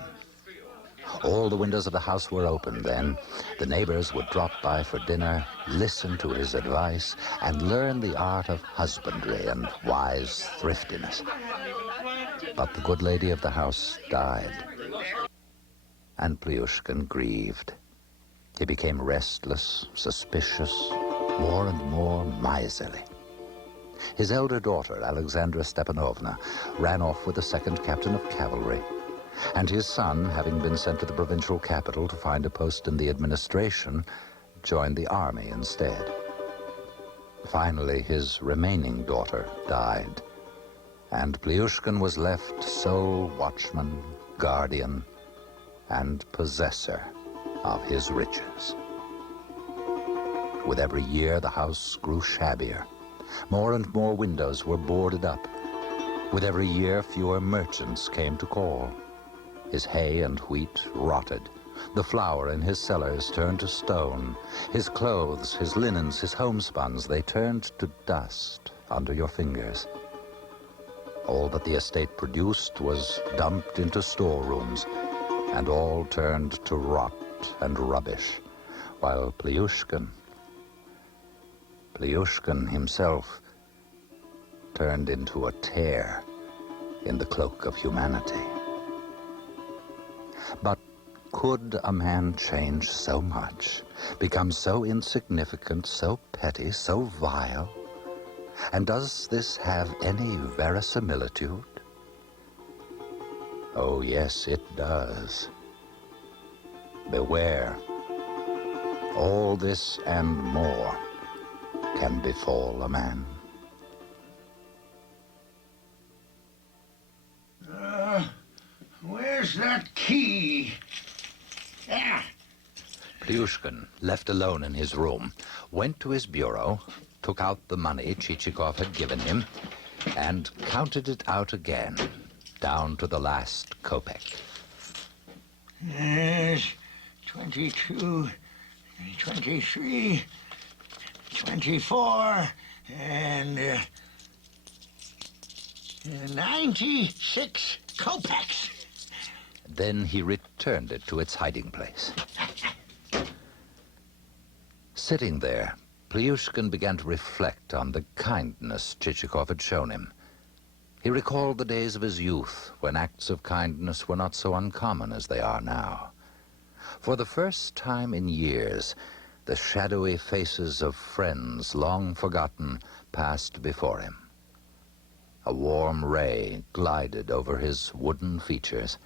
All the windows of the house were open then. The neighbors would drop by for dinner, listen to his advice, and learn the art of husbandry and wise thriftiness. But the good lady of the house died, and Plyushkin grieved. He became restless, suspicious, more and more miserly. His elder daughter, Alexandra Stepanovna, ran off with the second captain of cavalry, and his son, having been sent to the provincial capital to find a post in the administration, joined the army instead. Finally, his remaining daughter died, and Plyushkin was left sole watchman, guardian, and possessor of his riches. With every year, the house grew shabbier. More and more windows were boarded up. With every year, fewer merchants came to call. His hay and wheat rotted. The flour in his cellars turned to stone. His clothes, his linens, his homespuns, they turned to dust under your fingers. All that the estate produced was dumped into storerooms, and all turned to rot and rubbish, while Plyushkin himself turned into a tear in the cloak of humanity. But could a man change so much, become so insignificant, so petty, so vile? And does this have any verisimilitude? Oh, yes, it does. Beware. All this and more can befall a man. Where's that key? Ah. Plyushkin, left alone in his room, went to his bureau, took out the money Chichikov had given him, and counted it out again, down to the last kopeck. Yes, 22, 23, 24, and 96 kopecks. Then he returned it to its hiding place. Sitting there, Plyushkin began to reflect on the kindness Chichikov had shown him. He recalled the days of his youth, when acts of kindness were not so uncommon as they are now. For the first time in years, the shadowy faces of friends long forgotten passed before him. A warm ray glided over his wooden features.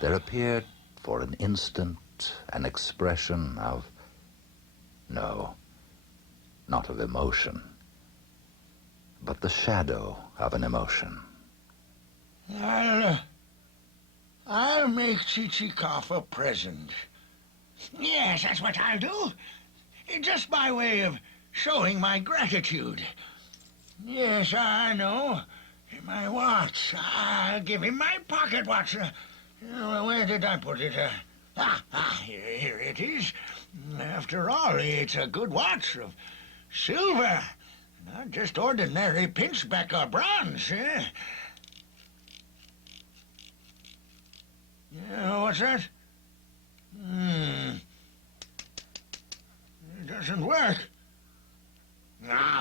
There appeared, for an instant, an expression of, no, not of emotion, but the shadow of an emotion. I'll make Chichikov a present. Yes, that's what I'll do. Just by way of showing my gratitude. Yes, I know. My watch. I'll give him my pocket watch. Where did I put it? Here it is. After all, it's a good watch of silver. Not just ordinary pinchbeck or bronze, eh? What's that? It doesn't work.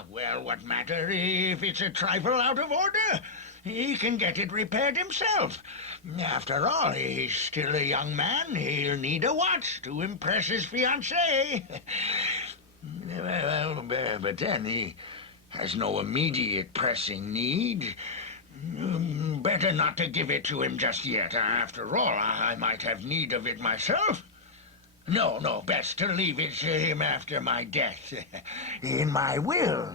Well, what matter if it's a trifle out of order? He can get it repaired himself. After all, he's still a young man. He'll need a watch to impress his fiancée. Well, but then he has no immediate pressing need. Better not to give it to him just yet. After all, I might have need of it myself. No, best to leave it to him after my death. In my will.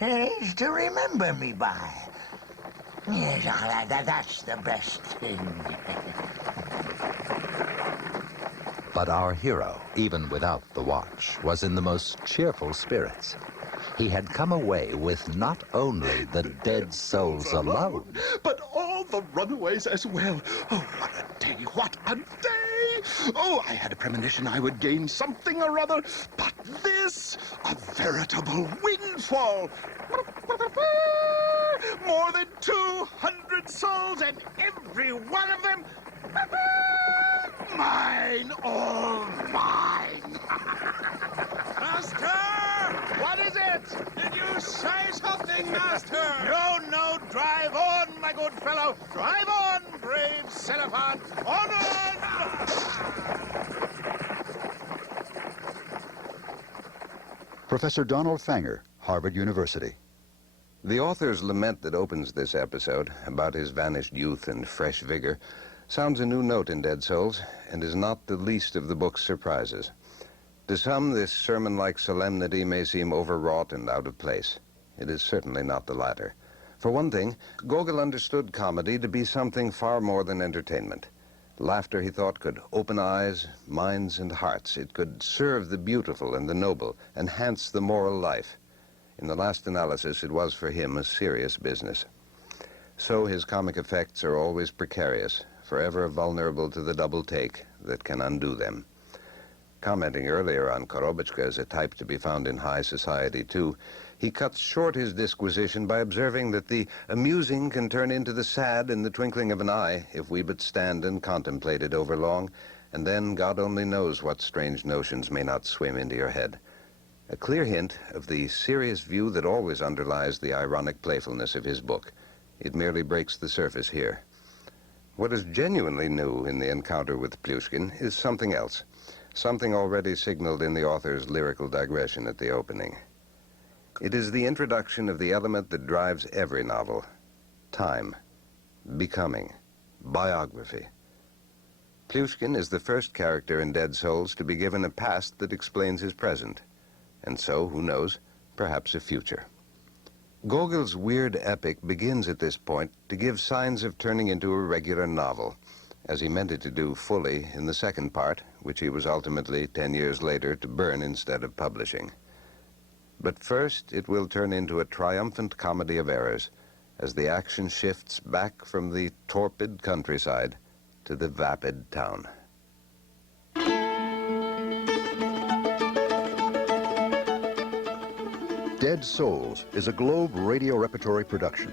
Is to remember me by. Yes, that's the best thing. But our hero, even without the watch, was in the most cheerful spirits. He had come away with not only the dead souls alone, but all the runaways as well. Oh, what a day, what a day! Oh, I had a premonition I would gain something or other, but this, a veritable windfall. More than 200 souls, and every one of them Mine, all mine. Master! What is it? Did you say something, Master? No, drive on, my good fellow. Drive on, brave Celephant. Onward! Professor Donald Fanger, Harvard University. The author's lament that opens this episode, about his vanished youth and fresh vigor, sounds a new note in Dead Souls, and is not the least of the book's surprises. To some, this sermon-like solemnity may seem overwrought and out of place. It is certainly not the latter. For one thing, Gogol understood comedy to be something far more than entertainment. Laughter, he thought, could open eyes, minds, and hearts. It could serve the beautiful and the noble, enhance the moral life. In the last analysis, it was for him a serious business. So his comic effects are always precarious, forever vulnerable to the double take that can undo them. Commenting earlier on Korobotchka as a type to be found in high society, too, he cuts short his disquisition by observing that the amusing can turn into the sad in the twinkling of an eye if we but stand and contemplate it overlong, and then God only knows what strange notions may not swim into your head. A clear hint of the serious view that always underlies the ironic playfulness of his book. It merely breaks the surface here. What is genuinely new in the encounter with Plyushkin is something else, something already signaled in the author's lyrical digression at the opening. It is the introduction of the element that drives every novel: time, becoming, biography. Plyushkin is the first character in Dead Souls to be given a past that explains his present, and so, who knows, perhaps a future. Gogol's weird epic begins at this point to give signs of turning into a regular novel, as he meant it to do fully in the second part, which he was ultimately, 10 years later, to burn instead of publishing. But first, it will turn into a triumphant comedy of errors, as the action shifts back from the torpid countryside to the vapid town. Dead Souls is a Globe Radio Repertory production.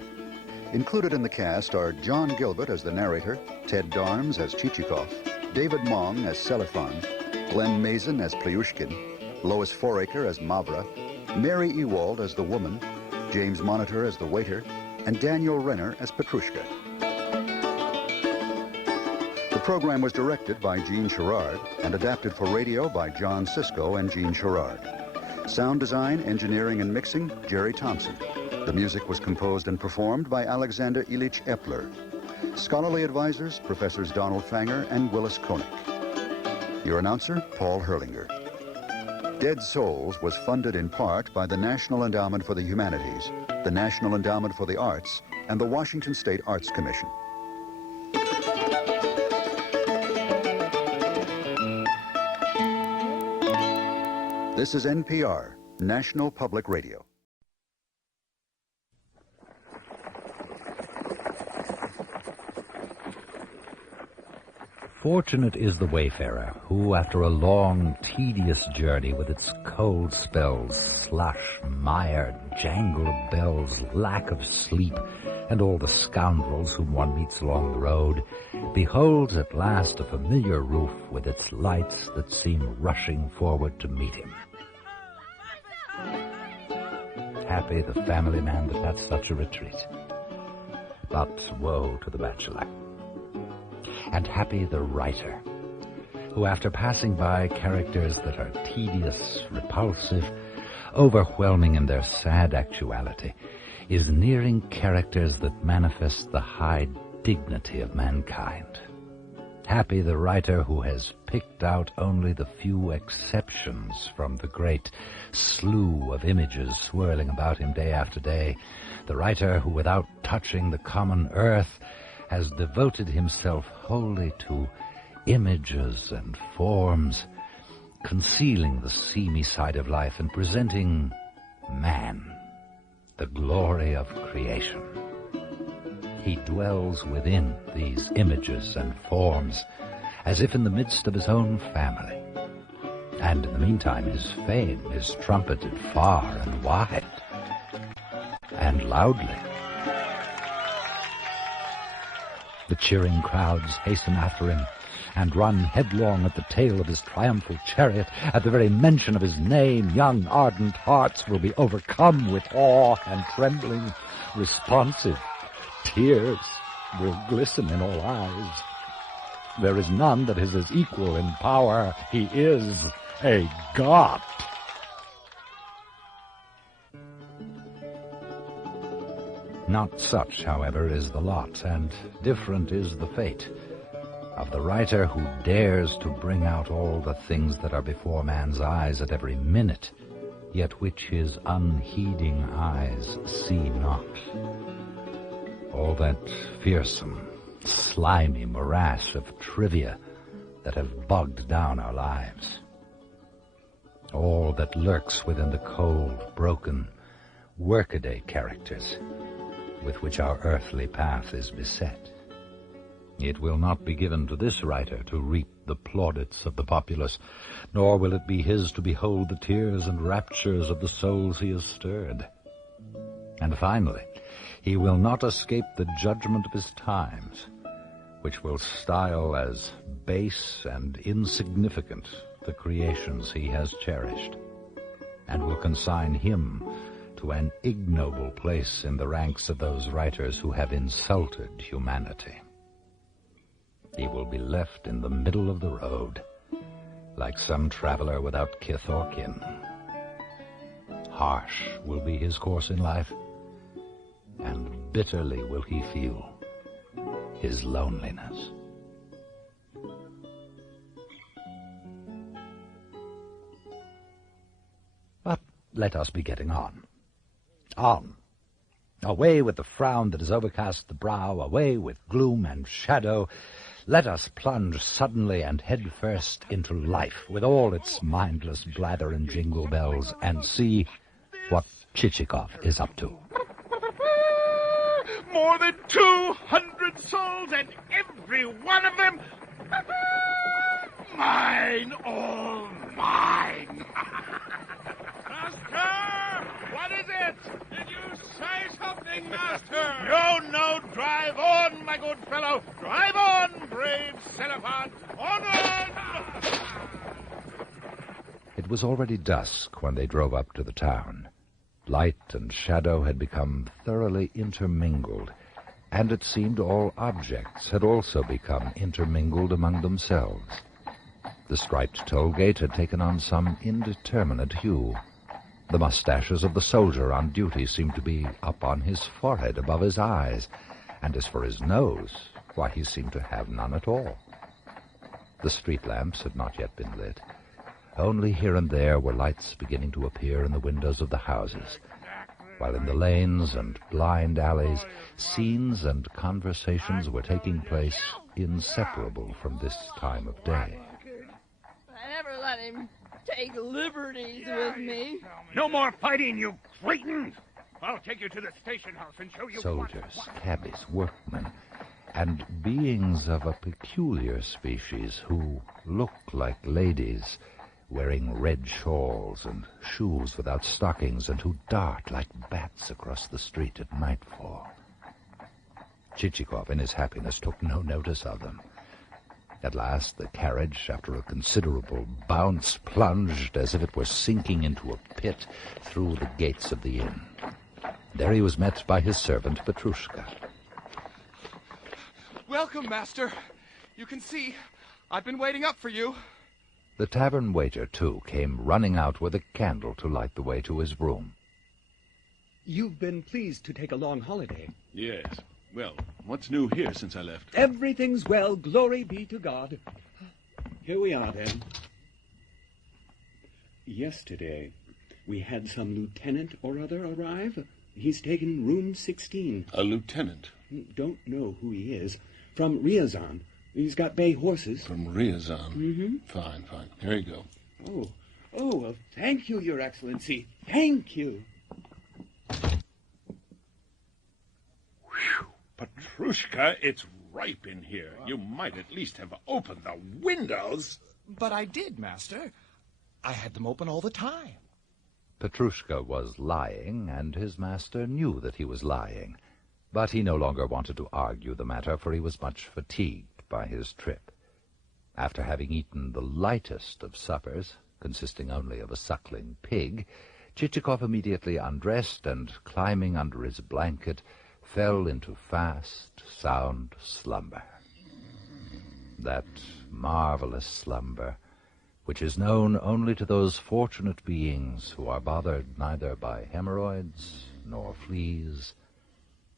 Included in the cast are John Gilbert as the narrator, Ted Darms as Chichikov, David Mong as Celephant, Glenn Mason as Plyushkin, Lois Foraker as Mavra, Mary Ewald as the woman, James Monitor as the waiter, and Daniel Renner as Petrushka. The program was directed by Gene Sherrard and adapted for radio by John Sisko and Gene Sherrard. Sound design, engineering, and mixing, Jerry Thompson. The music was composed and performed by Alexander Ilyich Epler. Scholarly advisors, Professors Donald Fanger and Willis Koenig. Your announcer, Paul Herlinger. Dead Souls was funded in part by the National Endowment for the Humanities, the National Endowment for the Arts, and the Washington State Arts Commission. This is NPR, National Public Radio. Fortunate is the wayfarer who, after a long, tedious journey with its cold spells, slush, mire, jangle of bells, lack of sleep, and all the scoundrels whom one meets along the road, beholds at last a familiar roof with its lights that seem rushing forward to meet him. Happy the family man that hath such a retreat. But woe to the bachelor. And happy the writer, who after passing by characters that are tedious, repulsive, overwhelming in their sad actuality, is nearing characters that manifest the high dignity of mankind. Happy the writer who has picked out only the few exceptions from the great slew of images swirling about him day after day, the writer who, without touching the common earth, has devoted himself wholly to images and forms, concealing the seamy side of life and presenting man, the glory of creation. He dwells within these images and forms as if in the midst of his own family. And in the meantime his fame is trumpeted far and wide and loudly. The cheering crowds hasten after him and run headlong at the tail of his triumphal chariot. At the very mention of his name, young, ardent hearts will be overcome with awe and trembling, responsive. Tears will glisten in all eyes. There is none that is his equal in power. He is a god. Not such, however, is the lot, and different is the fate of the writer who dares to bring out all the things that are before man's eyes at every minute, yet which his unheeding eyes see not. All that fearsome, slimy morass of trivia that have bogged down our lives. All that lurks within the cold, broken, workaday characters with which our earthly path is beset. It will not be given to this writer to reap the plaudits of the populace, nor will it be his to behold the tears and raptures of the souls he has stirred. And finally, he will not escape the judgment of his times, which will style as base and insignificant the creations he has cherished, and will consign him to an ignoble place in the ranks of those writers who have insulted humanity. He will be left in the middle of the road, like some traveler without kith or kin. Harsh will be his course in life, and bitterly will he feel his loneliness. But let us be getting on. On. Away with the frown that has overcast the brow, away with gloom and shadow. Let us plunge suddenly and head first into life, with all its mindless blather and jingle bells, and see what Chichikov is up to. More than 200 souls, and every one of them mine, all mine. Master, what is it? Did you say something, Master? No, drive on, my good fellow. Drive on, brave Selephant. Onward! It was already dusk when they drove up to the town. Light and shadow had become thoroughly intermingled, and it seemed all objects had also become intermingled among themselves. The striped toll gate had taken on some indeterminate hue. The mustaches of the soldier on duty seemed to be up on his forehead above his eyes, and as for his nose, why, he seemed to have none at all. The street lamps had not yet been lit. Only here and there were lights beginning to appear in the windows of the houses, while in the lanes and blind alleys, scenes and conversations were taking place inseparable from this time of day. I never let him take liberties with me. No more fighting, you cretin! I'll take you to the station house and show you Soldiers, cabbies, workmen, and beings of a peculiar species who look like ladies, wearing red shawls and shoes without stockings, and who dart like bats across the street at nightfall. Chichikov, in his happiness, took no notice of them. At last the carriage, after a considerable bounce, plunged as if it were sinking into a pit through the gates of the inn. There he was met by his servant, Petrushka. Welcome, Master. You can see, I've been waiting up for you. The tavern waiter, too, came running out with a candle to light the way to his room. You've been pleased to take a long holiday. Yes. Well, what's new here since I left? Everything's well, glory be to God. Here we are, then. Yesterday, we had some lieutenant or other arrive. He's taken room 16. A lieutenant? Don't know who he is. From Ryazan. He's got bay horses. From Ryazan? Mm-hmm. Fine. Here you go. Well, thank you, Your Excellency. Thank you. Petrushka, it's ripe in here. You might at least have opened the windows. But I did, Master. I had them open all the time. Petrushka was lying, and his master knew that he was lying. But he no longer wanted to argue the matter, for he was much fatigued by his trip. After having eaten the lightest of suppers, consisting only of a suckling pig, Chichikov immediately undressed and, climbing under his blanket, fell into fast, sound slumber. That marvelous slumber, which is known only to those fortunate beings who are bothered neither by hemorrhoids, nor fleas,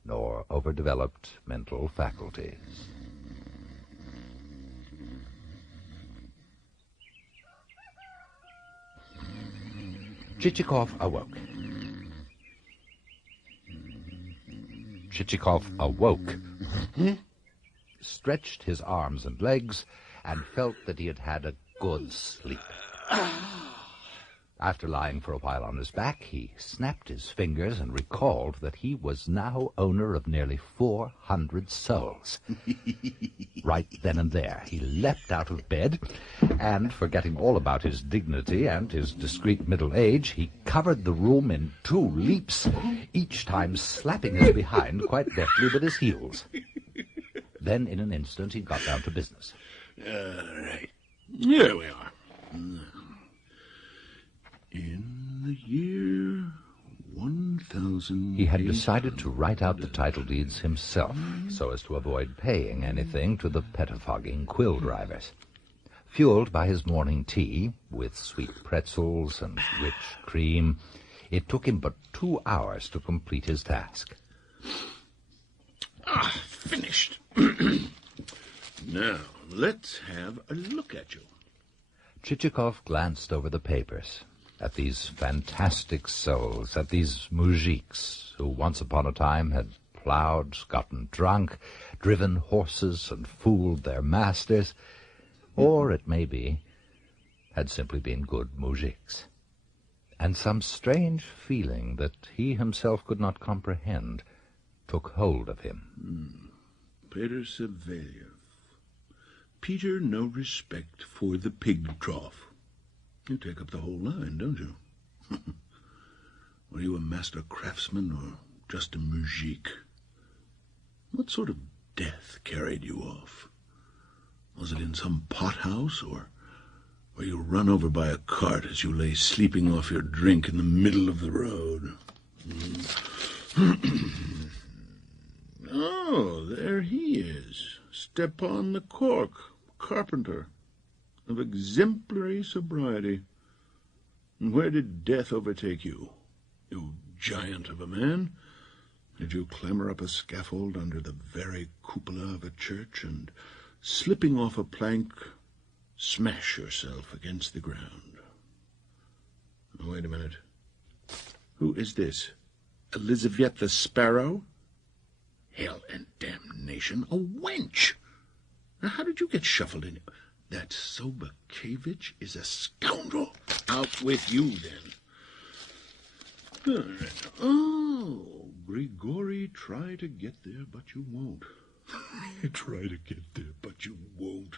nor overdeveloped mental faculties. Chichikov awoke. Chichikov awoke, stretched his arms and legs, and felt that he had had a good sleep. After lying for a while on his back, he snapped his fingers and recalled that he was now owner of nearly 400 souls. Right then and there, he leapt out of bed, and, forgetting all about his dignity and his discreet middle age, he covered the room in 2 leaps, each time slapping his behind quite deftly with his heels. Then, in an instant, he got down to business. All right. Here we are. In the year 1000... He had decided to write out the title deeds himself, so as to avoid paying anything to the pettifogging quill drivers. Fueled by his morning tea, with sweet pretzels and rich cream, it took him but 2 hours to complete his task. Finished. Now, let's have a look at you. Chichikov glanced over the papers, at these fantastic souls, at these moujiks, who once upon a time had ploughed, gotten drunk, driven horses, and fooled their masters, or, it may be, had simply been good moujiks. And some strange feeling that he himself could not comprehend took hold of him. Peter Savelyev. Peter, no respect for the pig trough. You take up the whole line, don't you? Were you a master craftsman or just a moujik? What sort of death carried you off? Was it in some pothouse, or were you run over by a cart as you lay sleeping off your drink in the middle of the road? Oh, there he is, Stepan the Cork, carpenter, of exemplary sobriety. And where did death overtake you, you giant of a man? Did you clamber up a scaffold under the very cupola of a church, and, slipping off a plank, smash yourself against the ground? Oh, wait a minute. Who is this? Elizabeth the Sparrow? Hell and damnation, a wench! Now, how did you get shuffled in? That Sobakevich is a scoundrel. Out with you, then. Oh, Grigory, try to get there, but you won't. Try to get there, but you won't.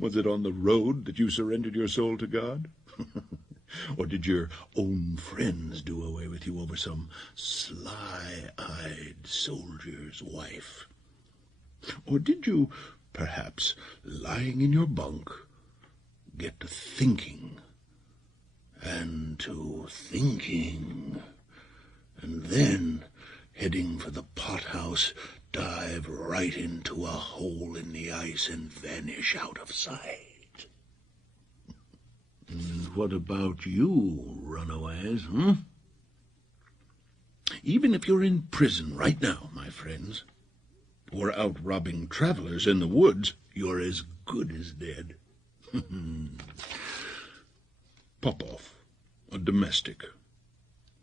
Was it on the road that you surrendered your soul to God? Or did your own friends do away with you over some sly-eyed soldier's wife? Or did you, perhaps, lying in your bunk, get to thinking, and to thinking, and then, heading for the pothouse, dive right into a hole in the ice and vanish out of sight? And what about you, runaways, Even if you're in prison right now, my friends, or out robbing travelers in the woods, you're as good as dead. Popov, a domestic,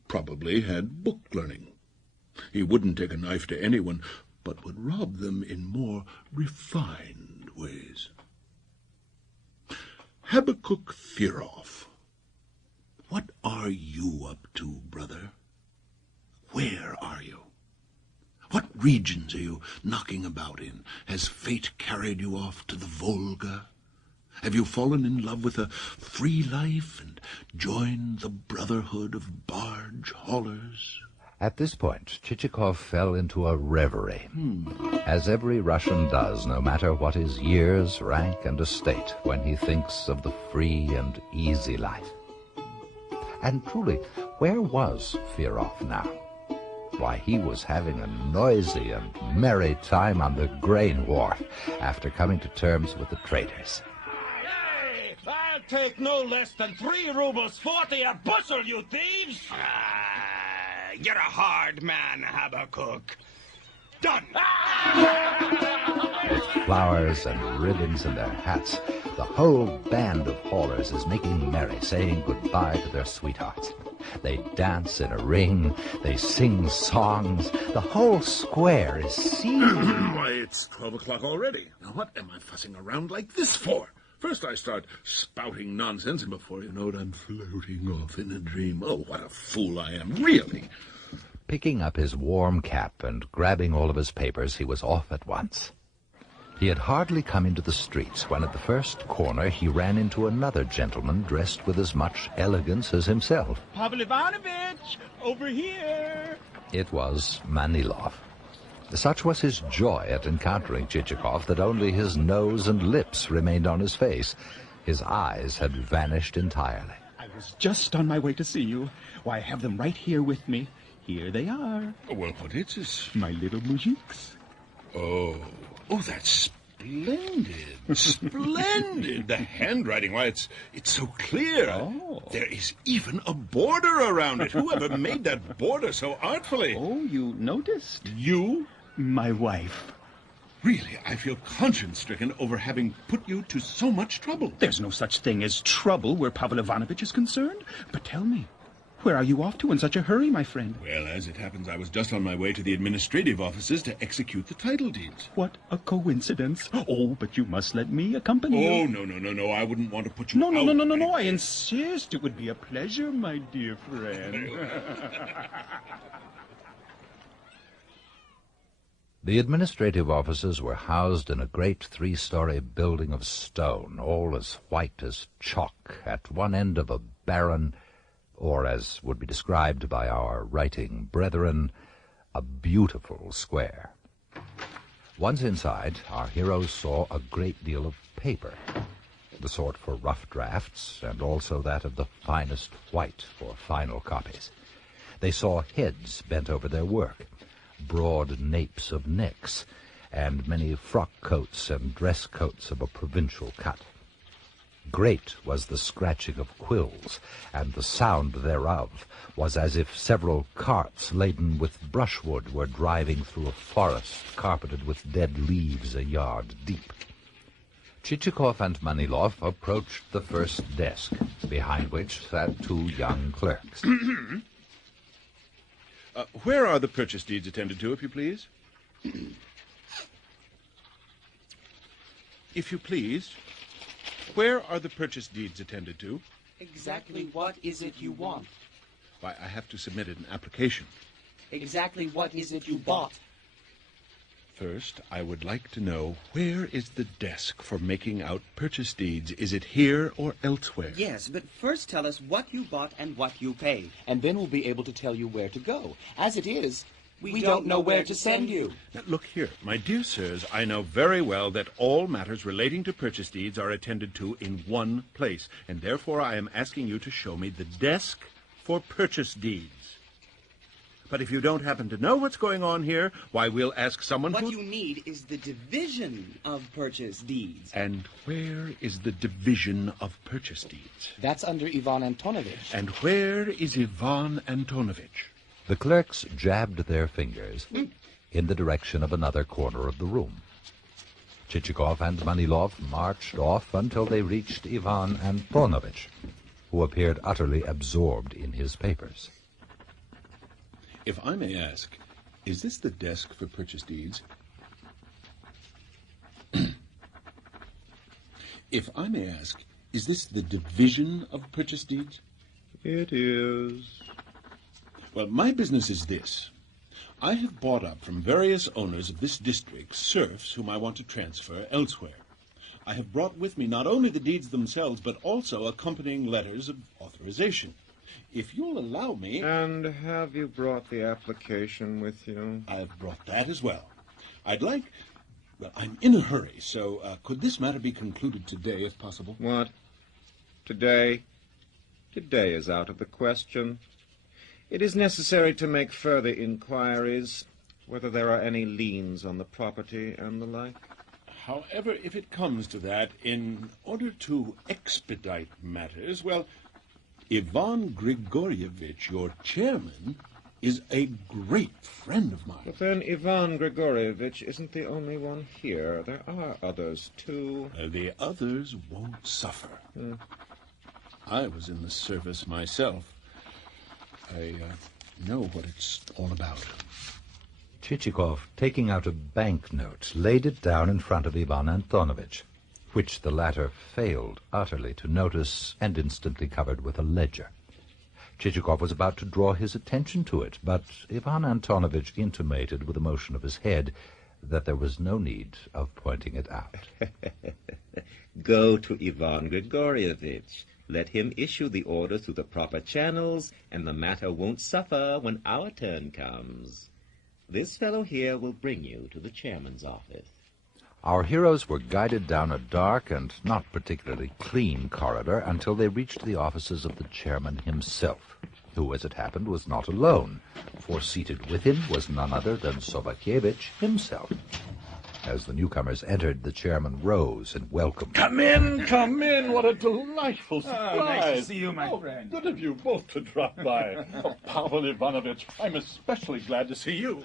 probably had book learning. He wouldn't take a knife to anyone, but would rob them in more refined ways. Habakkuk Firov, what are you up to, brother? Where are you? What regions are you knocking about in? Has fate carried you off to the Volga? Have you fallen in love with a free life and joined the brotherhood of barge haulers? At this point, Chichikov fell into a reverie, as every Russian does, no matter what his years, rank, and estate, when he thinks of the free and easy life. And truly, where was Firov now? Why, he was having a noisy and merry time on the grain wharf after coming to terms with the traders. Hey, I'll take no less than 3 rubles 40 a bushel, you thieves! You're a hard man, Habakkuk. Done! With flowers and ribbons in their hats, the whole band of haulers is making merry, saying goodbye to their sweethearts. They dance in a ring, they sing songs, the whole square is seething. Why, it's 12 o'clock already. Now, what am I fussing around like this for? First I start spouting nonsense, and before you know it, I'm floating off in a dream. Oh, what a fool I am, really. Picking up his warm cap and grabbing all of his papers, he was off at once. He had hardly come into the streets when at the first corner he ran into another gentleman dressed with as much elegance as himself. Pavel Ivanovich, over here! It was Manilov. Such was his joy at encountering Chichikov that only his nose and lips remained on his face. His eyes had vanished entirely. I was just on my way to see you. Why, I have them right here with me. Here they are. Well, what is this? My little moujiks. Oh, that's splendid. Splendid. The handwriting, why, it's so clear. Oh. There is even a border around it. Whoever made that border so artfully? Oh, you noticed? You? My wife. Really, I feel conscience-stricken over having put you to so much trouble. There's no such thing as trouble where Pavel Ivanovich is concerned. But tell me, where are you off to in such a hurry, my friend? Well, as it happens, I was just on my way to the administrative offices to execute the title deeds. What a coincidence. Oh, but you must let me accompany you. Oh, no. I wouldn't want to put you No, out. I insist. It would be a pleasure, my dear friend. The administrative offices were housed in a great 3-story building of stone, all as white as chalk, at one end of a barren, or as would be described by our writing brethren, a beautiful square. Once inside, our heroes saw a great deal of paper, the sort for rough drafts, and also that of the finest white for final copies. They saw heads bent over their work, broad napes of necks, and many frock coats and dress coats of a provincial cut. Great was the scratching of quills, and the sound thereof was as if several carts laden with brushwood were driving through a forest carpeted with dead leaves a yard deep. Chichikov and Manilov approached the first desk, behind which sat 2 young clerks. Where are the purchase deeds attended to, if you please? If you please, where are the purchase deeds attended to? Exactly what is it you want? Why, I have to submit an application. Exactly what is it you bought? First, I would like to know, where is the desk for making out purchase deeds? Is it here or elsewhere? Yes, but first tell us what you bought and what you paid, and then we'll be able to tell you where to go. As it is, we don't know where to send you. Now, look here, my dear sirs, I know very well that all matters relating to purchase deeds are attended to in one place, and therefore I am asking you to show me the desk for purchase deeds. But if you don't happen to know what's going on here, why, we'll ask someone What you need is the division of purchase deeds. And where is the division of purchase deeds? That's under Ivan Antonovich. And where is Ivan Antonovich? The clerks jabbed their fingers in the direction of another corner of the room. Chichikov and Manilov marched off until they reached Ivan Antonovich, who appeared utterly absorbed in his papers. If I may ask, is this the desk for purchase deeds? If I may ask, is this the division of purchase deeds? It is. Well, my business is this. I have bought up from various owners of this district serfs whom I want to transfer elsewhere. I have brought with me not only the deeds themselves, but also accompanying letters of authorization. if you'll allow me... And have you brought the application with you? I've brought that as well. I'd like... Well, I'm in a hurry, so could this matter be concluded today, if possible? What? Today? Today is out of the question. It is necessary to make further inquiries, whether there are any liens on the property and the like. However, if it comes to that, in order to expedite matters, well, Ivan Grigorievich, your chairman, is a great friend of mine. But then Ivan Grigorievich isn't the only one here. There are others, too. The others won't suffer. I was in the service myself. I know what it's all about. Chichikov, taking out a banknote, laid it down in front of Ivan Antonovich, which the latter failed utterly to notice and instantly covered with a ledger. Chichikov was about to draw his attention to it, but Ivan Antonovich intimated with a motion of his head that there was no need of pointing it out. Go to Ivan Grigorievich. Let him issue the order through the proper channels, and the matter won't suffer when our turn comes. This fellow here will bring you to the chairman's office. Our heroes were guided down a dark and not particularly clean corridor until they reached the offices of the chairman himself, who, as it happened, was not alone, for seated with him was none other than Sovakievich himself. As the newcomers entered, the chairman rose and welcomed them. Come in. What a delightful surprise. Nice to see you, my friend. Good of you both to drop by. Pavel Ivanovich, I'm especially glad to see you.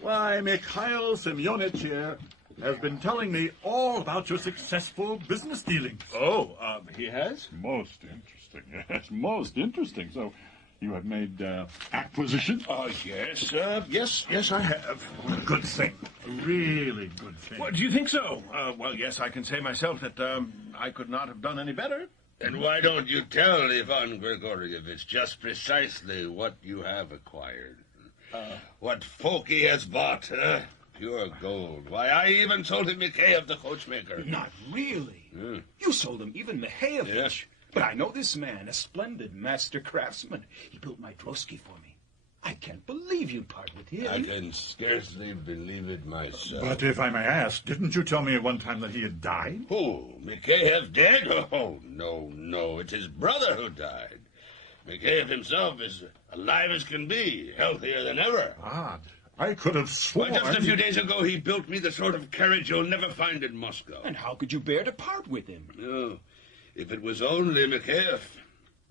Why, Mikhail Semyonich here has been telling me all about your successful business dealings. Oh, he has? Most interesting. Yes, most interesting. So you have made acquisitions? Yes, I have. Good thing. A really good thing. Well, do you think so? Well, yes, I can say myself that I could not have done any better. And why don't you tell Ivan Grigorievich just precisely what you have acquired? What folk he has bought, pure gold. Why, I even sold him Mikhail, the coachmaker. Not really. You sold him even Mikhail. Yes. But I know this man, a splendid master craftsman. He built my drosky for me. I can't believe you'd part with him. I can scarcely believe it myself. But if I may ask, didn't you tell me at one time that he had died? Who? Mikhail dead? Oh, no. It's his brother who died. Mikhail himself is alive as can be, healthier than ever. Odd. I could have sworn... Well, just a few days ago, he built me the sort of carriage you'll never find in Moscow. And how could you bear to part with him? Oh, if it was only Mikhail.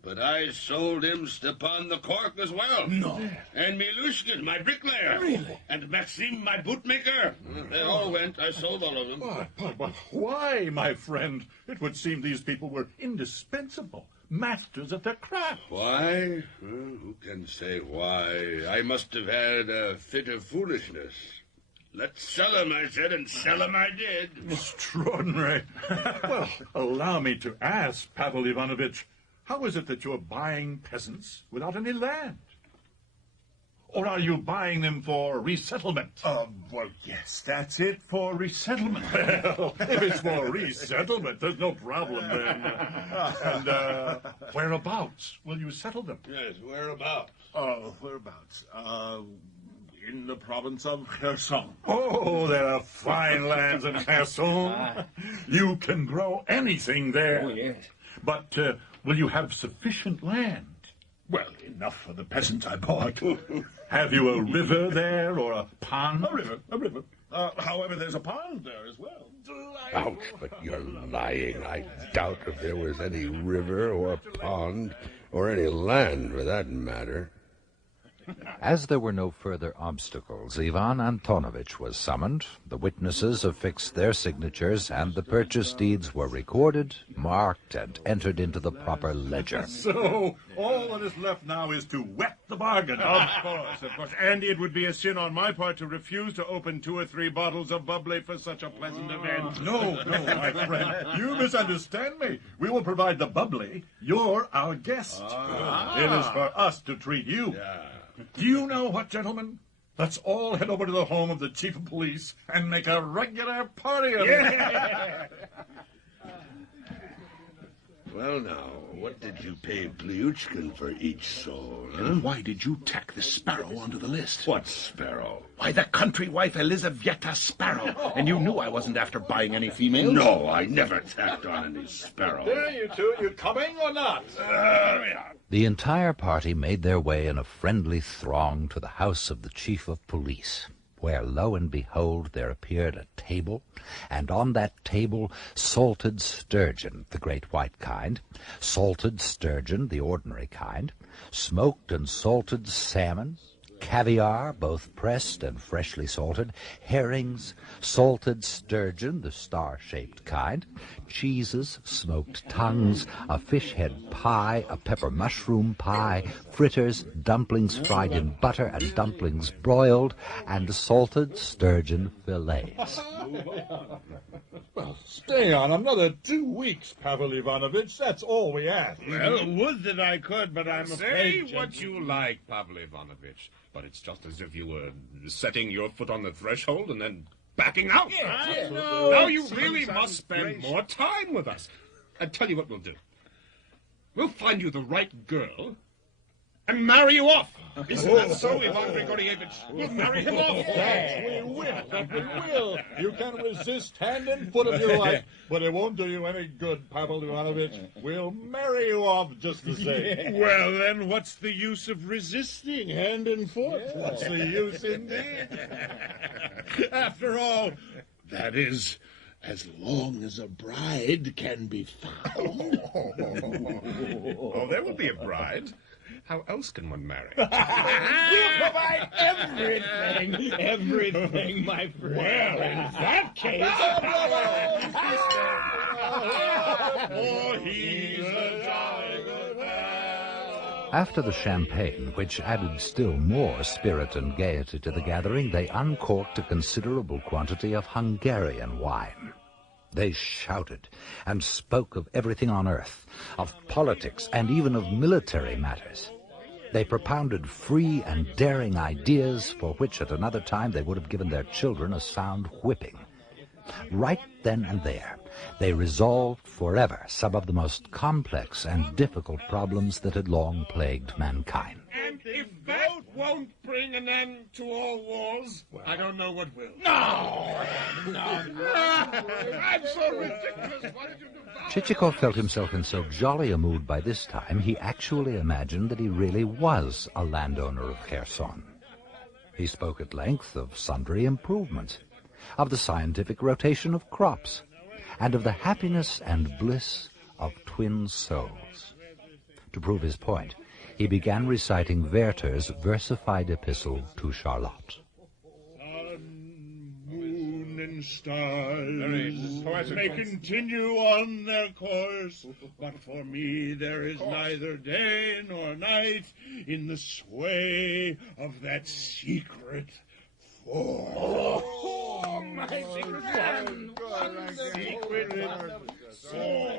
But I sold him Stepan the Cork as well. No. And Milushkin, my bricklayer. Really? And Maxim, my bootmaker. They all went. I sold all of them. But why, my friend? It would seem these people were indispensable. Masters at their craft. Why? Well, who can say why? I must have had a fit of foolishness. Let's sell him, I said, and sell him I did. Extraordinary. Well, allow me to ask, Pavel Ivanovich, how is it that you're buying peasants without any land? Or are you buying them for resettlement? Well, yes, that's it, for resettlement. Well, if it's for resettlement, there's no problem then. And whereabouts will you settle them? Yes, whereabouts? Whereabouts? In the province of Kherson. Oh, there are fine lands in Kherson. You can grow anything there. Oh, yes. But will you have sufficient land? Well, enough for the peasants I bought. Have you a river there or a pond? A river. However, there's a pond there as well. Ouch, but you're lying. I doubt if there was any river or pond or any land for that matter. As there were no further obstacles, Ivan Antonovich was summoned, the witnesses affixed their signatures, and the purchase deeds were recorded, marked, and entered into the proper ledger. So, all that is left now is to wet the bargain. Of course. And it would be a sin on my part to refuse to open 2 or 3 bottles of bubbly for such a pleasant event. No, my friend. You misunderstand me. We will provide the bubbly. You're our guest. It is for us to treat you. Yeah. Do you know what, gentlemen? Let's all head over to the home of the chief of police and make a regular party of it. Well, now, what did you pay Plyuchkin for each soul? Huh? And why did you tack the Sparrow onto the list? What Sparrow? Why, the country wife Elizaveta Sparrow. And you knew I wasn't after buying any females? No, I never tacked on any Sparrow. There, you two, you coming or not? The entire party made their way in a friendly throng to the house of the chief of police, where, lo and behold, there appeared a table, and on that table salted sturgeon, the great white kind, salted sturgeon, the ordinary kind, smoked and salted salmon, caviar, both pressed and freshly salted, herrings, salted sturgeon, the star-shaped kind, cheeses, smoked tongues, a fish head pie, a pepper mushroom pie, fritters, dumplings fried in butter and dumplings broiled, and salted sturgeon fillets. Well, stay on another 2 weeks, Pavel Ivanovich. That's all we ask. Well, would that I could, but I'm afraid... Say what you like, Pavel Ivanovich, but it's just as if you were setting your foot on the threshold and then backing out. Yes. Now you really must spend more time with us. I tell you what we'll do. We'll find you the right girl and marry you off. Isn't that so, Ivan Grigorievich? We'll marry you off. Yes, we will. We will. You can resist hand and foot if you like, but it won't do you any good, Pavel Ivanovich. We'll marry you off just the same. Well, then, what's the use of resisting hand and foot? Yes. What's the use, indeed? After all, that is, as long as a bride can be found. Oh, there will be a bride. How else can one marry? We'll provide everything, my friend. Well, in that case... After the champagne, which added still more spirit and gaiety to the gathering, they uncorked a considerable quantity of Hungarian wine. They shouted and spoke of everything on earth, of politics, and even of military matters. They propounded free and daring ideas for which at another time they would have given their children a sound whipping. Right then and there, they resolved forever some of the most complex and difficult problems that had long plagued mankind. And if that won't bring an end to all wars, I don't know what will. No! I'm so ridiculous. Why did you do that? Chichikov felt himself in so jolly a mood by this time, he actually imagined that he really was a landowner of Kherson. He spoke at length of sundry improvements, of the scientific rotation of crops, and of the happiness and bliss of twin souls. To prove his point, he began reciting Werther's versified epistle to Charlotte. Sun, moon, and stars may continue on their course, but for me there is neither day nor night in the sway of that secret force. Oh, my secret force.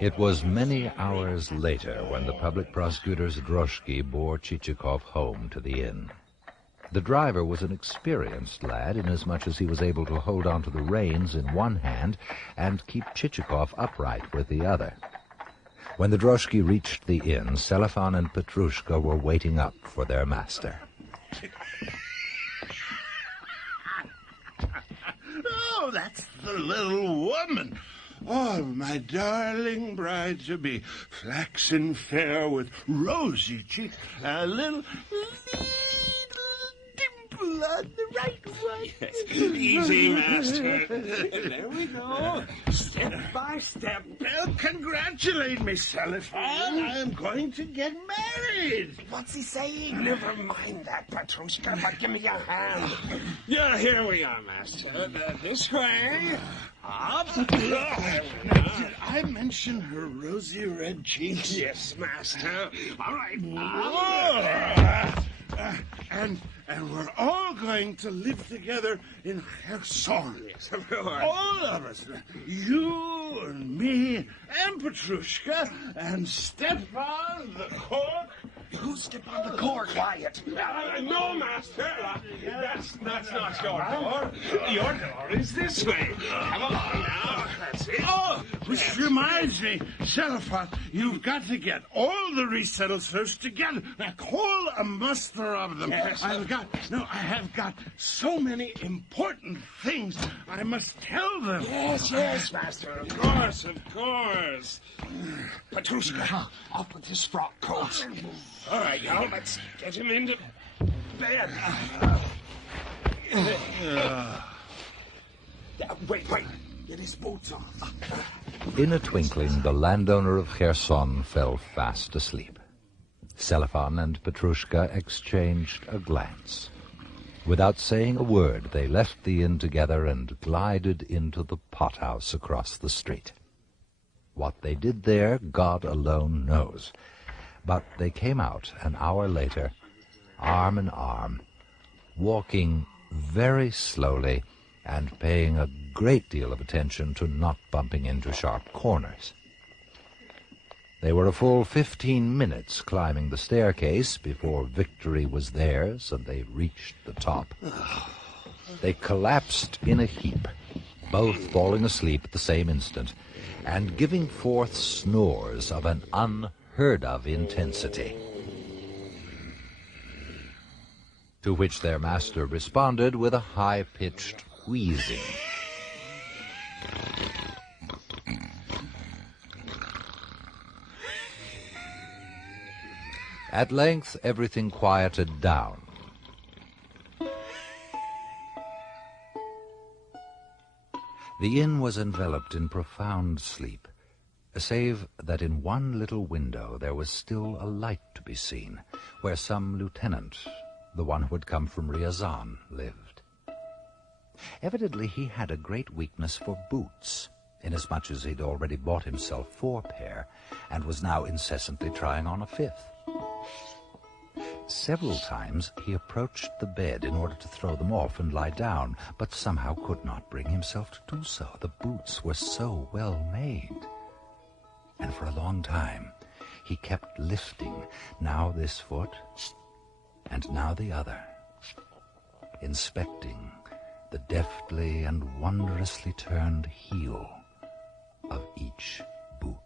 It was many hours later when the public prosecutor's droshky bore Chichikov home to the inn. The driver was an experienced lad, inasmuch as he was able to hold on to the reins in one hand and keep Chichikov upright with the other. When the droshky reached the inn, Selifan and Petrushka were waiting up for their master. Oh, that's the little woman. Oh, my darling bride-to-be, flaxen fair with rosy cheek, a little dimple on the right one. Yes. Easy, master. There we go. Step by step. Well, congratulate me, Selifan. I'm going to get married. What's he saying? Never mind that, Petrushka, but give me your hand. Yeah, here we are, master. This way. Up. Did I mention her rosy red cheeks? Yes, master. All right. And we're all going to live together in Kherson. Yes, of course. All of us. You and me and Petrushka and Stepan the cork. Who's Stepan the cork? Quiet. No, master. That's not your door. Your door is this way. Come along now. That's it. Oh, Which reminds me, Sheriff, you've got to get all the resettled serfs together. Now, call a muster of them. Yes. I have got so many important things I must tell them. Yes, Master. Of course. Petrushka, off with his frock coat. All right, now, let's get him into bed. Wait. Get his boots on. In a twinkling, the landowner of Kherson fell fast asleep. Selifan and Petrushka exchanged a glance. Without saying a word, they left the inn together and glided into the pothouse across the street. What they did there, God alone knows. But they came out an hour later, arm in arm, walking very slowly and paying a great deal of attention to not bumping into sharp corners. They were a full 15 minutes climbing the staircase before victory was theirs and they reached the top. They collapsed in a heap, both falling asleep at the same instant and giving forth snores of an unheard-of intensity, to which their master responded with a high-pitched wheezing. At length, everything quieted down. The inn was enveloped in profound sleep, save that in one little window there was still a light to be seen, where some lieutenant, the one who had come from Ryazan, lived. Evidently he had a great weakness for boots, inasmuch as he'd already bought himself 4 pair, and was now incessantly trying on a 5th. Several times he approached the bed in order to throw them off and lie down, but somehow could not bring himself to do so. The boots were so well made. And for a long time he kept lifting, now this foot and now the other, inspecting the deftly and wondrously turned heel of each boot.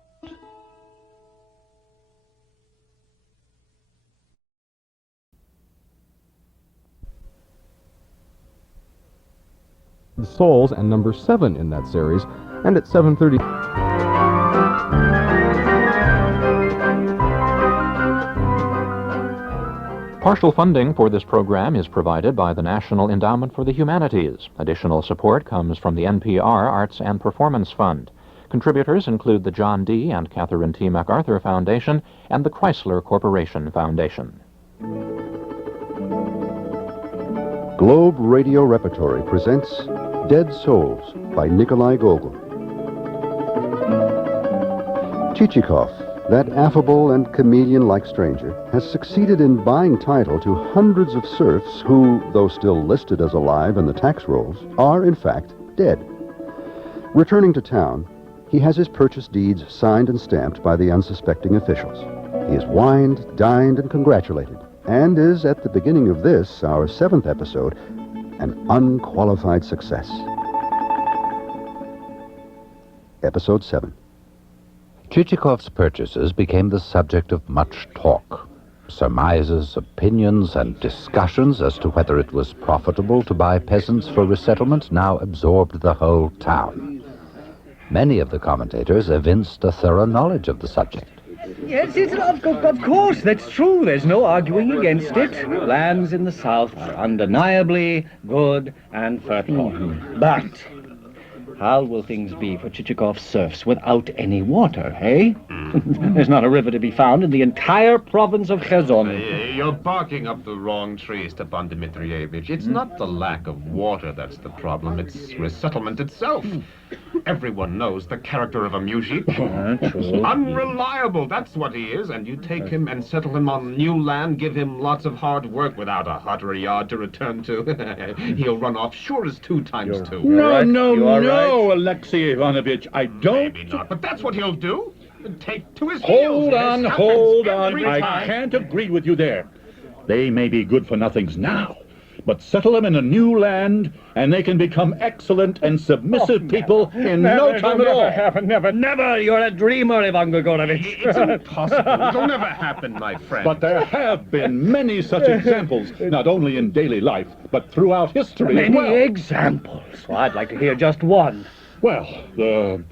The Souls and number 7 in that series, and at 7:30. Partial funding for this program is provided by the National Endowment for the Humanities. Additional support comes from the NPR Arts and Performance Fund. Contributors include the John D. and Catherine T. MacArthur Foundation and the Chrysler Corporation Foundation. Globe Radio Repertory presents Dead Souls by Nikolai Gogol. Chichikov, that affable and comedian-like stranger, has succeeded in buying title to hundreds of serfs who, though still listed as alive in the tax rolls, are in fact dead. Returning to town, he has his purchase deeds signed and stamped by the unsuspecting officials. He is wined, dined, and congratulated, and is, at the beginning of this, our 7th episode, an unqualified success. Episode 7. Chichikov's purchases became the subject of much talk. Surmises, opinions, and discussions as to whether it was profitable to buy peasants for resettlement now absorbed the whole town. Many of the commentators evinced a thorough knowledge of the subject. Yes, of course, that's true. There's no arguing against it. Lands in the south are undeniably good and fertile. But how will things be for Chichikov's serfs without any water, eh? There's not a river to be found in the entire province of Kherson. You're barking up the wrong tree, Stepan Dmitrievich. It's not the lack of water that's the problem. It's resettlement itself. Everyone knows the character of a mujik. Unreliable, that's what he is. And you take him and settle him on new land, give him lots of hard work without a hut or a yard to return to. He'll run off sure as 2 times 2. No, Alexei Ivanovich, I don't... Maybe not, but that's what he'll do. Take to his Hold heels. on. I can't agree with you there. They may be good-for-nothings now, but settle them in a new land, and they can become excellent and submissive people in no time at all. Never. You're a dreamer, Ivan Grigorovich. It's impossible. It'll never happen, my friend. But there have been many such examples, not only in daily life, but throughout history as well. Many examples? Well, I'd like to hear just one. Well, the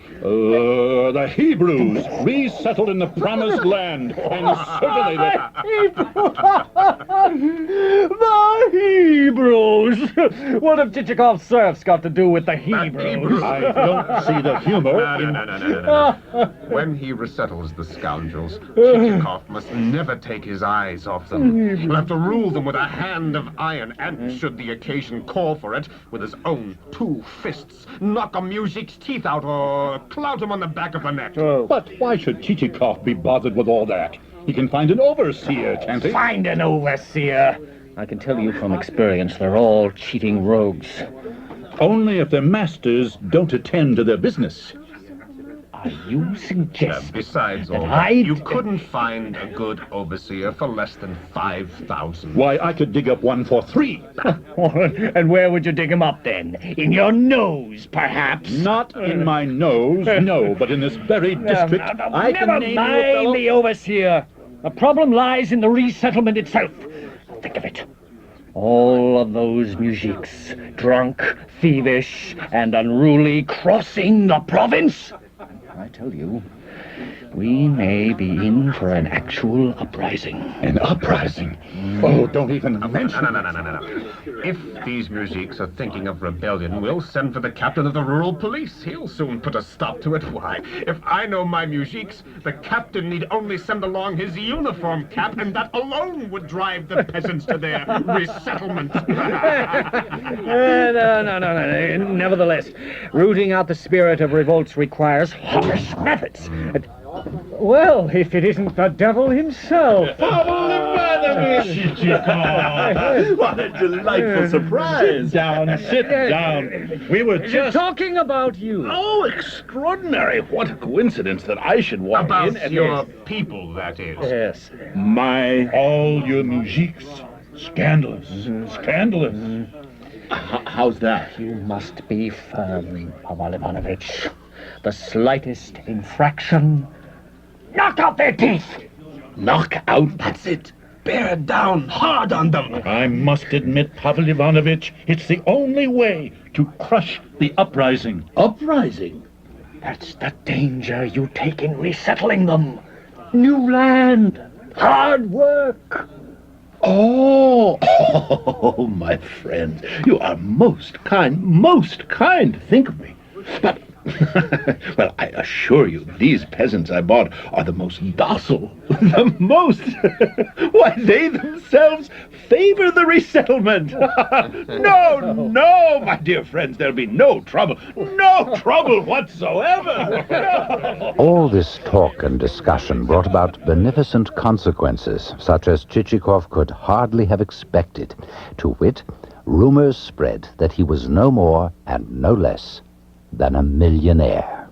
Hebrews resettled in the Promised Land, and certainly The Hebrews! What have Chichikov's serfs got to do with the Hebrews? I don't see the humor. No. When he resettles the scoundrels, Chichikov must never take his eyes off them. He'll have to rule them with a hand of iron, and, should the occasion call for it, with his own 2 fists, knock a music's teeth out or clout him on the back of the neck. But why should Chichikov be bothered with all that? He can find an overseer, can't he? Find an overseer? I can tell you from experience, they're all cheating rogues. Only if their masters don't attend to their business. Are you suggesting besides all that, you couldn't find a good overseer for less than 5,000. Why, I could dig up one for 3. And where would you dig him up, then? In your nose, perhaps? Not in my nose, no, but in this very district. I can name you a fellow. Never mind the overseer. The problem lies in the resettlement itself. Think of it. All of those mujiks, drunk, thievish, and unruly, crossing the province. I tell you, we may be in for an actual uprising. An uprising? Oh, don't even mention it. No. If these mujiks are thinking of rebellion, we'll send for the captain of the rural police. He'll soon put a stop to it. Why, if I know my mujiks, the captain need only send along his uniform cap, and that alone would drive the peasants to their resettlement. No. Nevertheless, rooting out the spirit of revolts requires harsh methods. Well, if it isn't the devil himself. Pavel Ivanovich Chichikov! What a delightful surprise! Sit down. We were just talking about you. Oh, extraordinary! What a coincidence that I should walk about in and your people, that is. Yes. All your mujiks. Scandalous. Scandalous. How's that? You must be firm, Pavel Ivanovich. The slightest infraction, knock out their teeth! Knock out? That's it. Bear down hard on them. I must admit, Pavel Ivanovich, it's the only way to crush the uprising. Uprising? That's the danger you take in resettling them. New land, hard work. Oh, my friend, you are most kind to think of me. But well, I assure you, these peasants I bought are the most docile, the most. Why, they themselves favor the resettlement. No, my dear friends, there'll be no trouble whatsoever. All this talk and discussion brought about beneficent consequences, such as Chichikov could hardly have expected. To wit, rumors spread that he was no more and no less than a millionaire.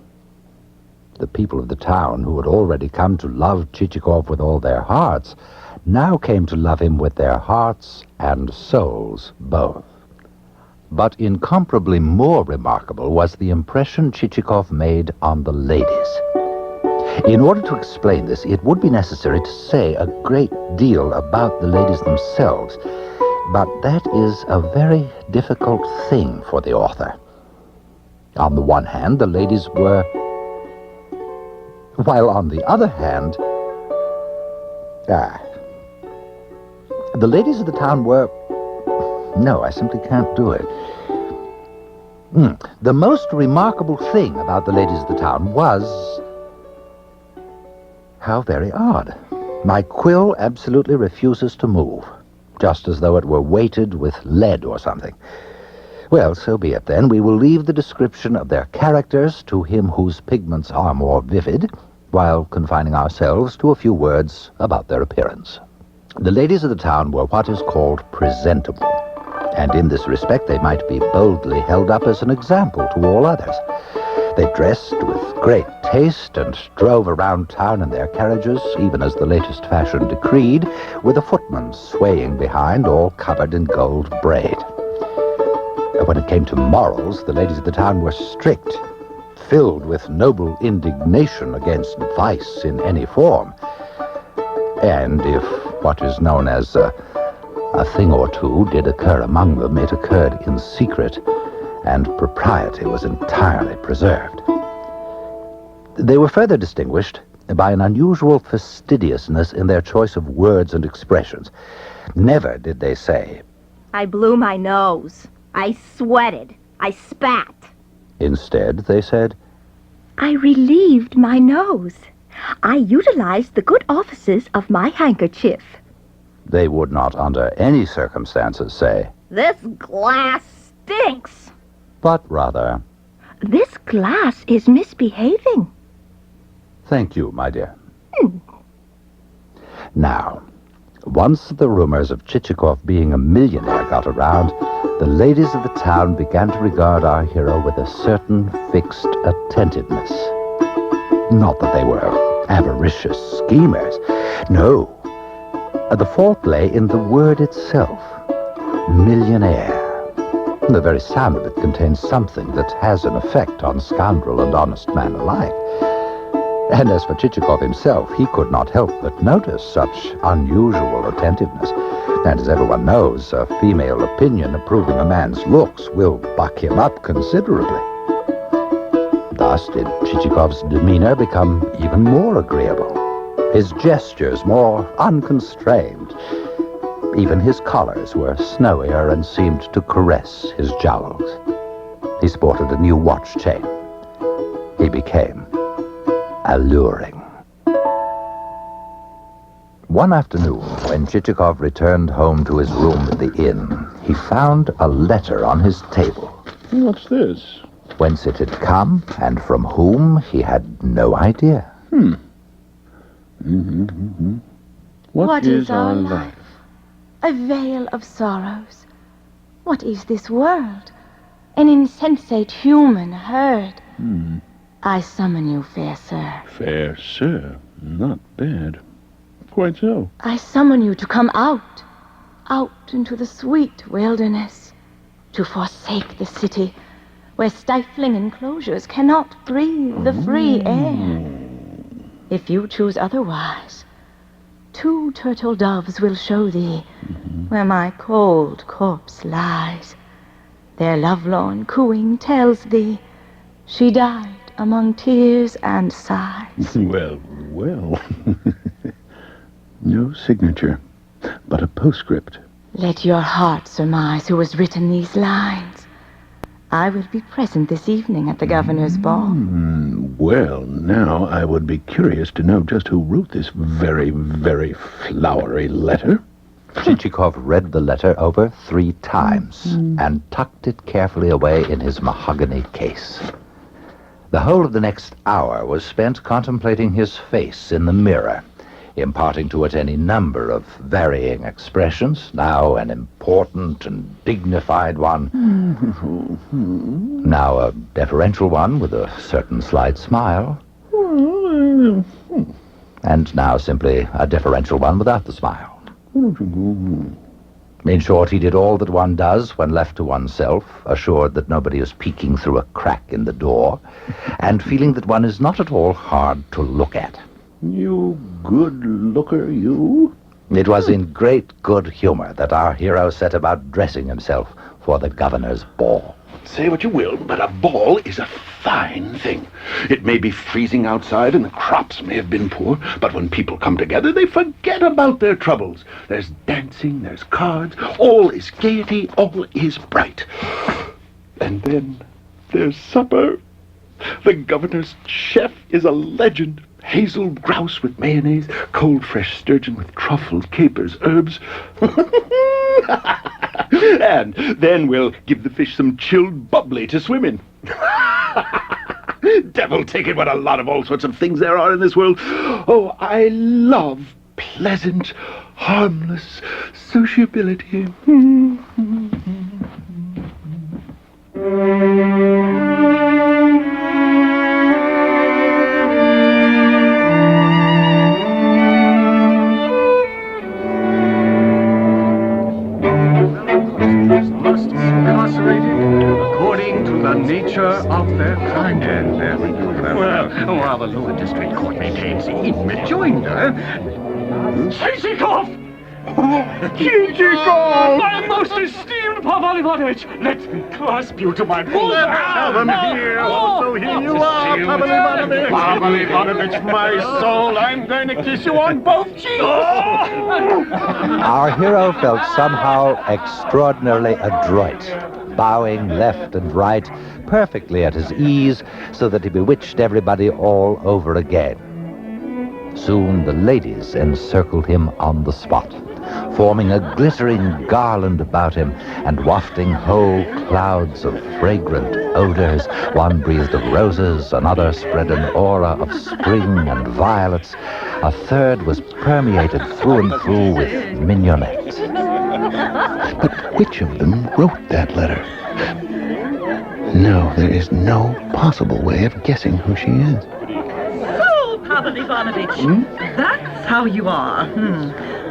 The people of the town, who had already come to love Chichikov with all their hearts, now came to love him with their hearts and souls both. But incomparably more remarkable was the impression Chichikov made on the ladies. In order to explain this, it would be necessary to say a great deal about the ladies themselves, but that is a very difficult thing for the author. On the one hand, the ladies were, while on the other hand, the ladies of the town were, no, I simply can't do it. The most remarkable thing about the ladies of the town was, how very odd. My quill absolutely refuses to move, just as though it were weighted with lead or something. Well, so be it then. We will leave the description of their characters to him whose pigments are more vivid, while confining ourselves to a few words about their appearance. The ladies of the town were what is called presentable, and in this respect they might be boldly held up as an example to all others. They dressed with great taste and drove around town in their carriages, even as the latest fashion decreed, with a footman swaying behind, all covered in gold braid. When it came to morals, the ladies of the town were strict, filled with noble indignation against vice in any form. And if what is known as a thing or two did occur among them, it occurred in secret, and propriety was entirely preserved. They were further distinguished by an unusual fastidiousness in their choice of words and expressions. Never did they say, I blew my nose. I sweated. I spat. Instead, they said, I relieved my nose. I utilized the good offices of my handkerchief. They would not under any circumstances say, This glass stinks. but rather, This glass is misbehaving. Thank you, my dear. Now, once the rumors of Chichikov being a millionaire got around, the ladies of the town began to regard our hero with a certain fixed attentiveness. Not that they were avaricious schemers. No. The fault lay in the word itself. Millionaire. The very sound of it contains something that has an effect on scoundrel and honest man alike. And as for Chichikov himself, he could not help but notice such unusual attentiveness. And as everyone knows, a female opinion approving a man's looks will buck him up considerably. Thus did Chichikov's demeanor become even more agreeable, his gestures more unconstrained. Even his collars were snowier and seemed to caress his jowls. He sported a new watch chain. He became alluring. One afternoon, when Chichikov returned home to his room at the inn, he found a letter on his table. What's this? Whence it had come, and from whom, he had no idea. What is our life? A veil of sorrows. What is this world? An insensate human herd. I summon you, fair sir. Fair sir, not bad. Quite so. I summon you to come out into the sweet wilderness, to forsake the city, where stifling enclosures cannot breathe the free air. If you choose otherwise, 2 turtle doves will show thee where my cold corpse lies. Their lovelorn cooing tells thee she died among tears and sighs. Well. No signature, but a postscript. Let your heart surmise who has written these lines. I will be present this evening at the governor's ball. Well, now I would be curious to know just who wrote this very, very flowery letter. Chichikov read the letter over 3 times and tucked it carefully away in his mahogany case. The whole of the next hour was spent contemplating his face in the mirror, imparting to it any number of varying expressions, now an important and dignified one, now a deferential one with a certain slight smile, and now simply a deferential one without the smile. In short, he did all that one does when left to oneself, assured that nobody is peeking through a crack in the door, and feeling that one is not at all hard to look at. You good looker, you? It was in great good humor that our hero set about dressing himself for the governor's ball. Say what you will, but a ball is a fine thing. It may be freezing outside and the crops may have been poor, but when people come together, they forget about their troubles. There's dancing, there's cards, all is gaiety, all is bright. And then there's supper. The governor's chef is a legend. Hazel grouse with mayonnaise, cold fresh sturgeon with truffles, capers, herbs. And then we'll give the fish some chilled bubbly to swim in. Devil take it, what a lot of all sorts of things there are in this world. Oh, I love pleasant, harmless sociability. while the lower district court maintains in rejoinder. Chichikov! Chichikov! My most esteemed Pavel Ivanovich, let me clasp you to my bosom. Have him here. Also here you are, Pavel Ivanovich. Pavel Ivanovich, my soul, I'm going to kiss you on both cheeks. Our hero felt somehow extraordinarily adroit, bowing left and right, perfectly at his ease, so that he bewitched everybody all over again. Soon the ladies encircled him on the spot, forming a glittering garland about him and wafting whole clouds of fragrant odors. One breathed of roses, another spread an aura of spring and violets, a third was permeated through and through with mignonette. But which of them wrote that letter? No, there is no possible way of guessing who she is. So, Pavel Ivanovich, that's how you are.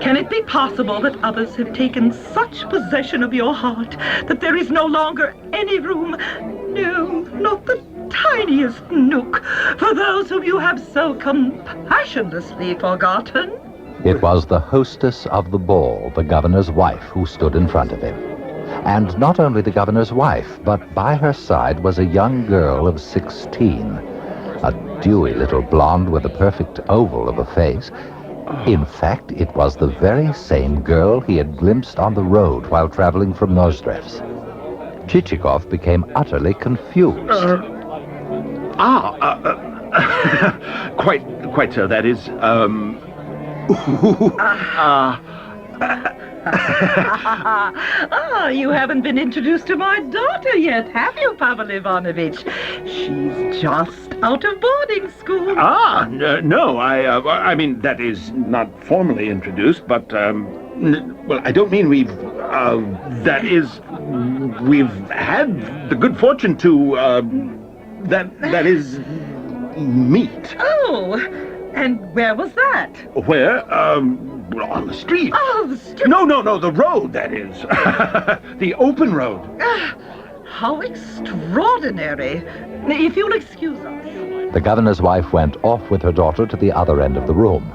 Can it be possible that others have taken such possession of your heart that there is no longer any room, no, not the tiniest nook, for those whom you have so compassionlessly forgotten? It was the hostess of the ball, the governor's wife, who stood in front of him. And not only the governor's wife, but by her side was a young girl of 16, a dewy little blonde with a perfect oval of a face. In fact, it was the very same girl he had glimpsed on the road while traveling from Nozdrevsk. Chichikov became utterly confused. Quite so. That is, You haven't been introduced to my daughter yet, have you, Pavel Ivanovich? She's just out of boarding school. No, I mean, that is not formally introduced, but, well, I don't mean we've had the good fortune to, that is, meet. Oh, and where was that? Where? Well, on the street. Oh, the street? No, the road, that is. The open road. How extraordinary. If you'll excuse us. The governor's wife went off with her daughter to the other end of the room,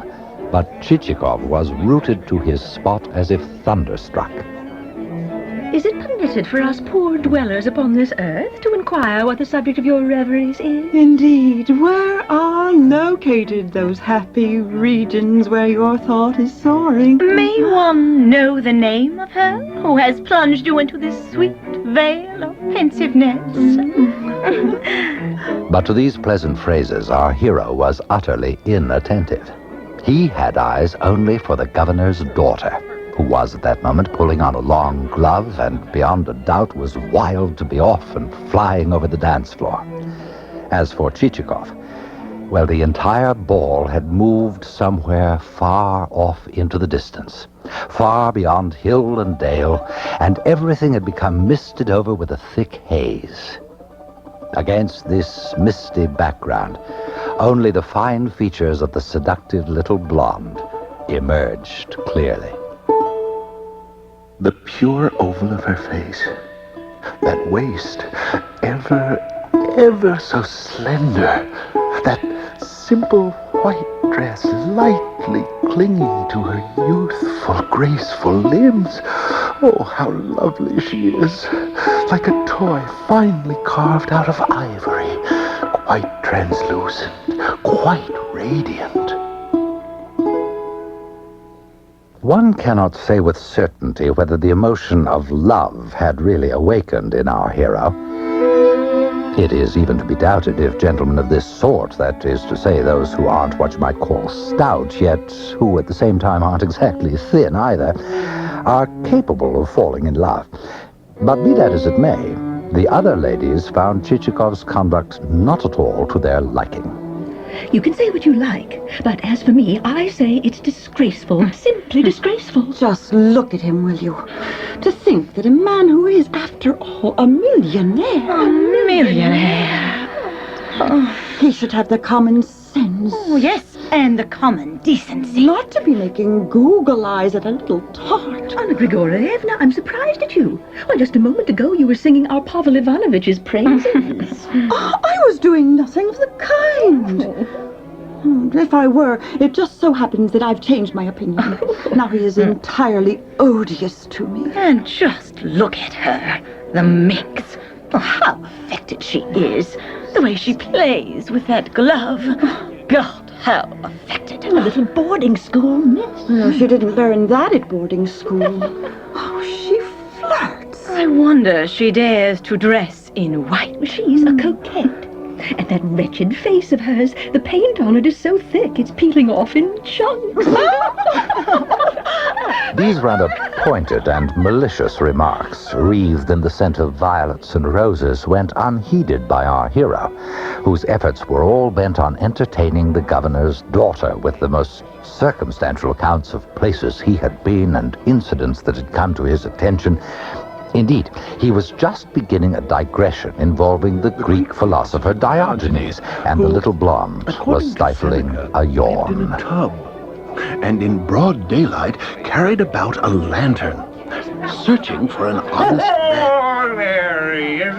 but Chichikov was rooted to his spot as if thunderstruck. Is it permitted for us poor dwellers upon this earth to inquire what the subject of your reveries is? Indeed. Where are located those happy regions where your thought is soaring? May one know the name of her who has plunged you into this sweet vale of pensiveness? But to these pleasant phrases, our hero was utterly inattentive. He had eyes only for the governor's daughter, who was at that moment pulling on a long glove and beyond a doubt was wild to be off and flying over the dance floor. As for Chichikov, well, the entire ball had moved somewhere far off into the distance, far beyond hill and dale, and everything had become misted over with a thick haze. Against this misty background, only the fine features of the seductive little blonde emerged clearly. The pure oval of her face, that waist, ever so slender, that simple white dress lightly clinging to her youthful, graceful limbs. Oh, how lovely she is, like a toy finely carved out of ivory, quite translucent, quite radiant. One cannot say with certainty whether the emotion of love had really awakened in our hero. It is even to be doubted if gentlemen of this sort, that is to say, those who aren't what you might call stout, yet who at the same time aren't exactly thin either, are capable of falling in love. But be that as it may, the other ladies found Chichikov's conduct not at all to their liking. You can say what you like, but as for me, I say it's disgraceful, simply disgraceful. Just look at him, will you? To think that a man who is, after all, a millionaire... A millionaire? He should have the common sense. Oh, yes, And the common decency. Not to be making Google eyes at a little tart. Anna Grigorievna, I'm surprised at you. Why, just a moment ago you were singing our Pavel Ivanovich's praises. I was doing nothing of the kind. If I were, it just so happens that I've changed my opinion. Now he is entirely odious to me. And just look at her, the minx. Oh, how affected she is. The way she plays with that glove. God, how affected. A little boarding school miss. No, she didn't learn that at boarding school. Oh, she flirts. I wonder she dares to dress in white. She's a coquette. And that wretched face of hers, the paint on it is so thick it's peeling off in chunks. These rather pointed and malicious remarks, wreathed in the scent of violets and roses, went unheeded by our hero, whose efforts were all bent on entertaining the governor's daughter with the most circumstantial accounts of places he had been and incidents that had come to his attention. Indeed, he was just beginning a digression involving the Greek philosopher Diogenes, and the little blonde was stifling a yawn. In a tub, and in broad daylight carried about a lantern, searching for an honest man. Oh, there he is,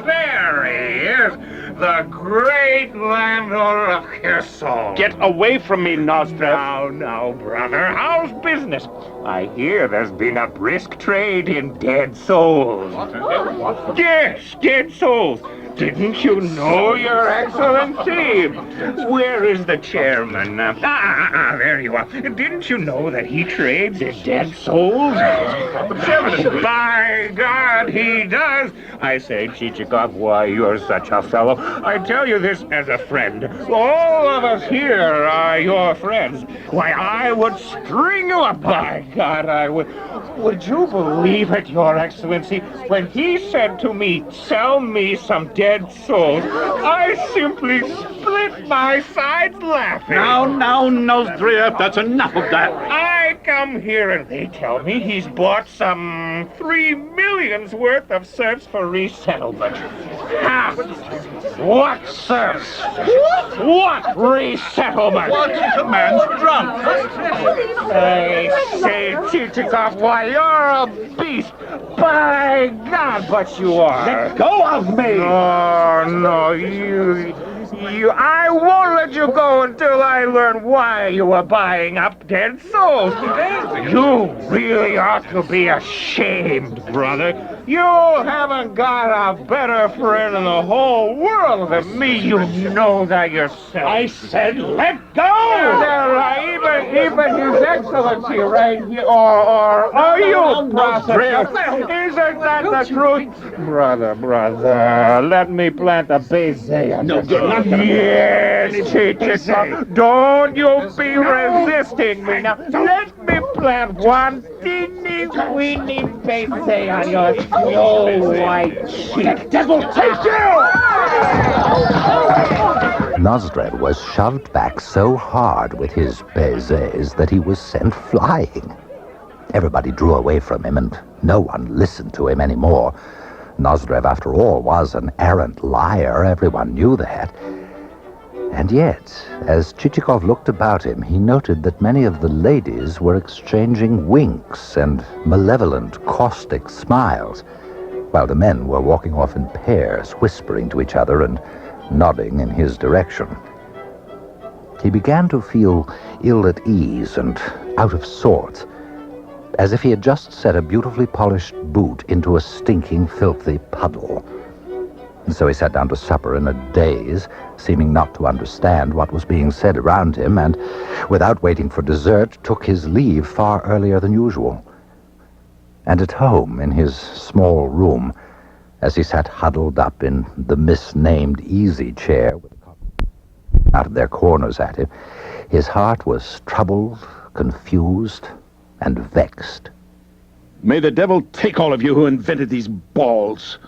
the great landlord of Kherson. Get away from me, Nozdrev. Now, brother, how's business? I hear there's been a brisk trade in dead souls. What? Yes, dead souls. Didn't you know, Your Excellency? Where is the chairman? There you are. Didn't you know that he trades in dead souls? By God, he does. I say, Chichikov, why, you're such a fellow. I tell you this as a friend. All of us here are your friends. Why, I would string you up. By God, I would. Would you believe it, Your Excellency, when he said to me, sell me some dead souls, I simply split my sides laughing. Now, Nozdrev, that's enough of that. I come here and they tell me he's bought some 3 million's worth of serfs for resettlement. Half. What serfs? What resettlement? What? The man's drunk. Hey, say, Chichikov, why, you're a beast. By God, but you are. Let go of me. No, you, I won't let you go until I learn why you were buying up dead souls. You really ought to be ashamed, brother. You haven't got a better friend in the whole world than me. You know that yourself. I said let go! Even His Excellency right here, or you, Prosecutor. Isn't that the truth? Brother, let me plant a baiser on No, your not Yes, Chichikov, don't you be resisting me now. Let me plant one teeny-weeny baiser on your snow white cheek. Devil take you! Nozdrev was shoved back so hard with his baisers that he was sent flying. Everybody drew away from him, and no one listened to him anymore. Nozdrev, after all, was an arrant liar. Everyone knew that. And yet, as Chichikov looked about him, he noted that many of the ladies were exchanging winks and malevolent, caustic smiles, while the men were walking off in pairs, whispering to each other and nodding in his direction. He began to feel ill at ease and out of sorts, as if he had just set a beautifully polished boot into a stinking, filthy puddle. And so he sat down to supper in a daze, seeming not to understand what was being said around him, and, without waiting for dessert, took his leave far earlier than usual. And at home, in his small room, as he sat huddled up in the misnamed easy chair, with the coffee out of their corners at him, his heart was troubled, confused, and vexed. May the devil take all of you who invented these balls.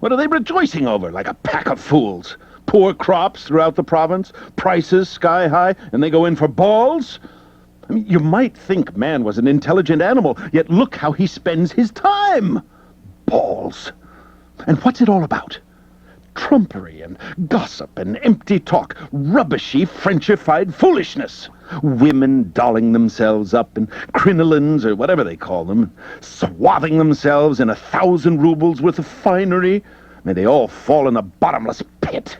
What are they rejoicing over, like a pack of fools? Poor crops throughout the province, prices sky high, and they go in for balls? I mean, you might think man was an intelligent animal, yet look how he spends his time. Balls. And what's it all about? Trumpery and gossip and empty talk, rubbishy, Frenchified foolishness. Women dolling themselves up in crinolines or whatever they call them, swathing themselves in 1,000 rubles worth of finery. May they all fall in a bottomless pit.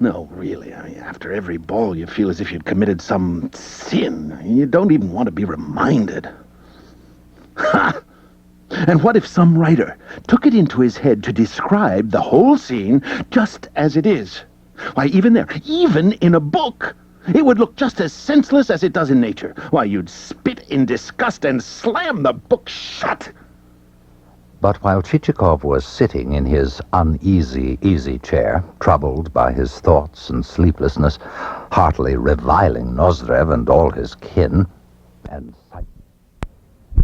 No, really, after every ball you feel as if you'd committed some sin. You don't even want to be reminded. Ha! And what if some writer took it into his head to describe the whole scene just as it is? Why, even in a book, it would look just as senseless as it does in nature. Why, you'd spit in disgust and slam the book shut. But while Chichikov was sitting in his uneasy easy chair, troubled by his thoughts and sleeplessness, heartily reviling Nozdrev and all his kin, and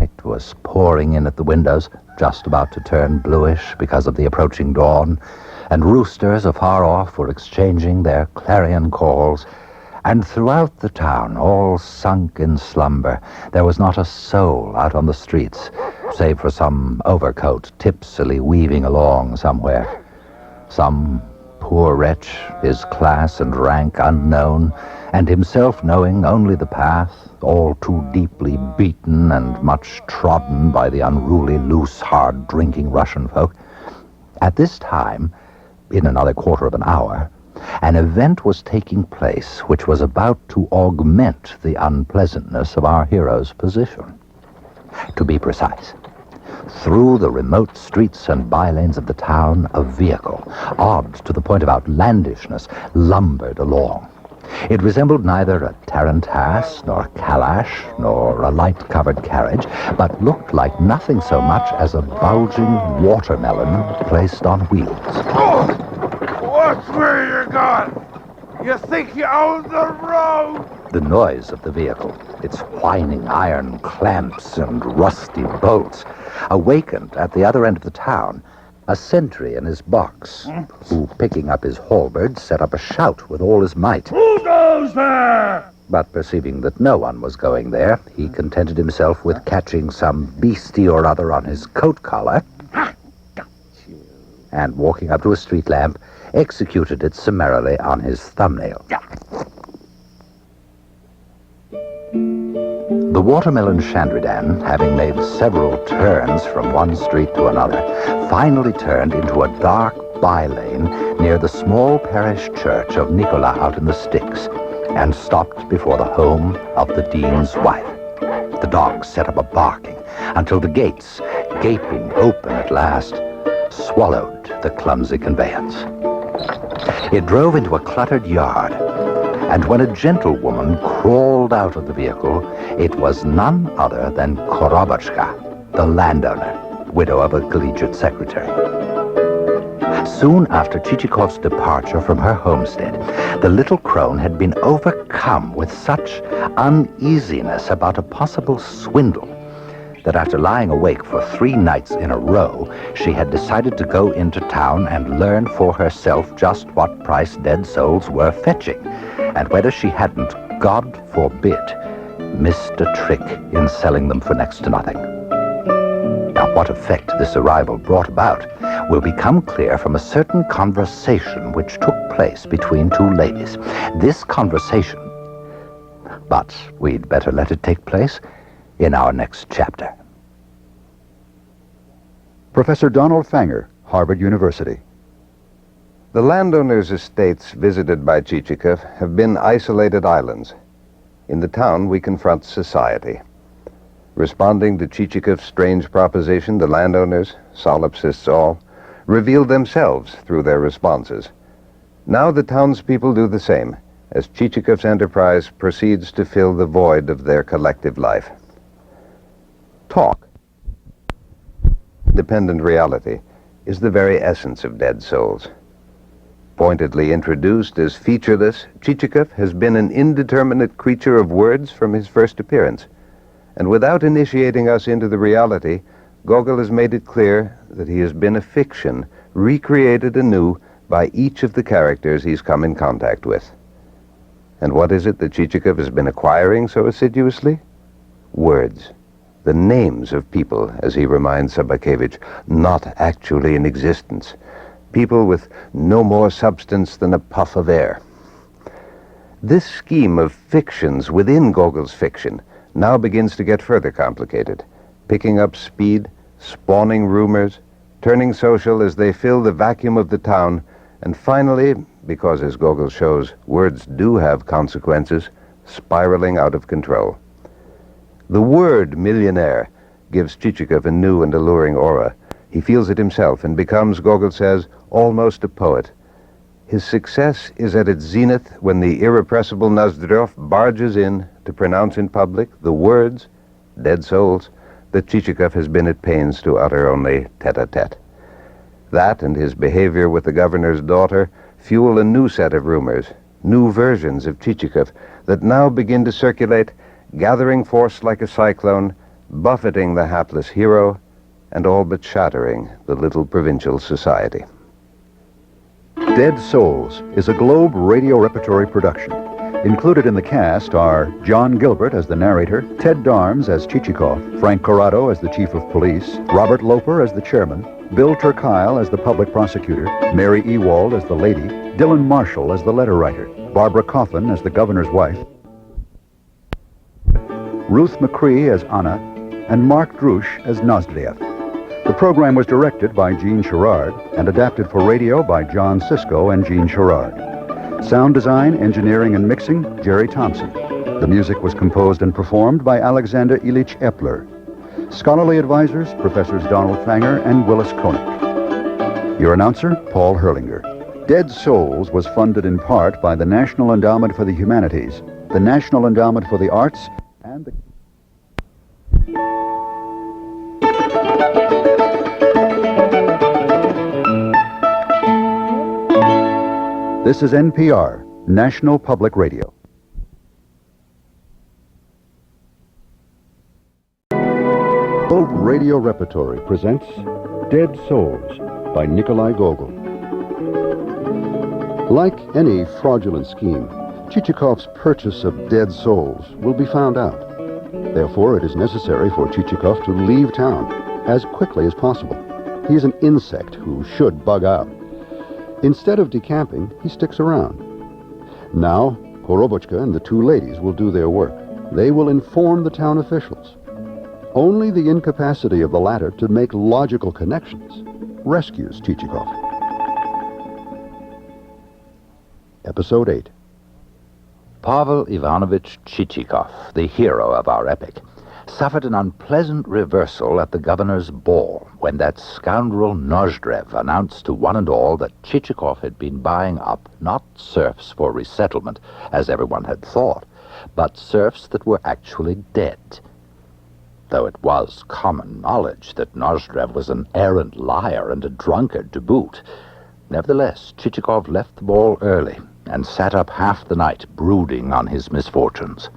night was pouring in at the windows, just about to turn bluish because of the approaching dawn, and roosters afar off were exchanging their clarion calls, and throughout the town, all sunk in slumber, there was not a soul out on the streets, save for some overcoat tipsily weaving along somewhere. Some poor wretch, his class and rank unknown, and himself knowing only the path, all too deeply beaten and much trodden by the unruly, loose, hard-drinking Russian folk. At this time, in another quarter of an hour, an event was taking place which was about to augment the unpleasantness of our hero's position. To be precise, through the remote streets and by-lanes of the town, a vehicle, odd to the point of outlandishness, lumbered along. It resembled neither a tarantass, nor calash, nor a light-covered carriage, but looked like nothing so much as a bulging watermelon placed on wheels. Oh! Watch where you're going! You think you own the road? The noise of the vehicle, its whining iron clamps and rusty bolts, awakened at the other end of the town a sentry in his box, who, picking up his halberd, set up a shout with all his might. Who goes there? But perceiving that no one was going there, he contented himself with catching some beastie or other on his coat collar, and walking up to a street lamp, executed it summarily on his thumbnail. The watermelon Chandridan, having made several turns from one street to another, finally turned into a dark by-lane near the small parish church of Nikolai out in the sticks, and stopped before the home of the dean's wife. The dogs set up a barking until the gates, gaping open at last, swallowed the clumsy conveyance. It drove into a cluttered yard, and when a gentlewoman crawled out of the vehicle, it was none other than Korobotchka, the landowner, widow of a collegiate secretary. Soon after Chichikov's departure from her homestead, the little crone had been overcome with such uneasiness about a possible swindle that after lying awake for 3 nights in a row, she had decided to go into town and learn for herself just what price dead souls were fetching, and whether she hadn't, God forbid, missed a trick in selling them for next to nothing. Now, what effect this arrival brought about will become clear from a certain conversation which took place between 2 ladies. This conversation, but we'd better let it take place in our next chapter. Professor Donald Fanger, Harvard University. The landowners' estates visited by Chichikov have been isolated islands. In the town, we confront society. Responding to Chichikov's strange proposition, the landowners, solipsists all, revealed themselves through their responses. Now the townspeople do the same, as Chichikov's enterprise proceeds to fill the void of their collective life. Talk, dependent reality, is the very essence of Dead Souls. Pointedly introduced as featureless, Chichikov has been an indeterminate creature of words from his first appearance, and without initiating us into the reality, Gogol has made it clear that he has been a fiction, recreated anew by each of the characters he's come in contact with. And what is it that Chichikov has been acquiring so assiduously? Words. The names of people, as he reminds Sabakevich, not actually in existence, people with no more substance than a puff of air. This scheme of fictions within Gogol's fiction now begins to get further complicated, picking up speed, spawning rumors, turning social as they fill the vacuum of the town, and finally, because as Gogol shows, words do have consequences, spiraling out of control. The word millionaire gives Chichikov a new and alluring aura. He feels it himself and becomes, Gogol says, almost a poet. His success is at its zenith when the irrepressible Nozdrov barges in to pronounce in public the words, dead souls, that Chichikov has been at pains to utter only tete-a-tete. That and his behavior with the governor's daughter fuel a new set of rumors, new versions of Chichikov that now begin to circulate, gathering force like a cyclone, buffeting the hapless hero, and all but shattering the little provincial society. Dead Souls is a Globe Radio Repertory production. Included in the cast are John Gilbert as the narrator, Ted Darms as Chichikov, Frank Corrado as the chief of police, Robert Loper as the chairman, Bill Turkile as the public prosecutor, Mary Ewald as the lady, Dylan Marshall as the letter writer, Barbara Coffin as the governor's wife, Ruth McCree as Anna, and Mark Drush as Nozdriev. The program was directed by Gene Sherrard and adapted for radio by John Sisko and Gene Sherrard. Sound design, engineering, and mixing, Jerry Thompson. The music was composed and performed by Alexander Ilyich Epler. Scholarly advisors, Professors Donald Fanger and Willis Koenig. Your announcer, Paul Herlinger. Dead Souls was funded in part by the National Endowment for the Humanities, the National Endowment for the Arts, and the... This is NPR, National Public Radio. Globe Radio Repertory presents Dead Souls by Nikolai Gogol. Like any fraudulent scheme, Chichikov's purchase of dead souls will be found out. Therefore, it is necessary for Chichikov to leave town as quickly as possible. He is an insect who should bug out. Instead of decamping, he sticks around. Now, Korobochka and the two ladies will do their work. They will inform the town officials. Only the incapacity of the latter to make logical connections rescues Chichikov. Episode 8. Pavel Ivanovich Chichikov, the hero of our epic, suffered an unpleasant reversal at the governor's ball when that scoundrel Nozdrev announced to one and all that Chichikov had been buying up not serfs for resettlement, as everyone had thought, but serfs that were actually dead. Though it was common knowledge that Nozdrev was an arrant liar and a drunkard to boot, nevertheless Chichikov left the ball early and sat up half the night brooding on his misfortunes.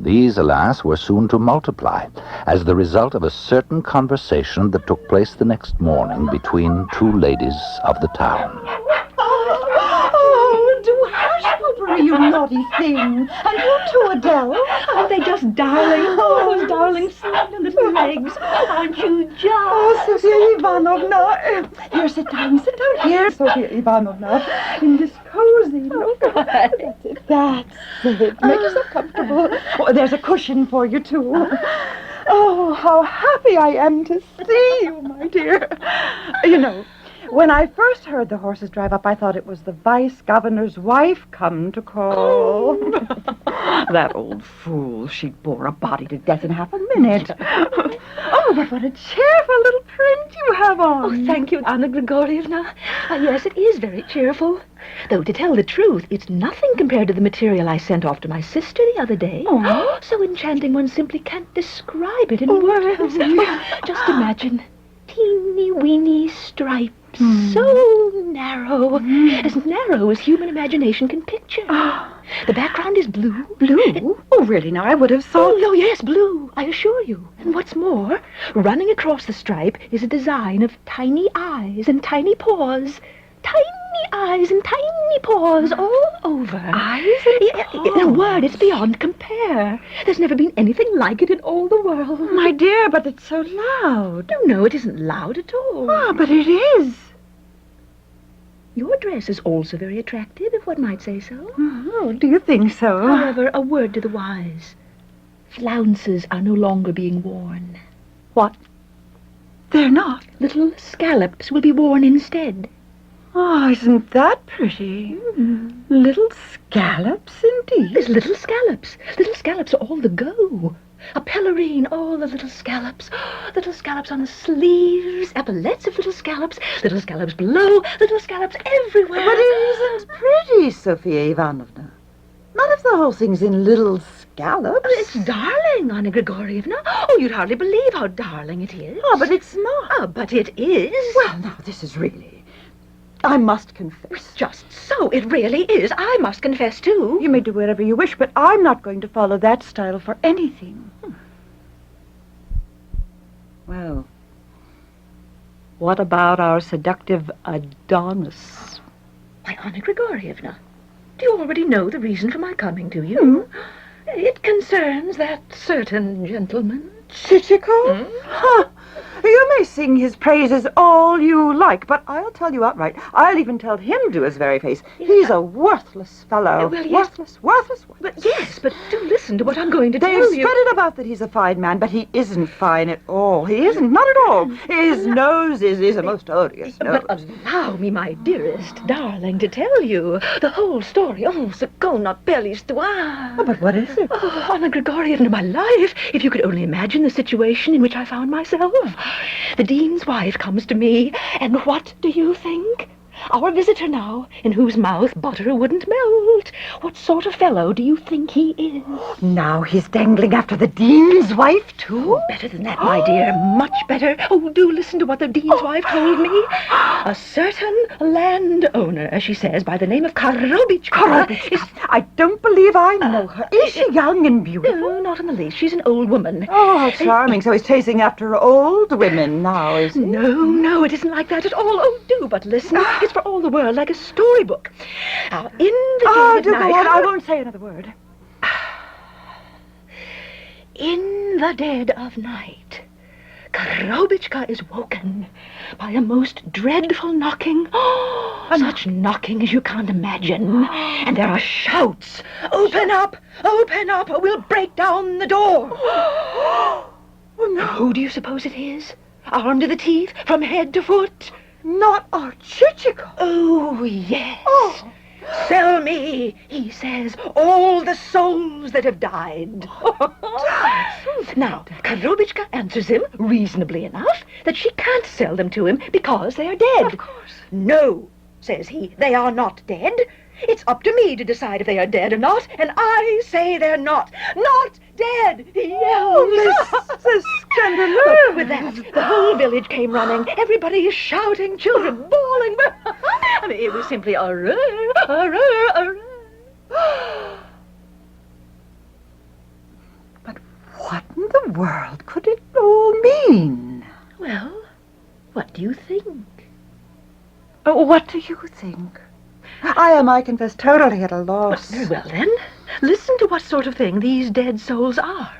These, alas, were soon to multiply as the result of a certain conversation that took place the next morning between two ladies of the town. Oh, do hush, Poopery, you naughty thing. And you too, Adele. Aren't they just darling? Oh, those darling slender little legs. Aren't you just? Oh, Sofia Ivanovna. Here, sit down here, Sofia Ivanovna. In this cozy nook. That's it. Make yourself comfortable. Oh, there's a cushion for you, too. Oh, how happy I am to see you, my dear. You know, when I first heard the horses drive up, I thought it was the vice-governor's wife come to call. That old fool. She bore a body to death in half a minute. Oh, but what a cheerful little print you have on. Oh, thank you, Anna Grigorievna. Yes, it is very cheerful. Though, to tell the truth, it's nothing compared to the material I sent off to my sister the other day. Oh. So enchanting one simply can't describe it in words. Just imagine. Teeny-weeny stripes. So narrow. As narrow as human imagination can picture. The background is blue. Blue? Oh, really? Now, I would have thought... Oh, yes, blue, I assure you. And what's more, running across the stripe is a design of tiny eyes and tiny paws. Tiny eyes and tiny paws all over. Eyes and paws? In a word, it's beyond compare. There's never been anything like it in all the world. My dear, but it's so loud. No, it isn't loud at all. Ah, but it is. Your dress is also very attractive, if one might say so. Oh, do you think so? However, a word to the wise. Flounces are no longer being worn. What? They're not? Little scallops will be worn instead. Oh, isn't that pretty? Little scallops, indeed. There's little scallops. Little scallops are all the go. A pelerine, all the little scallops. Little scallops on the sleeves, epaulets of little scallops below, little scallops everywhere. But it isn't pretty, Sophia Ivanovna. None of the whole thing's in little scallops. It's darling, Anna Grigorievna. Oh, you'd hardly believe how darling it is. Oh, but it's not. Oh, but it is. Well, now, this is really... I must confess. Just so, it really is. I must confess, too. You may do whatever you wish, but I'm not going to follow that style for anything. Well, what about our seductive Adonis? Why, Anna Grigorievna, do you already know the reason for my coming to you? It concerns that certain gentleman. Chichikov? Huh. You may sing his praises all you like, but I'll tell you outright, I'll even tell him to his very face. He's a worthless fellow. Well, yes. Worthless. But yes, but do listen to what I'm going to They've tell you. spread it about that he's a fine man, but he isn't fine at all. He isn't, not at all. His nose is a most odious nose. But allow me, my dearest darling, to tell you the whole story. Oh, ce qu'on appelle histoire. Oh, but what is it? Oh, Anna Grigorievna, my life. If you could only imagine the situation in which I found myself. The dean's wife comes to me, and what do you think? Our visitor now, in whose mouth butter wouldn't melt. What sort of fellow do you think he is? Now he's dangling after the dean's wife, too? Oh, better than that, my dear. Much better. Oh, do listen to what the dean's wife told me. A certain landowner, as she says, by the name of Korobichka. I don't believe I know her. Is she young and beautiful? No, not in the least. She's an old woman. Oh, how charming. So he's chasing after old women now, is he? No, it isn't like that at all. Oh, do but listen. It's for all the world like a storybook. Now, in the dead of night... I won't say another word. In the dead of night, Korobichka is woken by a most dreadful knocking. Such knocking as you can't imagine. And there are shouts. Open up! Open up! Or we'll break down the door. Oh, no. Who do you suppose it is? Armed to the teeth, from head to foot? Not our Chichikov. Oh, yes. Oh. Sell me, he says, all the souls that have died. Now, Korobichka answers him, reasonably enough, that she can't sell them to him because they are dead. Of course. No, says he, they are not dead. It's up to me to decide if they are dead or not, and I say they're not. Not dead, he yells. This is scandalous. With that, the whole village came running. Everybody is shouting, children bawling. I mean, it was simply a But what in the world could it all mean? Well, what do you think? Oh, what do you think? I confess, totally at a loss. Very well, then. Listen to what sort of thing these dead souls are.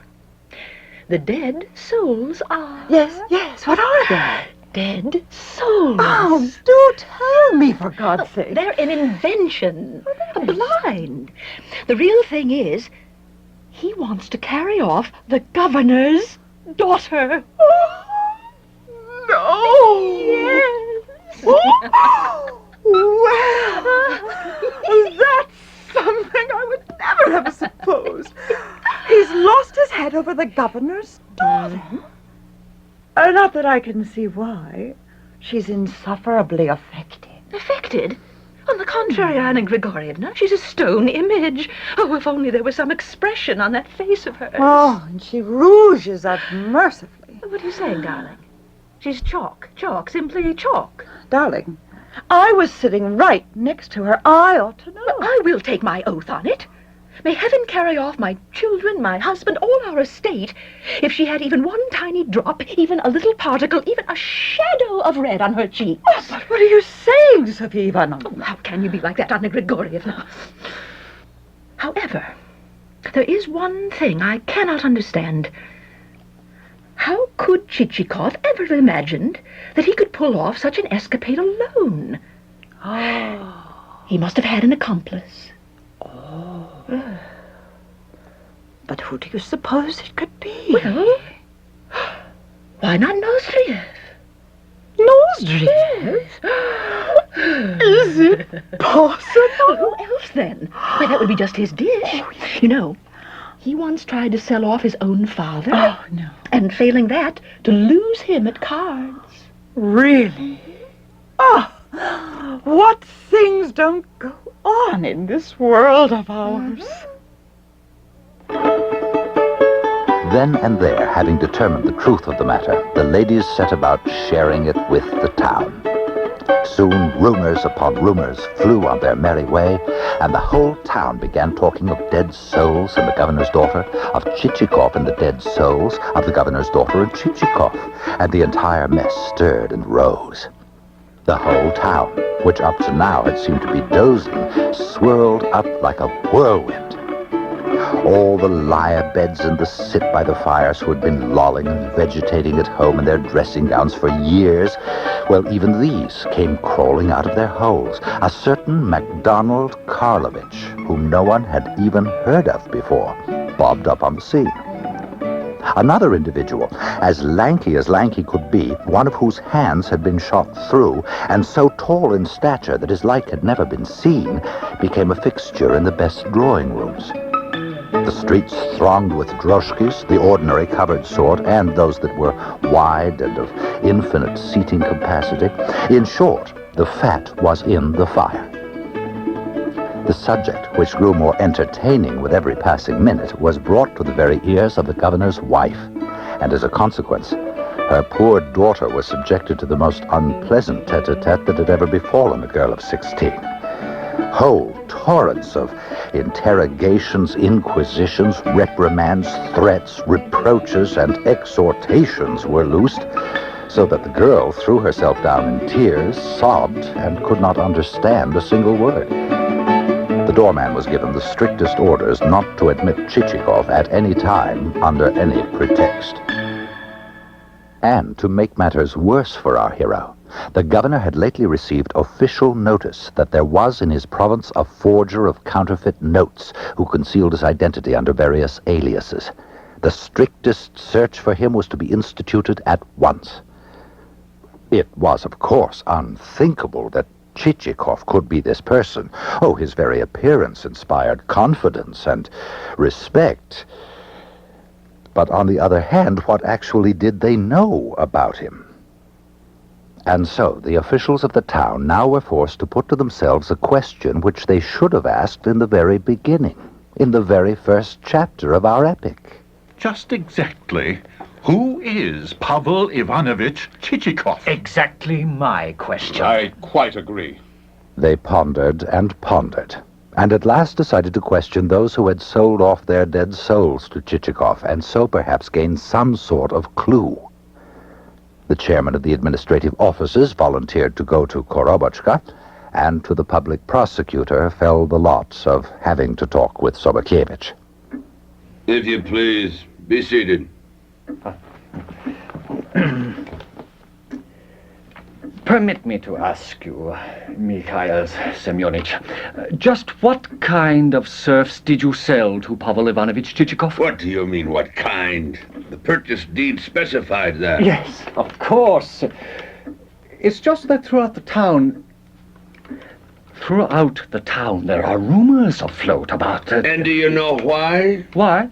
The dead souls are... Yes, what are they? Dead souls. Oh, do tell me, for God's sake. They're an invention. A blind. The real thing is, he wants to carry off the governor's daughter. No! Yes. Well, that's something I would never have supposed. He's lost his head over the governor's daughter. Not that I can see why. She's insufferably affected. Affected? On the contrary, Anna Grigorievna, she's a stone image. Oh, if only there was some expression on that face of hers. Oh, and she rouges up mercifully. What are you saying, darling? She's chalk, simply chalk. Darling, I was sitting right next to her. I ought to know. Well, I will take my oath on it. May heaven carry off my children, my husband, all our estate, if she had even one tiny drop, even a little particle, even a shadow of red on her cheeks. Oh, but what are you saying, Sophia Ivanovna? Oh, how can you be like that, Anna Grigorievna? However, there is one thing I cannot understand. How could Chichikov ever have imagined that he could pull off such an escapade alone? He must have had an accomplice. But who do you suppose it could be? Well, why not Nozdriev? Nozdriev? Is it possible? Who else, then? Why, that would be just his dish. You know, he once tried to sell off his own father. Oh, no. And failing that, to lose him at cards. Really? Oh, what things don't go on in this world of ours. Then and there, having determined the truth of the matter, the ladies set about sharing it with the town. Soon rumors upon rumors flew on their merry way, and the whole town began talking of dead souls and the governor's daughter, of Chichikov and the dead souls, of the governor's daughter and Chichikov, and the entire mess stirred and rose. The whole town, which up to now had seemed to be dozing, swirled up like a whirlwind. All the lie-a-beds and the sit-by-the-fires who had been lolling and vegetating at home in their dressing gowns for years, well, even these came crawling out of their holes. A certain MacDonald Karlovich, whom no one had even heard of before, bobbed up on the scene. Another individual, as lanky could be, one of whose hands had been shot through, and so tall in stature that his like had never been seen, became a fixture in the best drawing rooms. The streets thronged with droshkis, the ordinary covered sort, and those that were wide and of infinite seating capacity. In short, the fat was in the fire. The subject, which grew more entertaining with every passing minute, was brought to the very ears of the governor's wife, and as a consequence, her poor daughter was subjected to the most unpleasant tete-a-tete that had ever befallen a girl of 16. Whole torrents of interrogations, inquisitions, reprimands, threats, reproaches, and exhortations were loosed, so that the girl threw herself down in tears, sobbed, and could not understand a single word. The doorman was given the strictest orders not to admit Chichikov at any time under any pretext. And to make matters worse for our hero, the governor had lately received official notice that there was in his province a forger of counterfeit notes who concealed his identity under various aliases. The strictest search for him was to be instituted at once. It was, of course, unthinkable that Chichikov could be this person. Oh, his very appearance inspired confidence and respect. But on the other hand, what actually did they know about him? And so the officials of the town now were forced to put to themselves a question which they should have asked in the very beginning, in the very first chapter of our epic. Just exactly. Who is Pavel Ivanovich Chichikov? Exactly my question. I quite agree. They pondered and pondered, and at last decided to question those who had sold off their dead souls to Chichikov, and so perhaps gain some sort of clue. The chairman of the administrative offices volunteered to go to Korobotchka, and to the public prosecutor fell the lot of having to talk with Sobokievich. If you please, be seated. Permit me to ask you, Mikhail Semyonich, just what kind of serfs did you sell to Pavel Ivanovich Chichikov? What do you mean, what kind? The purchase deed specified that. Yes, of course. It's just that throughout the town, there are rumors afloat about it. And do you know why? Why?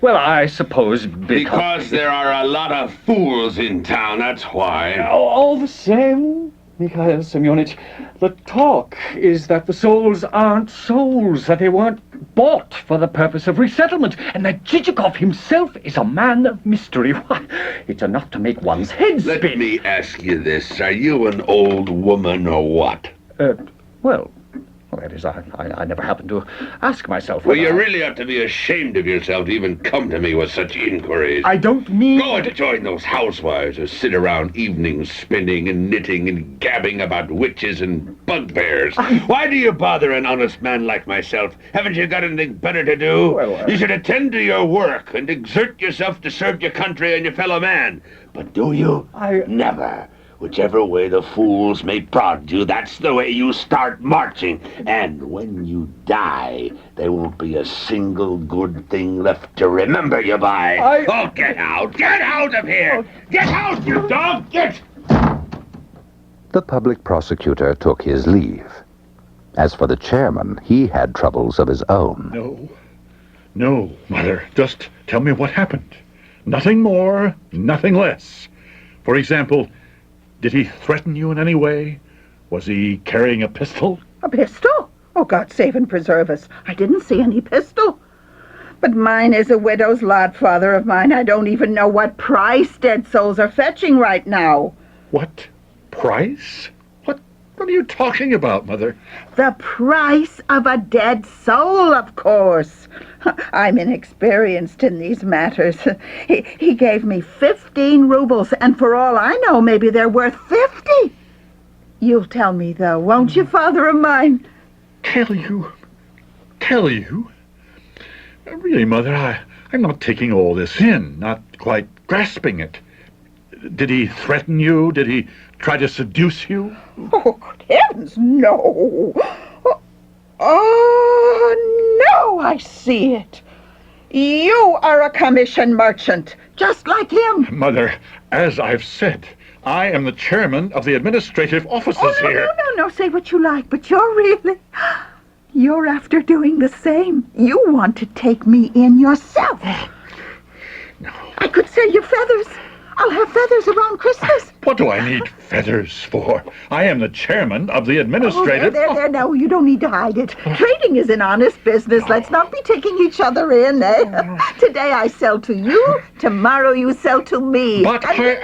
Well, I suppose because there are a lot of fools in town, that's why. All the same, Mikhail Semyonich, the talk is that the souls aren't souls, that they weren't bought for the purpose of resettlement, and that Chichikov himself is a man of mystery. Why, it's enough to make one's head spin. Let me ask you this. Are you an old woman or what? Well, that is, I never happened to ask myself. Well, you really ought to be ashamed of yourself to even come to me with such inquiries. I don't mean... Go and join those housewives who sit around evenings spinning and knitting and gabbing about witches and bugbears. Why do you bother an honest man like myself? Haven't you got anything better to do? You should attend to your work and exert yourself to serve your country and your fellow man. But do you? Never. Whichever way the fools may prod you, that's the way you start marching. And when you die, there won't be a single good thing left to remember you by. Oh, get out! Get out of here! Get out, you dog! Get! The public prosecutor took his leave. As for the chairman, he had troubles of his own. No, Mother. Just tell me what happened. Nothing more, nothing less. For example, did he threaten you in any way? Was he carrying a pistol? A pistol? Oh, God save and preserve us. I didn't see any pistol. But mine is a widow's lot, father of mine. I don't even know what price dead souls are fetching right now. What price? What are you talking about, Mother? The price of a dead soul, of course. I'm inexperienced in these matters. He gave me 15 rubles, and for all I know, maybe they're worth 50. You'll tell me, though, won't you, father of mine? Tell you? Really, Mother, I'm not taking all this in, not quite grasping it. Did he threaten you? Did he try to seduce you? Oh, good heavens, no. Oh, no, I see it. You are a commission merchant, just like him. Mother, as I've said, I am the chairman of the administrative offices here. No, say what you like, but you're after doing the same. You want to take me in yourself. No. I could sell you feathers. I'll have feathers around Christmas. What do I need feathers for? I am the chairman of the administrative... There, no, you don't need to hide it. Trading is an honest business. Let's not be taking each other in, eh? Today I sell to you, tomorrow you sell to me. But I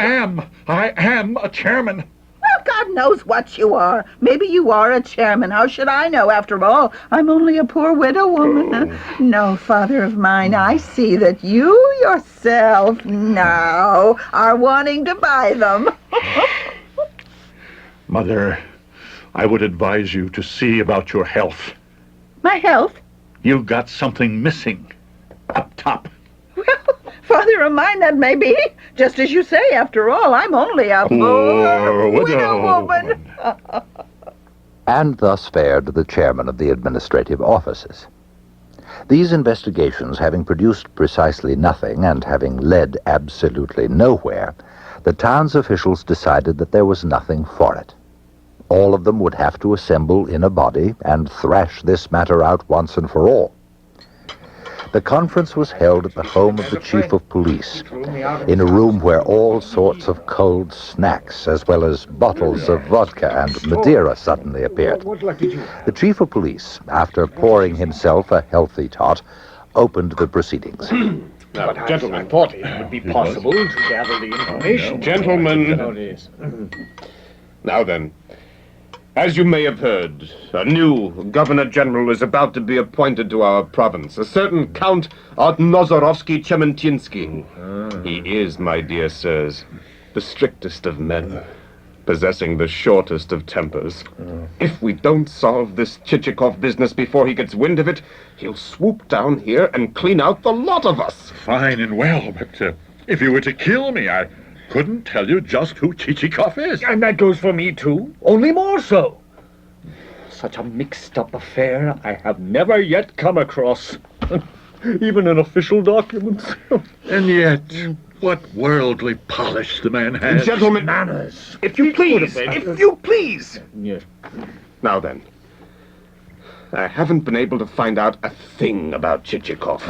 am a chairman. Well, God knows what you are. Maybe you are a chairman. How should I know? After all, I'm only a poor widow woman. No, father of mine, I see that you yourself now are wanting to buy them. Mother, I would advise you to see about your health. My health? You've got something missing up top. Father of mine, that may be. Just as you say, after all, I'm only a poor widow woman. And thus fared the chairman of the administrative offices. These investigations having produced precisely nothing and having led absolutely nowhere, the town's officials decided that there was nothing for it. All of them would have to assemble in a body and thrash this matter out once and for all. The conference was held at the home of the chief of police, in a room where all sorts of cold snacks, as well as bottles of vodka and Madeira, suddenly appeared. The chief of police, after pouring himself a healthy tot, opened the proceedings. Now, gentlemen, I thought it would be possible to gather the information. Gentlemen. Now then, as you may have heard, a new Governor-General is about to be appointed to our province, a certain Count Nozorovsky Chementinsky. He is, my dear sirs, the strictest of men, possessing the shortest of tempers. If we don't solve this Chichikov business before he gets wind of it, he'll swoop down here and clean out the lot of us. Fine and well, but if you were to kill me, I couldn't tell you just who Chichikov is. And that goes for me, too. Only more so. Such a mixed-up affair I have never yet come across. Even in official documents. And yet, what worldly polish the man has. Gentlemen, manners. If you please. Yes. Now then, I haven't been able to find out a thing about Chichikov.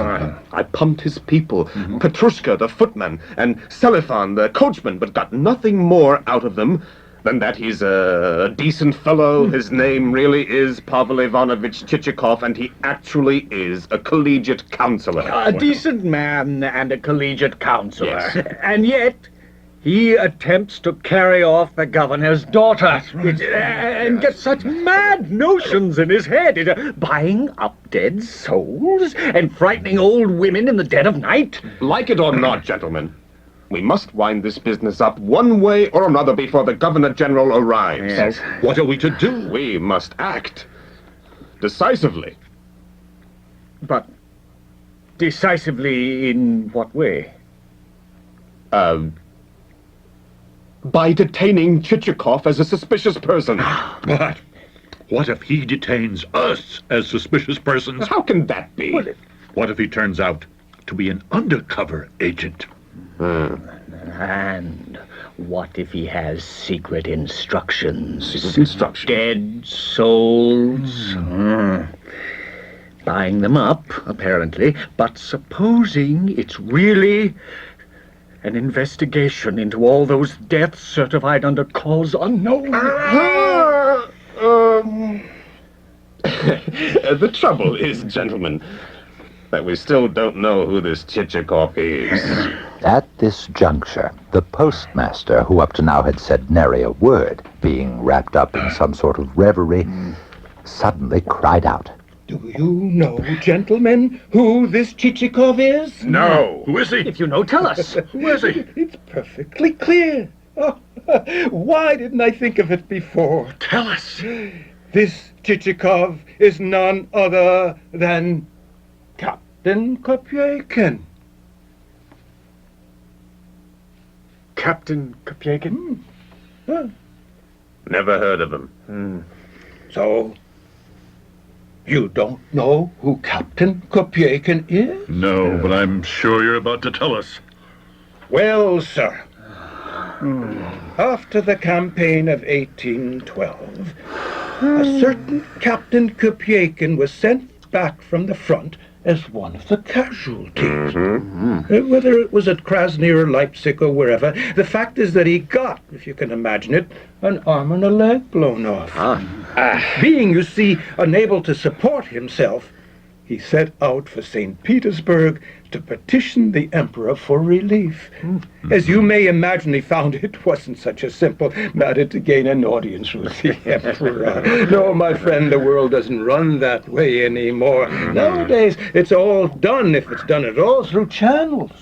I pumped his people, Petrushka, the footman, and Selifan, the coachman, but got nothing more out of them than that he's a decent fellow. His name really is Pavel Ivanovich Chichikov, and he actually is a collegiate counselor. A decent man and a collegiate counselor. Yes. And yet, he attempts to carry off the governor's daughter and get such mad notions in his head. Buying up dead souls and frightening old women in the dead of night. Like it or not, gentlemen, we must wind this business up one way or another before the Governor-General arrives. Yes. What are we to do? We must act decisively. But by detaining Chichikov as a suspicious person. But what if he detains us as suspicious persons? How can that be? What if he turns out to be an undercover agent? And what if he has secret instructions? Dead souls. Buying them up, apparently, but supposing it's really an investigation into all those deaths certified under cause unknown. The trouble is, gentlemen, that we still don't know who this Chichikov is. At this juncture, the postmaster, who up to now had said nary a word, being wrapped up in some sort of reverie, suddenly cried out. Do you know, gentlemen, who this Chichikov is? No. Who is he? If you know, tell us. Who is he? It's perfectly clear. Oh, why didn't I think of it before? Tell us. This Chichikov is none other than Captain Kopyakin. Captain Kopyakin? Never heard of him. So, you don't know who Captain Kopyakin is? No, but I'm sure you're about to tell us. Well, sir, after the campaign of 1812, a certain Captain Kopyakin was sent back from the front as one of the casualties. Whether it was at Krasny or Leipzig or wherever, the fact is that he got, if you can imagine it, an arm and a leg blown off. Being, you see, unable to support himself, he set out for St. Petersburg to petition the emperor for relief. As you may imagine, he found it wasn't such a simple matter to gain an audience with the emperor. No, my friend, the world doesn't run that way anymore. Nowadays, it's all done, if it's done at all, through channels.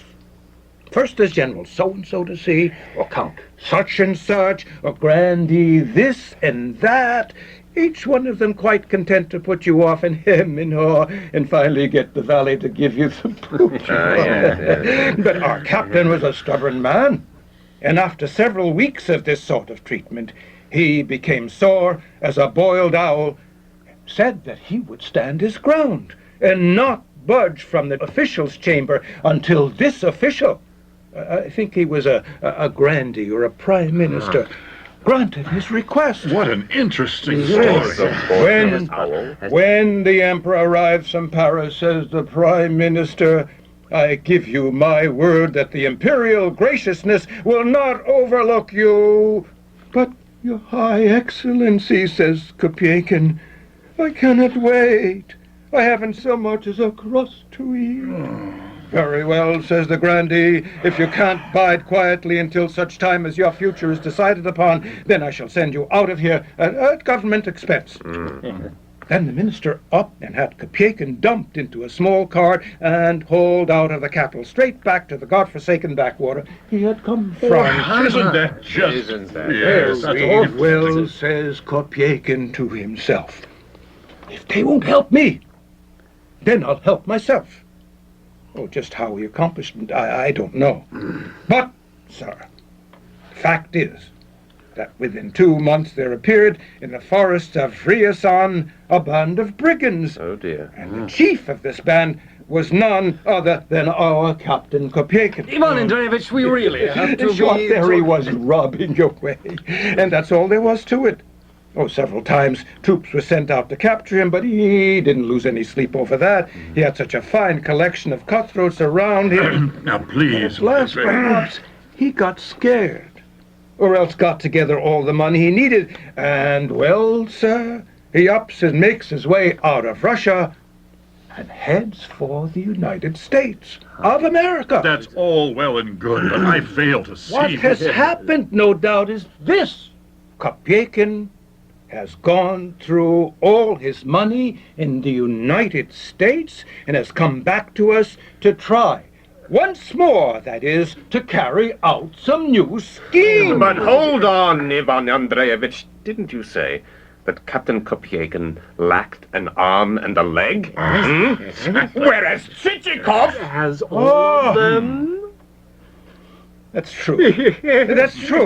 First there's General so-and-so to see, or Count such and such, or Grandee this and that. Each one of them quite content to put you off and hem and haw, and finally get the valet to give you the boot. But our captain was a stubborn man, and after several weeks of this sort of treatment, he became sore as a boiled owl, said that he would stand his ground and not budge from the official's chamber until this official, I think he was a grandee or a prime minister, granted his request. What an interesting story. When the emperor arrives from Paris, says the prime minister, I give you my word that the imperial graciousness will not overlook you. But your high excellency, says Kopyakin, I cannot wait. I haven't so much as a crust to eat. Very well, says the grandee. If you can't bide quietly until such time as your future is decided upon, then I shall send you out of here at government expense. Then the minister up and had Kopyakin dumped into a small cart and hauled out of the capital, straight back to the godforsaken backwater he had come from. Isn't that just... Isn't that... Yes, that's all. Well, says Kopyakin to himself, if they won't help me, then I'll help myself. Oh, just how he accomplished it, I don't know. But, sir, the fact is that within 2 months there appeared in the forests of Ryazan a band of brigands. Oh, dear. And the chief of this band was none other than our Captain Kopyakin. Ivan Andreevich, we really have to... Short there he was, rubbing away. And that's all there was to it. Oh, several times troops were sent out to capture him, but he didn't lose any sleep over that. He had such a fine collection of cutthroats around him. Now, please. Last perhaps, he got scared, or else got together all the money he needed. And, well, sir, he ups and makes his way out of Russia and heads for the United States of America. That's all well and good, but I fail to see... What has happened, no doubt, is this. Kopyakin has gone through all his money in the United States and has come back to us to try, once more, that is, to carry out some new scheme. But hold on, Ivan Andreevich. Didn't you say that Captain Kopyakin lacked an arm and a leg? Whereas Chichikov has all of them? That's true. That's true.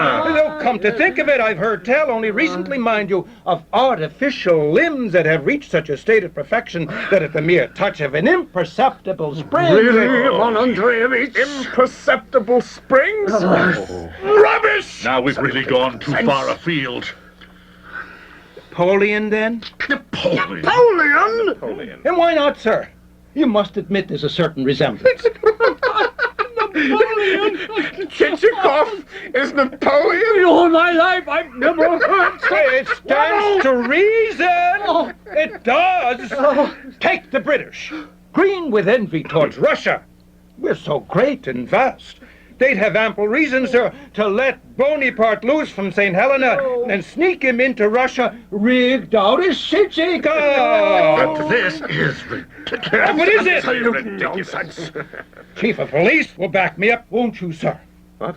Though, come to think of it, I've heard tell, only recently, mind you, of artificial limbs that have reached such a state of perfection that at the mere touch of an imperceptible spring... Really, Ivan Andreevich? Imperceptible springs? Rubbish! Now we've really gone too far afield. Napoleon, then? Napoleon? Napoleon? And why not, sir? You must admit there's a certain resemblance. Napoleon! Chichikov is Napoleon? All my life, I've never heard so... It stands to reason. It does. Take the British. Green with envy towards Russia. We're so great and vast. They'd have ample reason, sir, to let Bonaparte loose from St. Helena and sneak him into Russia rigged out as Chichikov. But this is ridiculous. What is it? Absolute nonsense. Chief of Police will back me up, won't you, sir? What?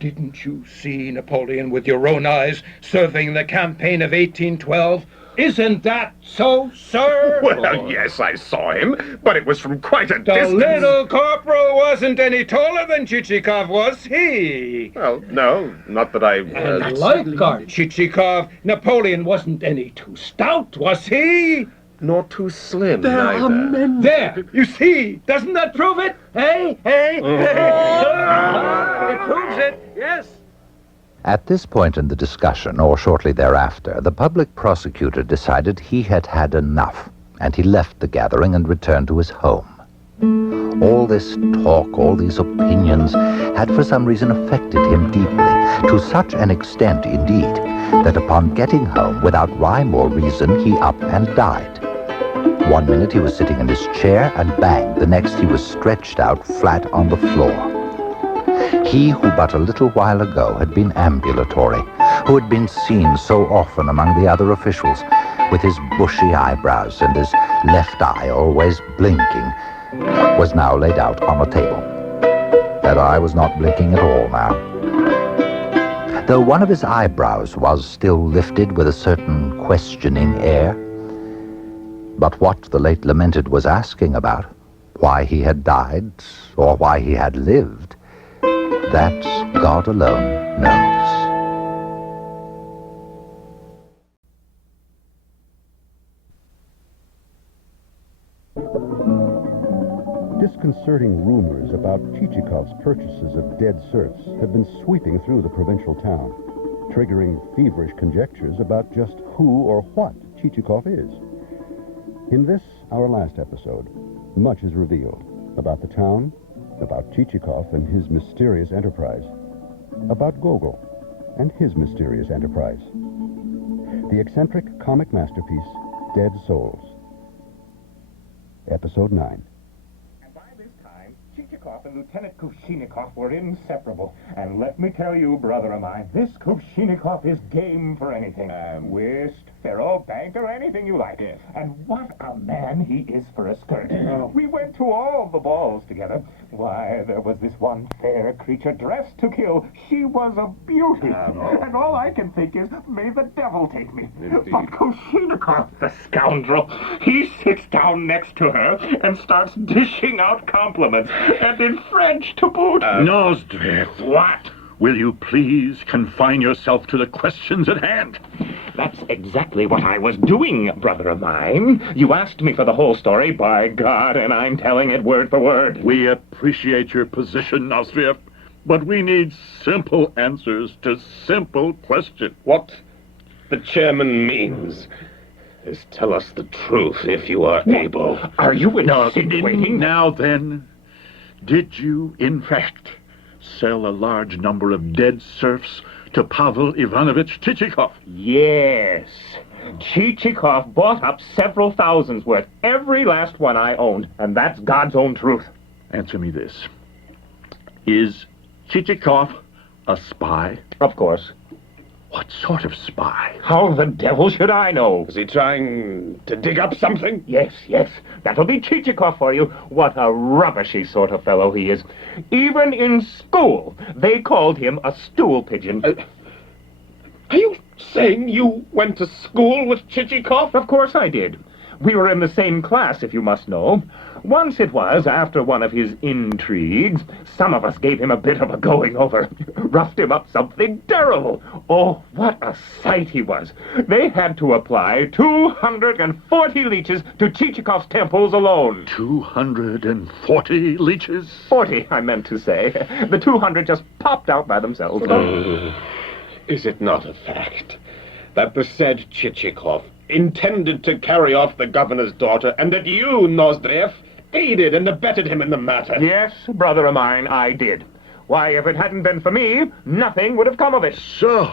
Didn't you see Napoleon with your own eyes serving the campaign of 1812? Isn't that so, sir? Well, yes, I saw him, but it was from quite a The distance. little corporal wasn't any taller than Chichikov, was he? Well, no, not that I... And like our Chichikov, Napoleon wasn't any too stout, was he? Nor too slim, There neither. are men there. You see, doesn't that prove it? Hey, hey, hey. It proves it, yes. At this point in the discussion, or shortly thereafter, the public prosecutor decided he had had enough, and he left the gathering and returned to his home. All this talk, all these opinions, had for some reason affected him deeply, to such an extent, indeed, that upon getting home, without rhyme or reason, he up and died. 1 minute he was sitting in his chair, and bang, the next he was stretched out flat on the floor. He who but a little while ago had been ambulatory, who had been seen so often among the other officials, with his bushy eyebrows and his left eye always blinking, was now laid out on a table. That eye was not blinking at all now. Though one of his eyebrows was still lifted with a certain questioning air. But what the late lamented was asking about, why he had died, or why he had lived, that God alone knows. Disconcerting rumors about Chichikov's purchases of dead serfs have been sweeping through the provincial town, triggering feverish conjectures about just who or what Chichikov is. In this, our last episode, much is revealed about the town, about Chichikov and his mysterious enterprise, about Gogol and his mysterious enterprise. The eccentric comic masterpiece, Dead Souls. Episode 9. Chichikov and Lieutenant Kuvshinikov were inseparable. And let me tell you, brother of mine, this Kuvshinikov is game for anything. Whist, faro, bank, or anything you like. Yes. And what a man he is for a skirt. We went to all the balls together. Why, there was this one fair creature dressed to kill. She was a beauty. And all I can think is, may the devil take me. Indeed. But Kuvshinikov, the scoundrel, he sits down next to her and starts dishing out compliments. And in French to boot. Nozdrev. What? Will you please confine yourself to the questions at hand? That's exactly what I was doing, brother of mine. You asked me for the whole story, by God, and I'm telling it word for word. We appreciate your position, Nozdrev, but we need simple answers to simple questions. What the chairman means is tell us the truth if you are able. Are you insinuating? Now then, did you, in fact, sell a large number of dead serfs to Pavel Ivanovich Chichikov? Yes. Chichikov bought up several thousands worth, every last one I owned, and that's God's own truth. Answer me this. Is Chichikov a spy? Of course. What sort of spy? How the devil should I know? Is he trying to dig up something? Yes, yes. That'll be Chichikov for you. What a rubbishy sort of fellow he is. Even in school, they called him a stool pigeon. Are you saying you went to school with Chichikov? Of course I did. We were in the same class, if you must know. Once it was, after one of his intrigues, some of us gave him a bit of a going-over. Roughed him up something terrible. Oh, what a sight he was. They had to apply 240 leeches to Chichikov's temples alone. 240 leeches? 40, I meant to say. The 200 just popped out by themselves. Is it not a fact that the said Chichikov intended to carry off the governor's daughter, and that you, Nozdrev, aided and abetted him in the matter? Yes, brother of mine, I did. Why, if it hadn't been for me, nothing would have come of it. So,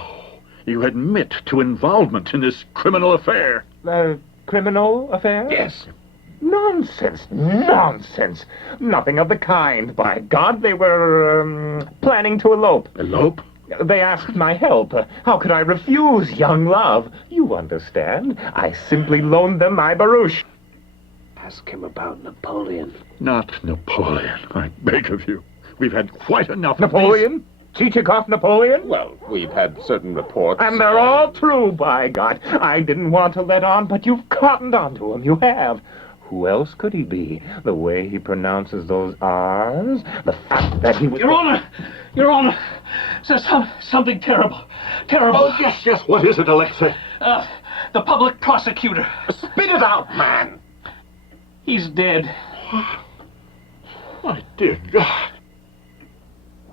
you admit to involvement in this criminal affair? Criminal affair? Yes. Nonsense, nonsense. Nothing of the kind. By God, they were, planning to elope. Elope? They asked my help. How could I refuse, young love? You understand. I simply loaned them my barouche. Ask him about Napoleon. Not Napoleon, I beg of you. We've had quite enough Napoleon? Chichikov Napoleon? Well, we've had certain reports. And they're all true, by God. I didn't want to let on, but you've cottoned onto him. You have. Who else could he be? The way he pronounces those R's? The fact that he was... Your Honor! Something terrible. Terrible. Oh, yes. What is it, Alexei? The public prosecutor. Spit it out, man! He's dead. My dear God.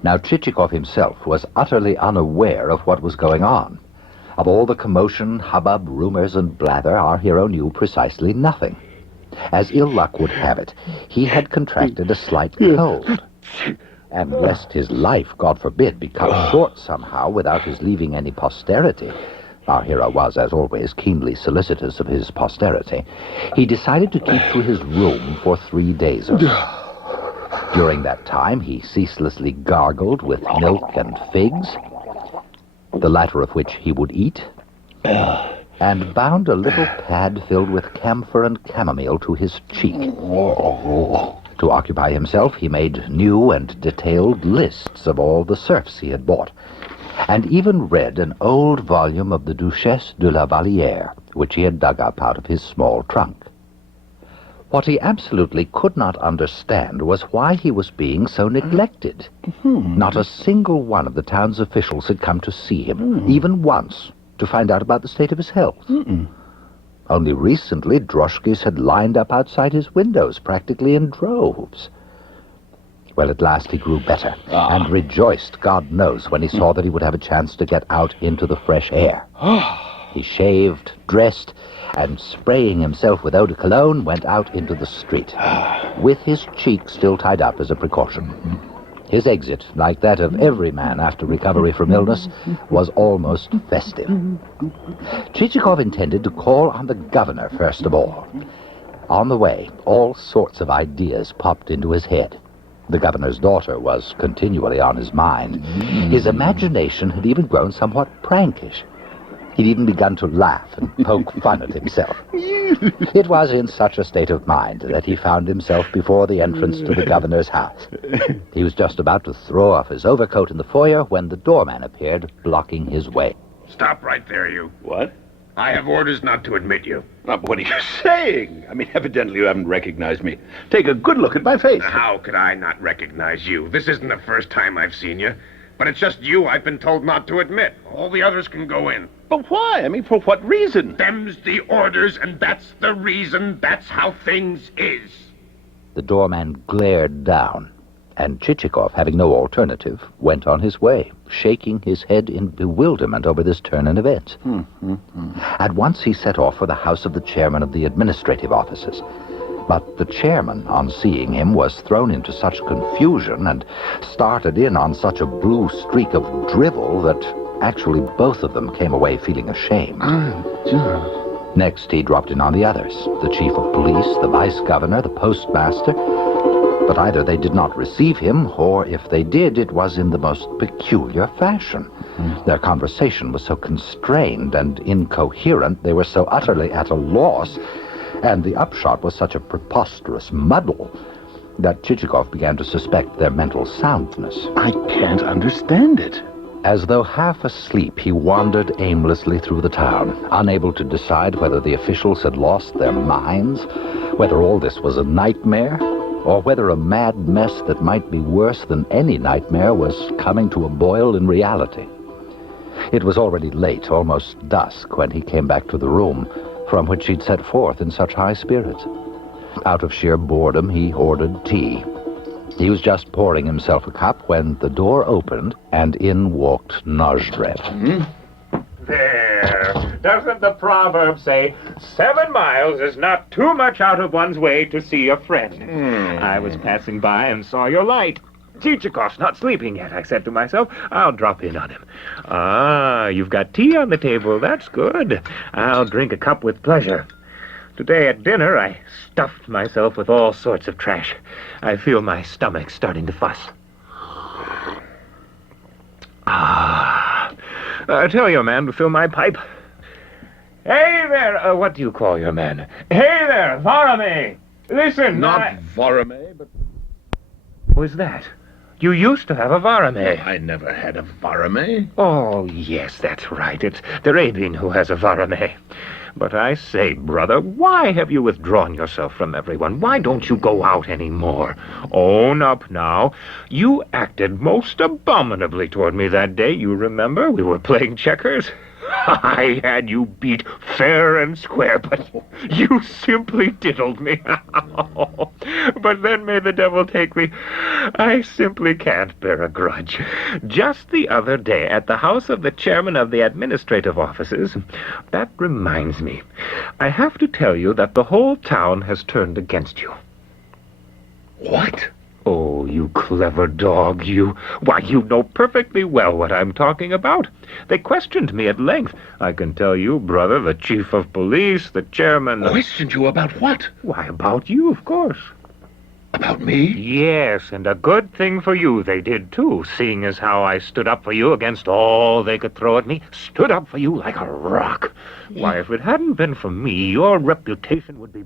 Now, Chichikov himself was utterly unaware of what was going on. Of all the commotion, hubbub, rumors, and blather, our hero knew precisely nothing. As ill luck would have it, he had contracted a slight cold. And lest his life, God forbid, be cut short somehow without his leaving any posterity, our hero was, as always, keenly solicitous of his posterity, he decided to keep to his room for 3 days or so. During that time, he ceaselessly gargled with milk and figs, the latter of which he would eat, and bound a little pad filled with camphor and chamomile to his cheek. To occupy himself, he made new and detailed lists of all the serfs he had bought, and even read an old volume of the Duchesse de la Vallière, which he had dug up out of his small trunk. What he absolutely could not understand was why he was being so neglected. Not a single one of the town's officials had come to see him, even once, to find out about the state of his health. Only recently, droshkis had lined up outside his windows, practically in droves. Well, at last he grew better, and rejoiced, God knows, when he saw that he would have a chance to get out into the fresh air. He shaved, dressed, and spraying himself with eau de cologne, went out into the street, with his cheek still tied up as a precaution. His exit, like that of every man after recovery from illness, was almost festive. Chichikov intended to call on the governor first of all. On the way, all sorts of ideas popped into his head. The governor's daughter was continually on his mind. His imagination had even grown somewhat prankish. He'd even begun to laugh and poke fun at himself. It was in such a state of mind that he found himself before the entrance to the governor's house. He was just about to throw off his overcoat in the foyer when the doorman appeared, blocking his way. Stop right there, you. What? I have orders not to admit you. What are you saying? I mean, evidently you haven't recognized me. Take a good look at my face. How could I not recognize you? This isn't the first time I've seen you. But it's just you I've been told not to admit. All the others can go in. But why? I mean, for what reason? Them's the orders, and that's the reason. That's how things is. The doorman glared down, and Chichikov, having no alternative, went on his way, shaking his head in bewilderment over this turn in events. At once he set off for the house of the chairman of the administrative offices. But the chairman, on seeing him, was thrown into such confusion and started in on such a blue streak of drivel that actually both of them came away feeling ashamed. Next, he dropped in on the others, the chief of police, the vice-governor, the postmaster. But either they did not receive him, or if they did, it was in the most peculiar fashion. Their conversation was so constrained and incoherent, they were so utterly at a loss, and the upshot was such a preposterous muddle, that Chichikov began to suspect their mental soundness. I can't understand it. As though half asleep, he wandered aimlessly through the town, unable to decide whether the officials had lost their minds, whether all this was a nightmare, or whether a mad mess that might be worse than any nightmare was coming to a boil in reality. It was already late, almost dusk, when he came back to the room from which he'd set forth in such high spirits. Out of sheer boredom, he ordered tea. He was just pouring himself a cup when the door opened, and in walked Nozdrev. There. Doesn't the proverb say, 7 miles is not too much out of one's way to see a friend? I was passing by and saw your light. Chichikov's not sleeping yet, I said to myself. I'll drop in on him. Ah, you've got tea on the table. That's good. I'll drink a cup with pleasure. Today at dinner, I stuffed myself with all sorts of trash. I feel my stomach starting to fuss. Tell your man to fill my pipe. Hey there, what do you call your man? Hey there, Varame! Listen, Not Varame, but... Who is that? You used to have a Varame. I never had a Varame. Oh, yes, that's right. It's the Rabin who has a Varame. But I say, brother, why have you withdrawn yourself from everyone? Why don't you go out any more? Own up now. You acted most abominably toward me that day, you remember? We were playing checkers. I had you beat fair and square, but you simply diddled me. But then may the devil take me. I simply can't bear a grudge. Just the other day, at the house of the chairman of the administrative offices, that reminds me, I have to tell you that the whole town has turned against you. What? Oh, you clever dog, you. Why, you know perfectly well what I'm talking about. They questioned me at length. I can tell you, brother, the chief of police, the chairman... Questioned you about what? Why, about you, of course. About me? Yes, and a good thing for you they did, too, seeing as how I stood up for you against all they could throw at me. Stood up for you like a rock. Why, if it hadn't been for me, your reputation would be...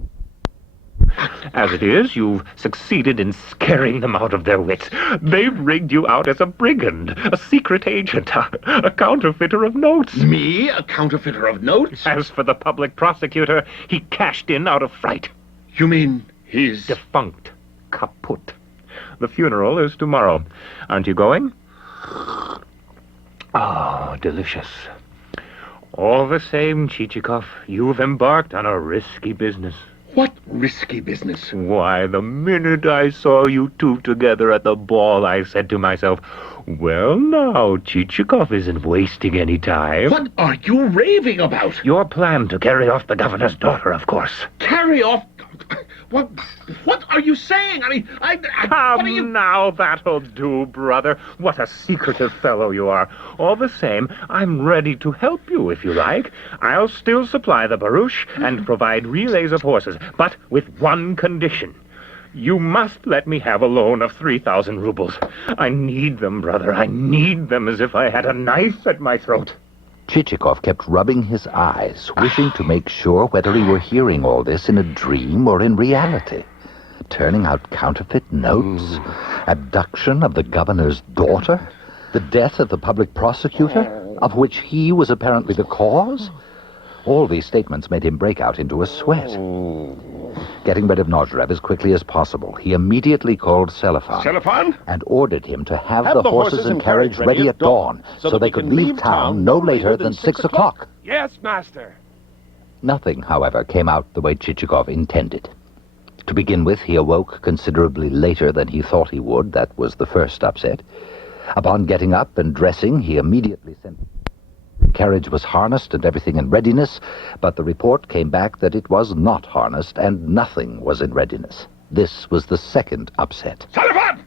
As it is, you've succeeded in scaring them out of their wits. They've rigged you out as a brigand, a secret agent, a counterfeiter of notes. Me? A counterfeiter of notes? As for the public prosecutor, he cashed in out of fright. You mean he's... Defunct. Kaput. The funeral is tomorrow. Aren't you going? Oh, delicious. All the same, Chichikov, you've embarked on a risky business. What risky business? Why, the minute I saw you two together at the ball, I said to myself, well, now, Chichikov isn't wasting any time. What are you raving about? Your plan to carry off the governor's daughter, of course. Carry off? What are you saying? I mean, Come now, that'll do, brother. What a secretive fellow you are. All the same, I'm ready to help you, if you like. I'll still supply the barouche and provide relays of horses, but with one condition. You must let me have a loan of 3,000 rubles. I need them, brother. I need them as if I had a knife at my throat. Chichikov kept rubbing his eyes, wishing to make sure whether he were hearing all this in a dream or in reality. Turning out counterfeit notes, abduction of the governor's daughter, the death of the public prosecutor, of which he was apparently the cause. All these statements made him break out into a sweat. Getting rid of Nozdrev as quickly as possible, he immediately called Selifan and ordered him to have the horses and carriage ready at dawn so they could leave town no later than 6 o'clock. Yes, master. Nothing, however, came out the way Chichikov intended. To begin with, he awoke considerably later than he thought he would. That was the first upset. Upon getting up and dressing, he immediately sent... The carriage was harnessed and everything in readiness, but the report came back that it was not harnessed and nothing was in readiness. This was the second upset. Selifan!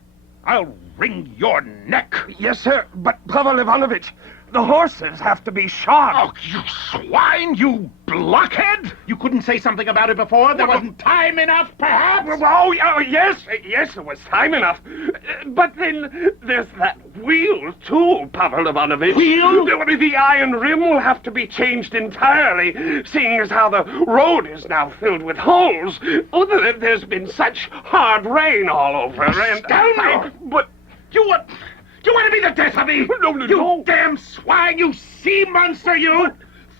I'll wring your neck. Yes, sir, but Pavel Ivanovich, the horses have to be shod. Oh, you swine, you blockhead! You couldn't say something about it before? There wasn't time enough, perhaps? Oh, yes, it was time enough. But then there's that wheel, too, Pavel Ivanovich. Wheel? The iron rim will have to be changed entirely, seeing as how the road is now filled with holes. Oh, there's been such hard rain all over. Scoundrel! But You want to be the sesame! You damn swine! You sea monster, you!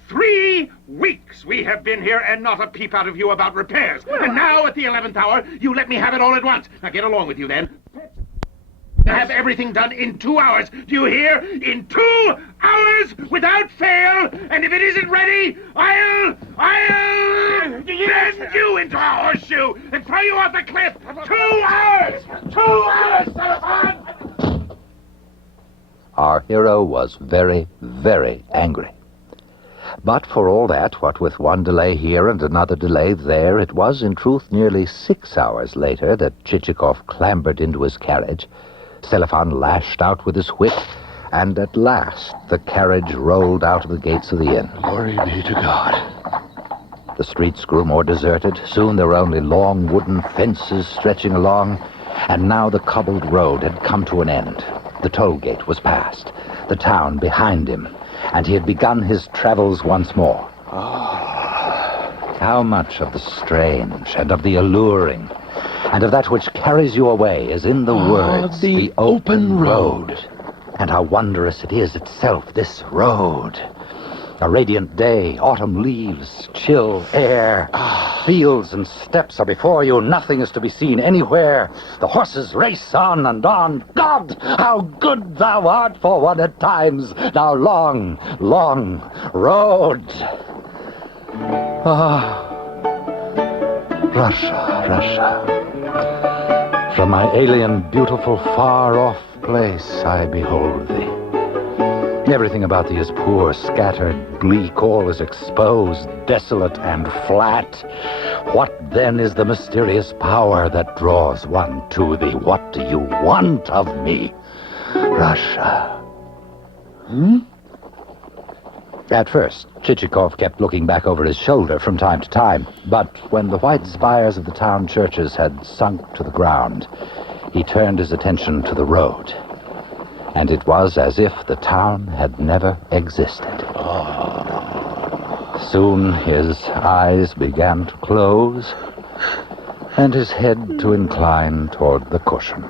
3 weeks we have been here and not a peep out of you about repairs. And now at the 11th hour, you let me have it all at once. Now get along with you then. Have everything done in 2 hours. Do you hear? In 2 hours without fail. And if it isn't ready, I'll bend you into a horseshoe and throw you off the cliff. 2 hours! 2 hours, Serafan! Our hero was very, very angry. But for all that, what with one delay here and another delay there, it was in truth nearly 6 hours later that Chichikov clambered into his carriage. Selifan lashed out with his whip, and at last the carriage rolled out of the gates of the inn. Glory be to God. The streets grew more deserted. Soon there were only long wooden fences stretching along, and now the cobbled road had come to an end. The toll gate was passed, the town behind him, and he had begun his travels once more. How much of the strange and of the alluring and of that which carries you away is in the words, the open road. And how wondrous it is itself, this road. A radiant day, autumn leaves, chill air. Fields and steppes are before you. Nothing is to be seen anywhere. The horses race on and on. God, how good thou art for one at times. Now long, long road. Russia, Russia. From my alien, beautiful, far-off place I behold thee. Everything about thee is poor, scattered, bleak, all is exposed, desolate, and flat. What, then, is the mysterious power that draws one to thee? What do you want of me, Russia? At first, Chichikov kept looking back over his shoulder from time to time, but when the white spires of the town churches had sunk to the ground, he turned his attention to the road, and it was as if the town had never existed. Soon his eyes began to close, and his head to incline toward the cushion.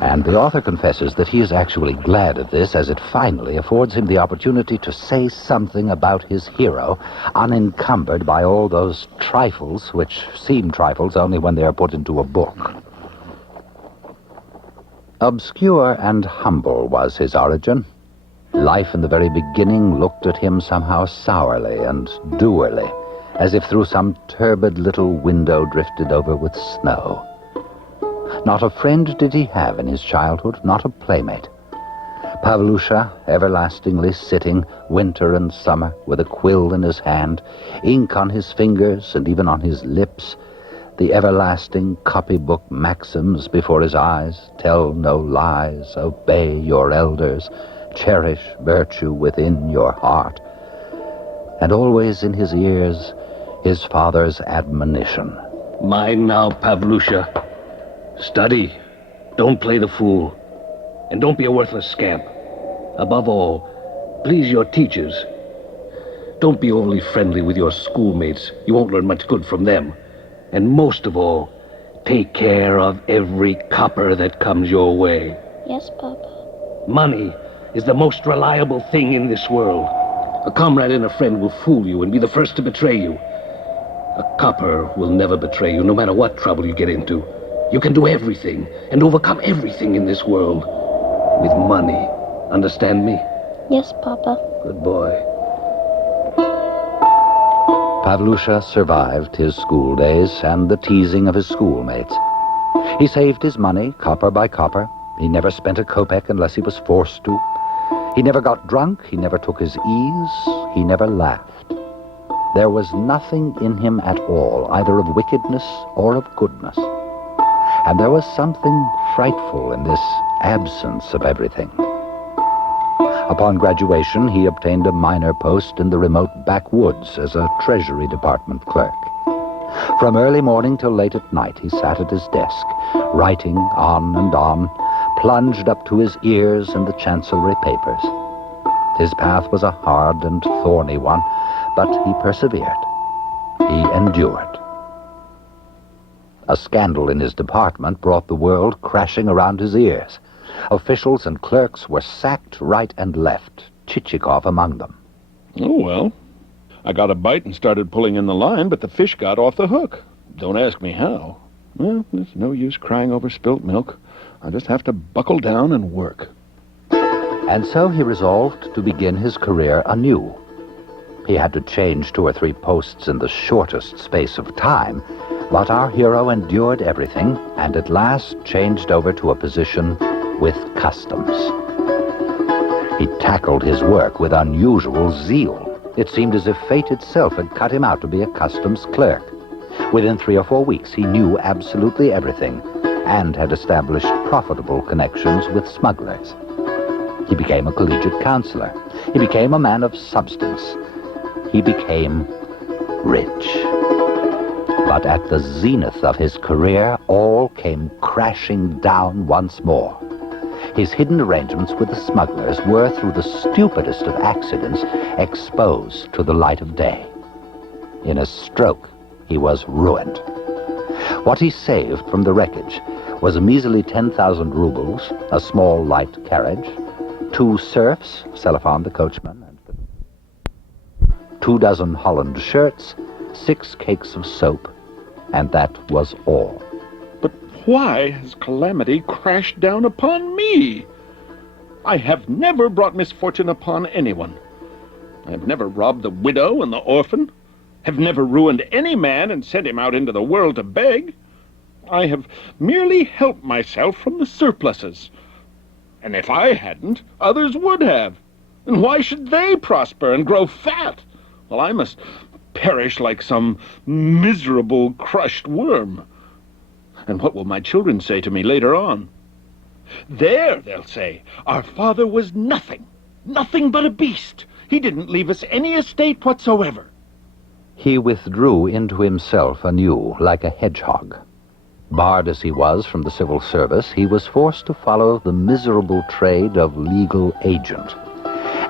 And the author confesses that he is actually glad of this, as it finally affords him the opportunity to say something about his hero, unencumbered by all those trifles which seem trifles only when they are put into a book. Obscure and humble was his origin. Life in the very beginning looked at him somehow sourly and dourly, as if through some turbid little window drifted over with snow. Not a friend did he have in his childhood, not a playmate. Pavlusha, everlastingly sitting, winter and summer, with a quill in his hand, ink on his fingers and even on his lips, the everlasting copybook maxims before his eyes: tell no lies, obey your elders, cherish virtue within your heart. And always in his ears, his father's admonition. Mind now, Pavlusha. Study. Don't play the fool. And don't be a worthless scamp. Above all, please your teachers. Don't be overly friendly with your schoolmates. You won't learn much good from them. And most of all, take care of every copper that comes your way. Yes, Papa. Money is the most reliable thing in this world. A comrade and a friend will fool you and be the first to betray you. A copper will never betray you, no matter what trouble you get into. You can do everything and overcome everything in this world with money. Understand me? Yes, Papa. Good boy. Pavlusha survived his school days and the teasing of his schoolmates. He saved his money, copper by copper. He never spent a kopeck unless he was forced to. He never got drunk. He never took his ease. He never laughed. There was nothing in him at all, either of wickedness or of goodness. And there was something frightful in this absence of everything. Upon graduation, he obtained a minor post in the remote backwoods as a Treasury Department clerk. From early morning till late at night, he sat at his desk, writing on and on, plunged up to his ears in the chancellery papers. His path was a hard and thorny one, but he persevered. He endured. A scandal in his department brought the world crashing around his ears. Officials and clerks were sacked right and left, Chichikov among them. Oh, well. I got a bite and started pulling in the line, but the fish got off the hook. Don't ask me how. Well, there's no use crying over spilt milk. I'll just have to buckle down and work. And so he resolved to begin his career anew. He had to change 2 or 3 posts in the shortest space of time, but our hero endured everything and at last changed over to a position with customs. He tackled his work with unusual zeal. It seemed as if fate itself had cut him out to be a customs clerk. Within 3 or 4 weeks, he knew absolutely everything and had established profitable connections with smugglers. He became a collegiate counselor. He became a man of substance. He became rich. But at the zenith of his career, all came crashing down once more. His hidden arrangements with the smugglers were, through the stupidest of accidents, exposed to the light of day. In a stroke, he was ruined. What he saved from the wreckage was a measly 10,000 rubles, a small light carriage, 2 serfs, Selifan the coachman, and 24 Holland shirts, 6 cakes of soap, and that was all. But why has calamity crashed down upon me? I have never brought misfortune upon anyone. I have never robbed the widow and the orphan, have never ruined any man and sent him out into the world to beg. I have merely helped myself from the surpluses. And if I hadn't, others would have. And why should they prosper and grow fat, while I must perish like some miserable crushed worm? And what will my children say to me later on? There, they'll say, our father was nothing but a beast. He didn't leave us any estate whatsoever. He withdrew into himself anew, like a hedgehog. Barred as he was from the civil service, he was forced to follow the miserable trade of legal agent.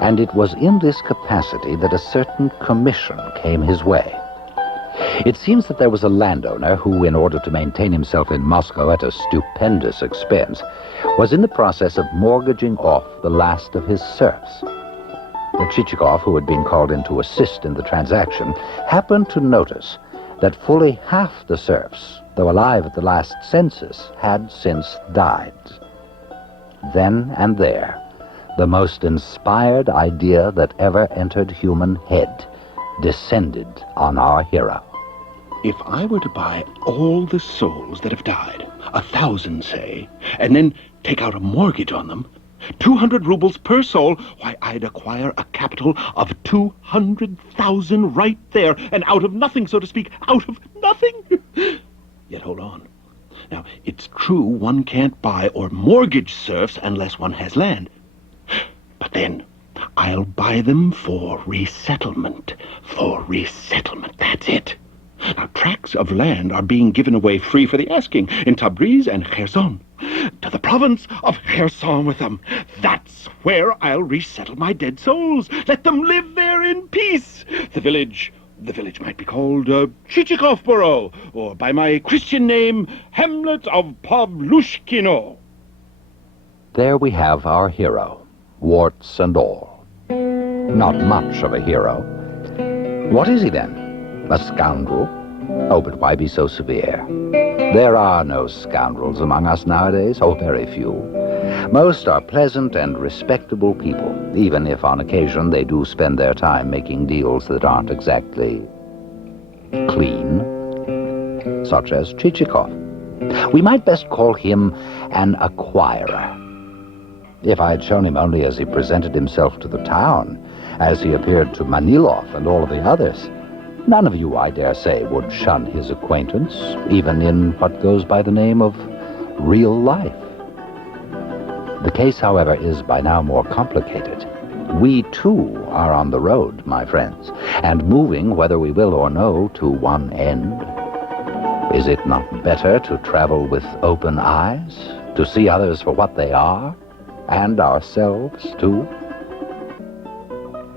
And it was in this capacity that a certain commission came his way. It seems that there was a landowner who, in order to maintain himself in Moscow at a stupendous expense, was in the process of mortgaging off the last of his serfs. Chichikov, who had been called in to assist in the transaction, happened to notice that fully half the serfs, though alive at the last census, had since died. Then and there, the most inspired idea that ever entered human head descended on our hero. If I were to buy all the souls that have died, 1,000, say, and then take out a mortgage on them, 200 rubles per soul, why, I'd acquire a capital of 200,000 right there, and out of nothing, so to speak, out of nothing. Yet hold on. Now, it's true one can't buy or mortgage serfs unless one has land. But then, I'll buy them for resettlement. For resettlement, that's it. Now, tracts of land are being given away free for the asking in Tabriz and Kherson. To the province of Kherson with them. That's where I'll resettle my dead souls. Let them live there in peace. The village might be called Chichikovboro, or by my Christian name, Hamlet of Pavlushkino. There we have our hero, warts and all. Not much of a hero. What is he then? A scoundrel? Oh, but why be so severe? There are no scoundrels among us nowadays, oh, very few. Most are pleasant and respectable people, even if on occasion they do spend their time making deals that aren't exactly clean, such as Chichikov. We might best call him an acquirer. If I had shown him only as he presented himself to the town, as he appeared to Manilov and all of the others, none of you, I dare say, would shun his acquaintance, even in what goes by the name of real life. The case, however, is by now more complicated. We, too, are on the road, my friends, and moving, whether we will or no, to one end. Is it not better to travel with open eyes, to see others for what they are, and ourselves, too?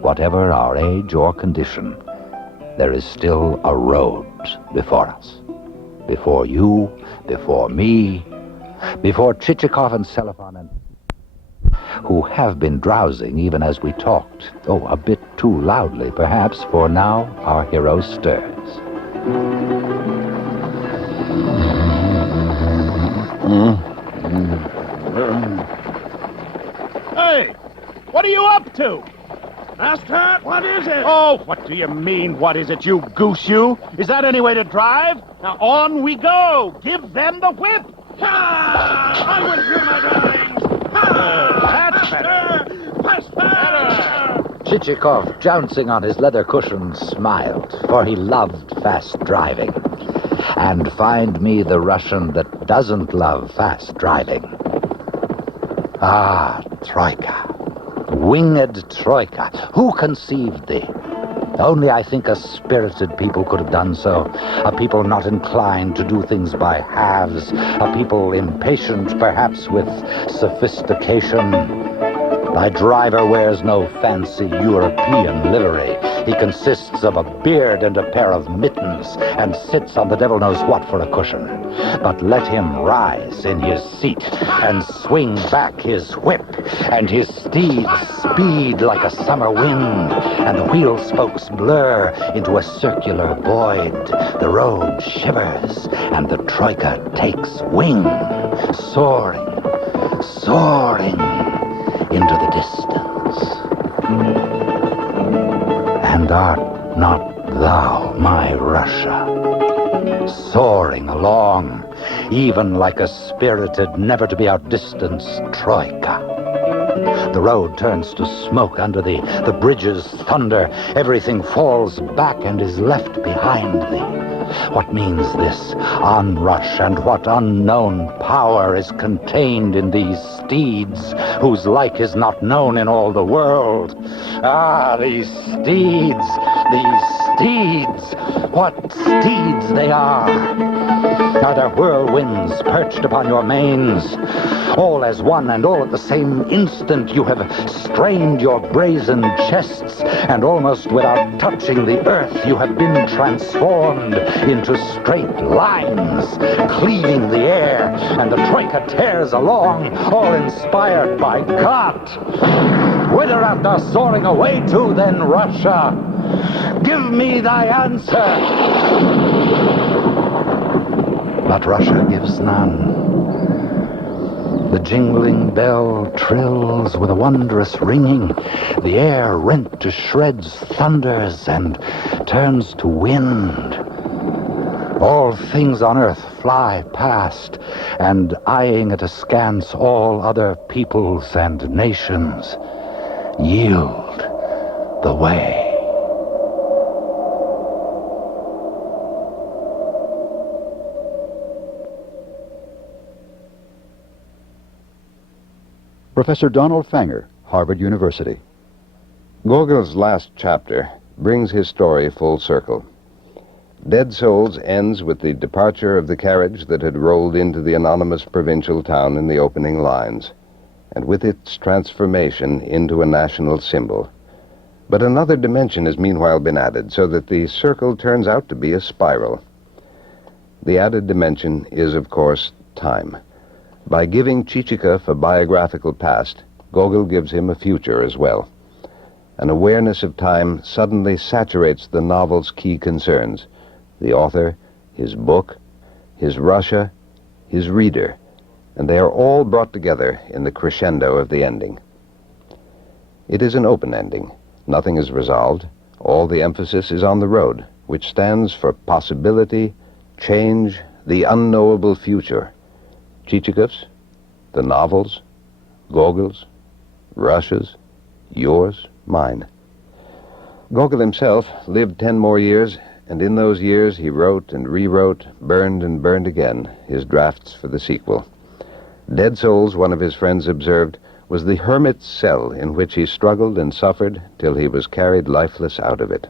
Whatever our age or condition, there is still a road before us. Before you, before me, before Chichikov and Selifan, who have been drowsing even as we talked. Oh, a bit too loudly, perhaps, for now our hero stirs. Hey, what are you up to? Master, what is it? Oh, what do you mean, what is it, you goose, you? Is that any way to drive? Now, on we go. Give them the whip. Ha! On with you, my darlings. Ha! That's better. Faster! Chichikov, jouncing on his leather cushions, smiled, for he loved fast driving. And find me the Russian that doesn't love fast driving. Ah, Troika. Winged Troika. Who conceived thee? Only I think a spirited people could have done so. A people not inclined to do things by halves. A people impatient, perhaps, with sophistication. Thy driver wears no fancy European livery. He consists of a beard and a pair of mittens, and sits on the devil knows what for a cushion. But let him rise in his seat, and swing back his whip, and his steeds speed like a summer wind, and the wheel spokes blur into a circular void. The road shivers, and the Troika takes wing, soaring, soaring into the distance. And art not thou my Russia, soaring along, even like a spirited, never-to-be-outdistanced Troika? The road turns to smoke under thee, the bridges thunder, everything falls back and is left behind thee. What means this onrush, and what unknown power is contained in these steeds, whose like is not known in all the world? Ah, these steeds! What steeds they are! Are there whirlwinds perched upon your manes? All as one and all at the same instant you have strained your brazen chests, and almost without touching the earth you have been transformed into straight lines, cleaving the air, and the Troika tears along, all inspired by God. Whither art thou soaring away to, then, Russia? Give me thy answer. But Russia gives none. The jingling bell trills with a wondrous ringing. The air, rent to shreds, thunders and turns to wind. All things on earth fly past, and eyeing at askance all other peoples and nations yield the way. Professor Donald Fanger, Harvard University. Gogol's last chapter brings his story full circle. Dead Souls ends with the departure of the carriage that had rolled into the anonymous provincial town in the opening lines, and with its transformation into a national symbol. But another dimension has meanwhile been added, so that the circle turns out to be a spiral. The added dimension is, of course, time. By giving Chichikov a biographical past, Gogol gives him a future as well. An awareness of time suddenly saturates the novel's key concerns: the author, his book, his Russia, his reader, and they are all brought together in the crescendo of the ending. It is an open ending. Nothing is resolved. All the emphasis is on the road, which stands for possibility, change, the unknowable future. Chichikov's, the novel's, Gogol's, Russia's, yours, mine. Gogol himself lived 10 more years, and in those years he wrote and rewrote, burned and burned again, his drafts for the sequel. Dead Souls, one of his friends observed, was the hermit's cell in which he struggled and suffered till he was carried lifeless out of it.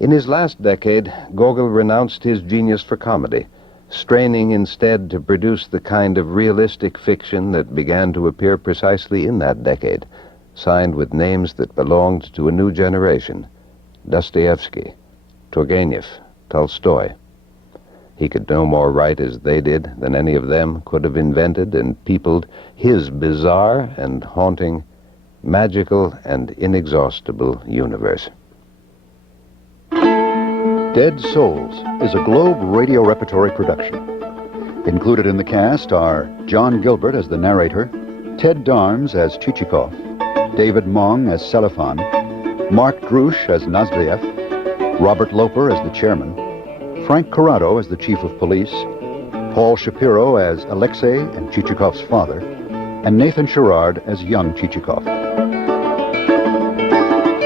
In his last decade, Gogol renounced his genius for comedy, straining instead to produce the kind of realistic fiction that began to appear precisely in that decade, signed with names that belonged to a new generation: Dostoevsky, Turgenev, Tolstoy. He could no more write as they did than any of them could have invented and peopled his bizarre and haunting, magical and inexhaustible universe. Dead Souls is a Globe Radio Repertory production. Included in the cast are John Gilbert as the narrator, Ted Darms as Chichikov, David Mong as Selifan, Mark Drush as Nozdriev, Robert Loper as the chairman, Frank Corrado as the chief of police, Paul Shapiro as Alexei and Chichikov's father, and Nathan Sherrard as young Chichikov.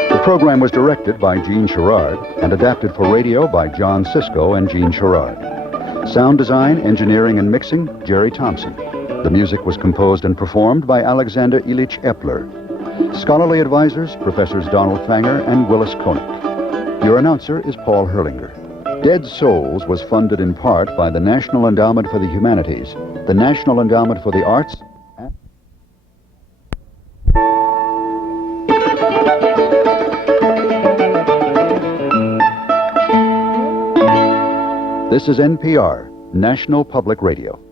The program was directed by Gene Sherrard and adapted for radio by John Sisko and Gene Sherrard. Sound design, engineering, and mixing, Jerry Thompson. The music was composed and performed by Alexander Ilyich Epler. Scholarly advisors, Professors Donald Fanger and Willis Koenig. Your announcer is Paul Herlinger. Dead Souls was funded in part by the National Endowment for the Humanities, the National Endowment for the Arts, and... This is NPR, National Public Radio.